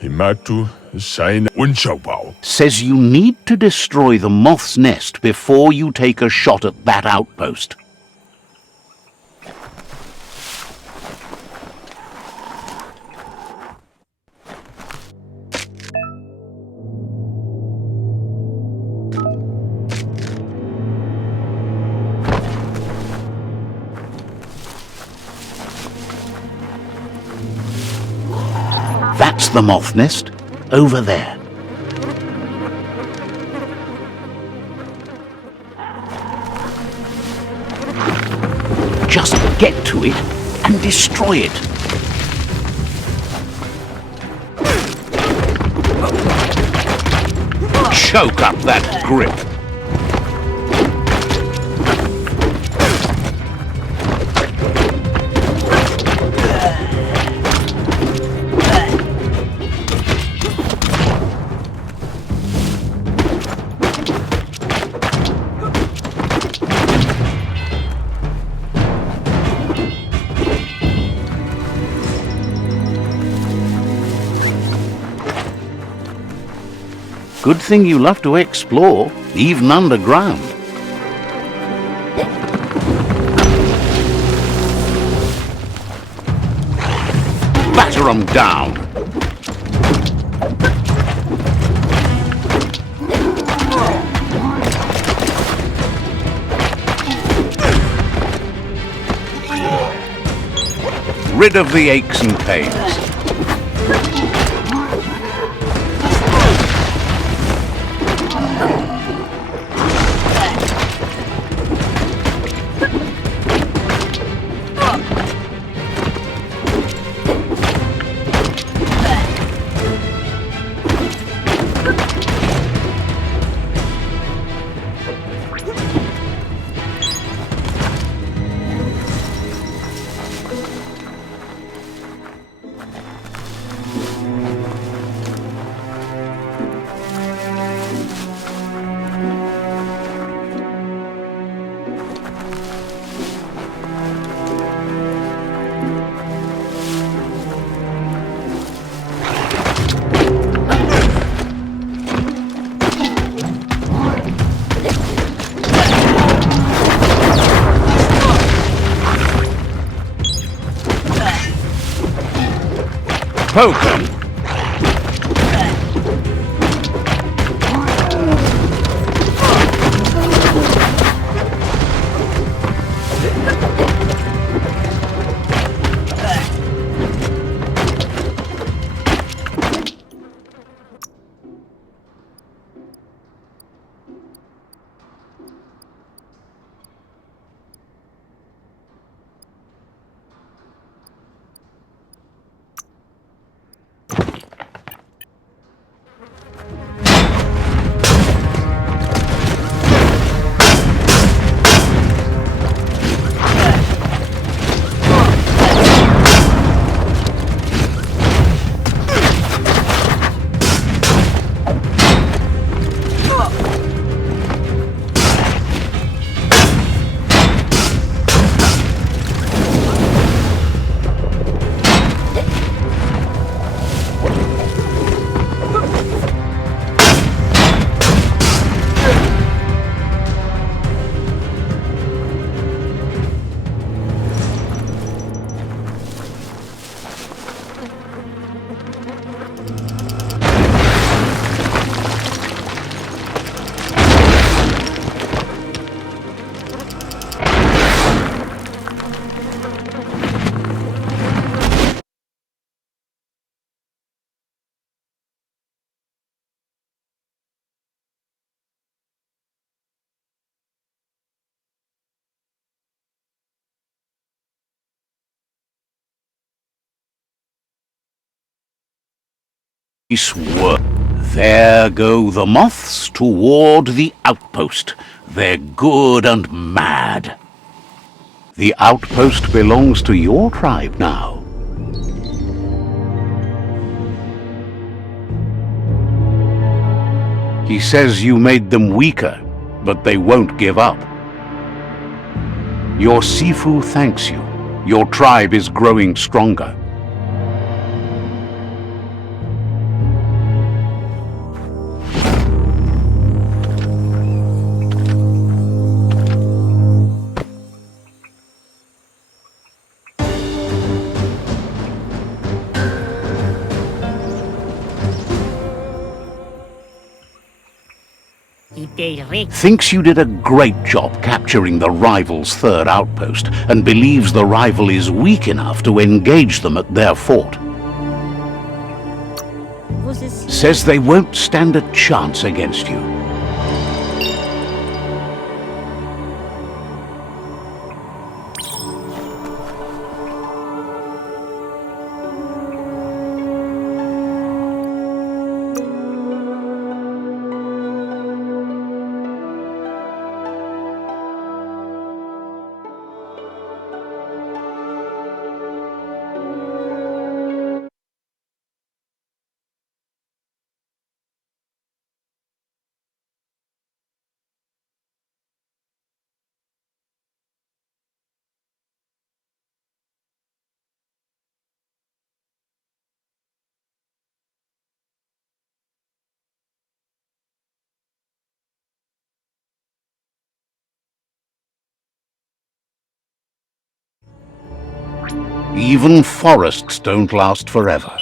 Himatu Sain Unshawbao. Says you need to destroy the moth's nest before you take a shot at that outpost. That's the moth nest, over there. Just get to it and destroy it. Choke up that grip. Good thing you love to explore, even underground. Batter 'em down. Rid of the aches and pains. Poke 'em. There go the moths toward the outpost. They're good and mad. The outpost belongs to your tribe now. He says you made them weaker, but they won't give up. Your Sifu thanks you. Your tribe is growing stronger. Thinks you did a great job capturing the rival's third outpost and believes the rival is weak enough to engage them at their fort. Says they won't stand a chance against you. Even forests don't last forever.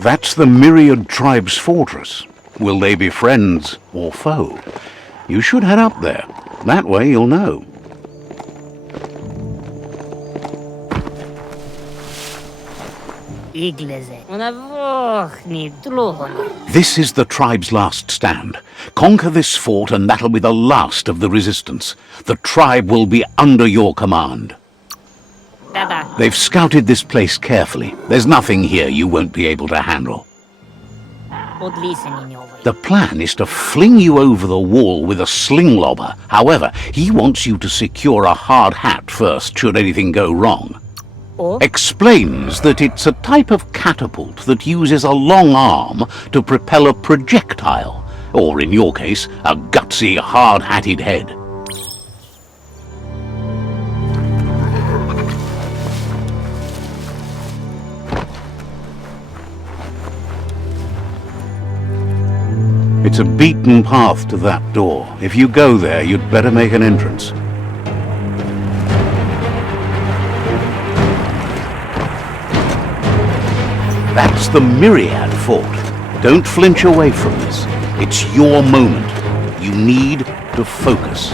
That's the Myriad Tribe's fortress. Will they be friends or foe? You should head up there. That way you'll know. This is the tribe's last stand. Conquer this fort and that'll be the last of the resistance. The tribe will be under your command. They've scouted this place carefully. There's nothing here you won't be able to handle. The plan is to fling you over the wall with a sling lobber. However, he wants you to secure a hard hat first should anything go wrong. Explains that it's a type of catapult that uses a long arm to propel a projectile, or in your case, a gutsy, hard-hatted head. It's a beaten path to that door. If you go there, you'd better make an entrance. That's the Myriad Fort. Don't flinch away from this. It's your moment. You need to focus.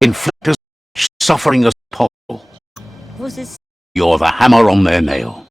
Inflict as much suffering as possible. Vous is You're the hammer on their nail.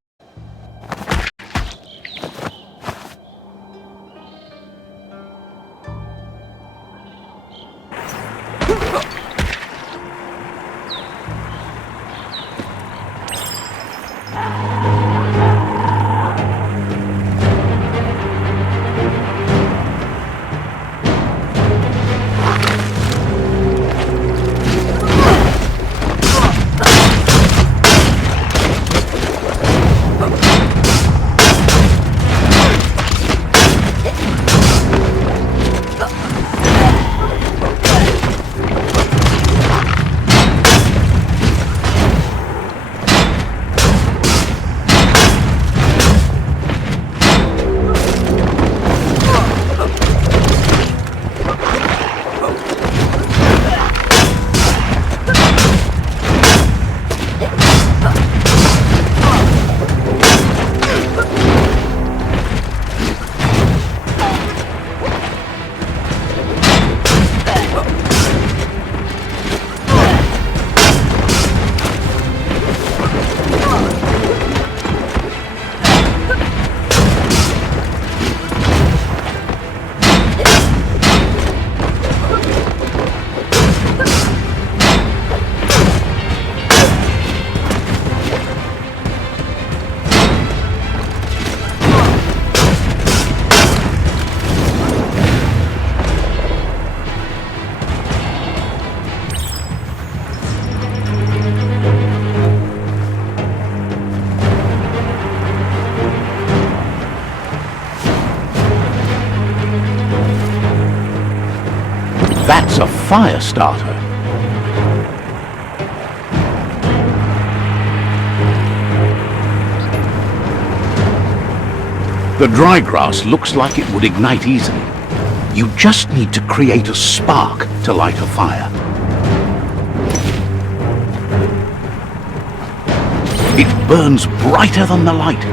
That's a fire starter. The dry grass looks like it would ignite easily. You just need to create a spark to light a fire. It burns brighter than the light.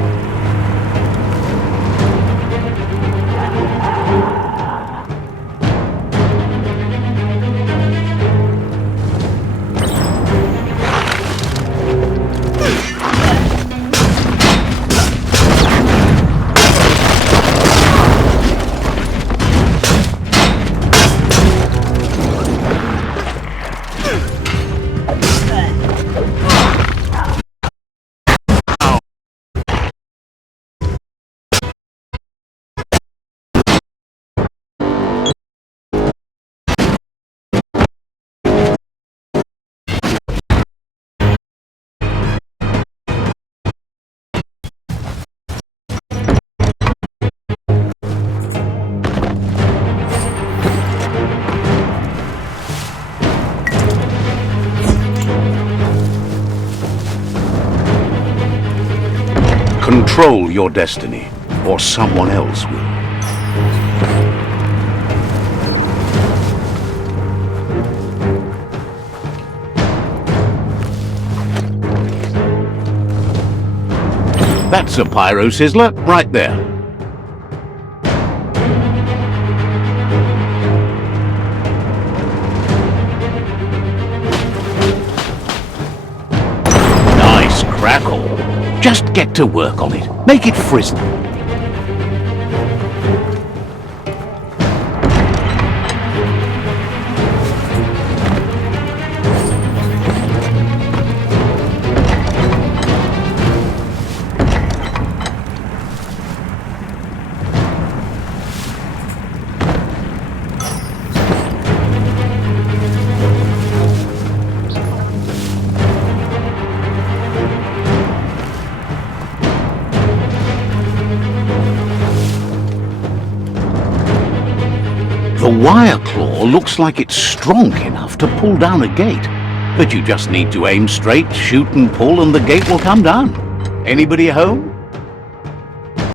Control your destiny, or someone else will. That's a pyro sizzler right there. Nice crackle. Just get to work on it. Make it frizzle. The wire claw looks like it's strong enough to pull down a gate. But you just need to aim straight, shoot and pull, and the gate will come down. Anybody home?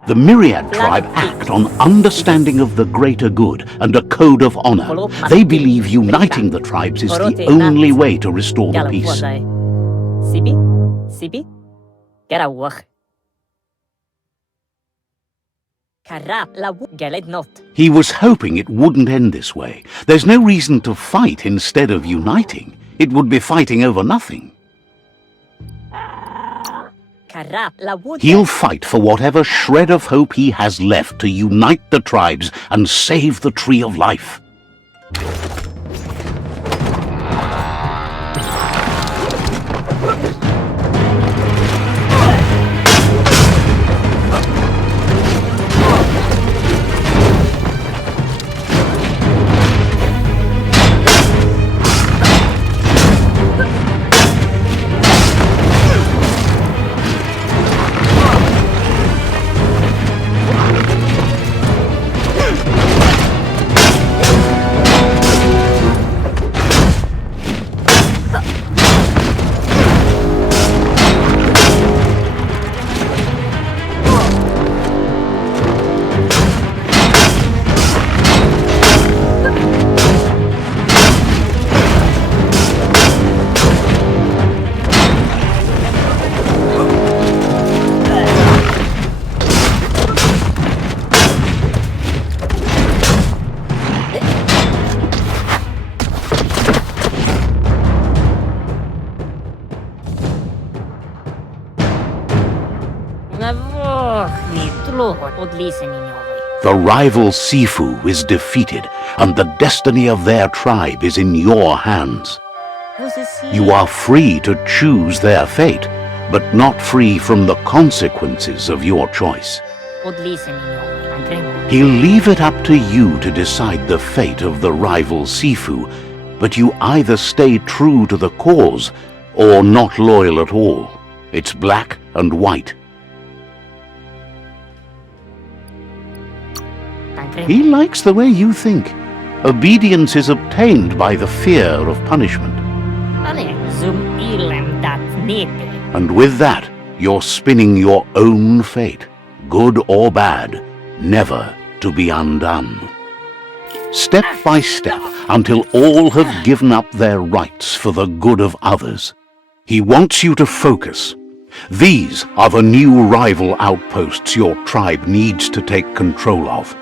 The Myriad tribe act on understanding of the greater good and a code of honor. They believe uniting the tribes is the only way to restore the peace. Sibi? Sibi? Get a work. Kara la gelet not. He was hoping it wouldn't end this way. There's no reason to fight instead of uniting. It would be fighting over nothing. Kara la He'll fight for whatever shred of hope he has left to unite the tribes and save the Tree of Life. The rival Sifu is defeated, and the destiny of their tribe is in your hands. You are free to choose their fate, but not free from the consequences of your choice. He'll leave it up to you to decide the fate of the rival Sifu, but you either stay true to the cause or not loyal at all. It's black and white. He likes the way you think. Obedience is obtained by the fear of punishment. And with that, you're spinning your own fate, good or bad, never to be undone. Step by step, until all have given up their rights for the good of others. He wants you to focus. These are the new rival outposts your tribe needs to take control of.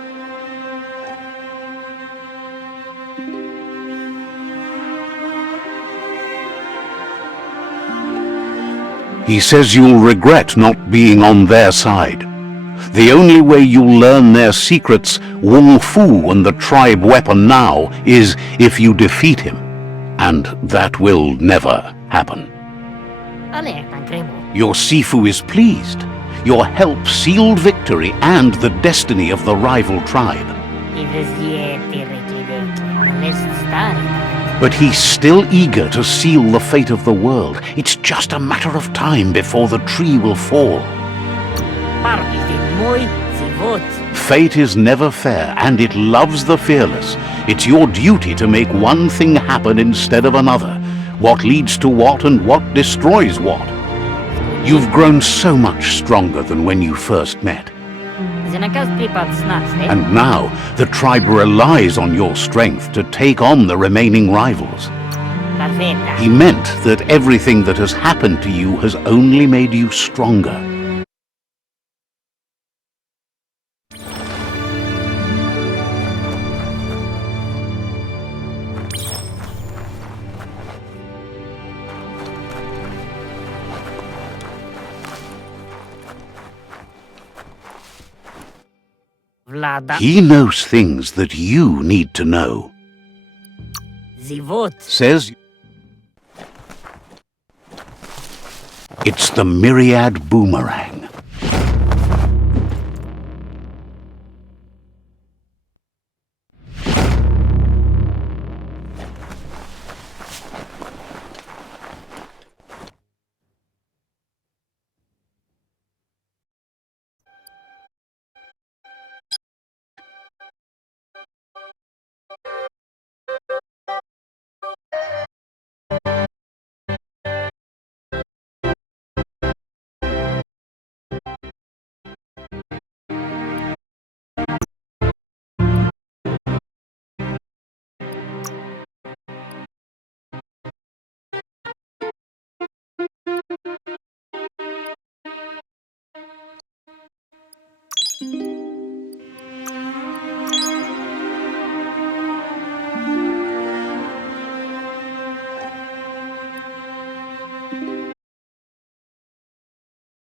He says you'll regret not being on their side. The only way you'll learn their secrets, Wung Fu and the tribe weapon now, is if you defeat him. And that will never happen. Your Sifu is pleased. Your help sealed victory and the destiny of the rival tribe. But he's still eager to seal the fate of the world. It's just a matter of time before the tree will fall. Fate is never fair, and it loves the fearless. It's your duty to make one thing happen instead of another. What leads to what and what destroys what. You've grown so much stronger than when you first met. And now, the tribe relies on your strength to take on the remaining rivals. He meant that everything that has happened to you has only made you stronger. He knows things that you need to know. Says it's the Myriad Boomerang.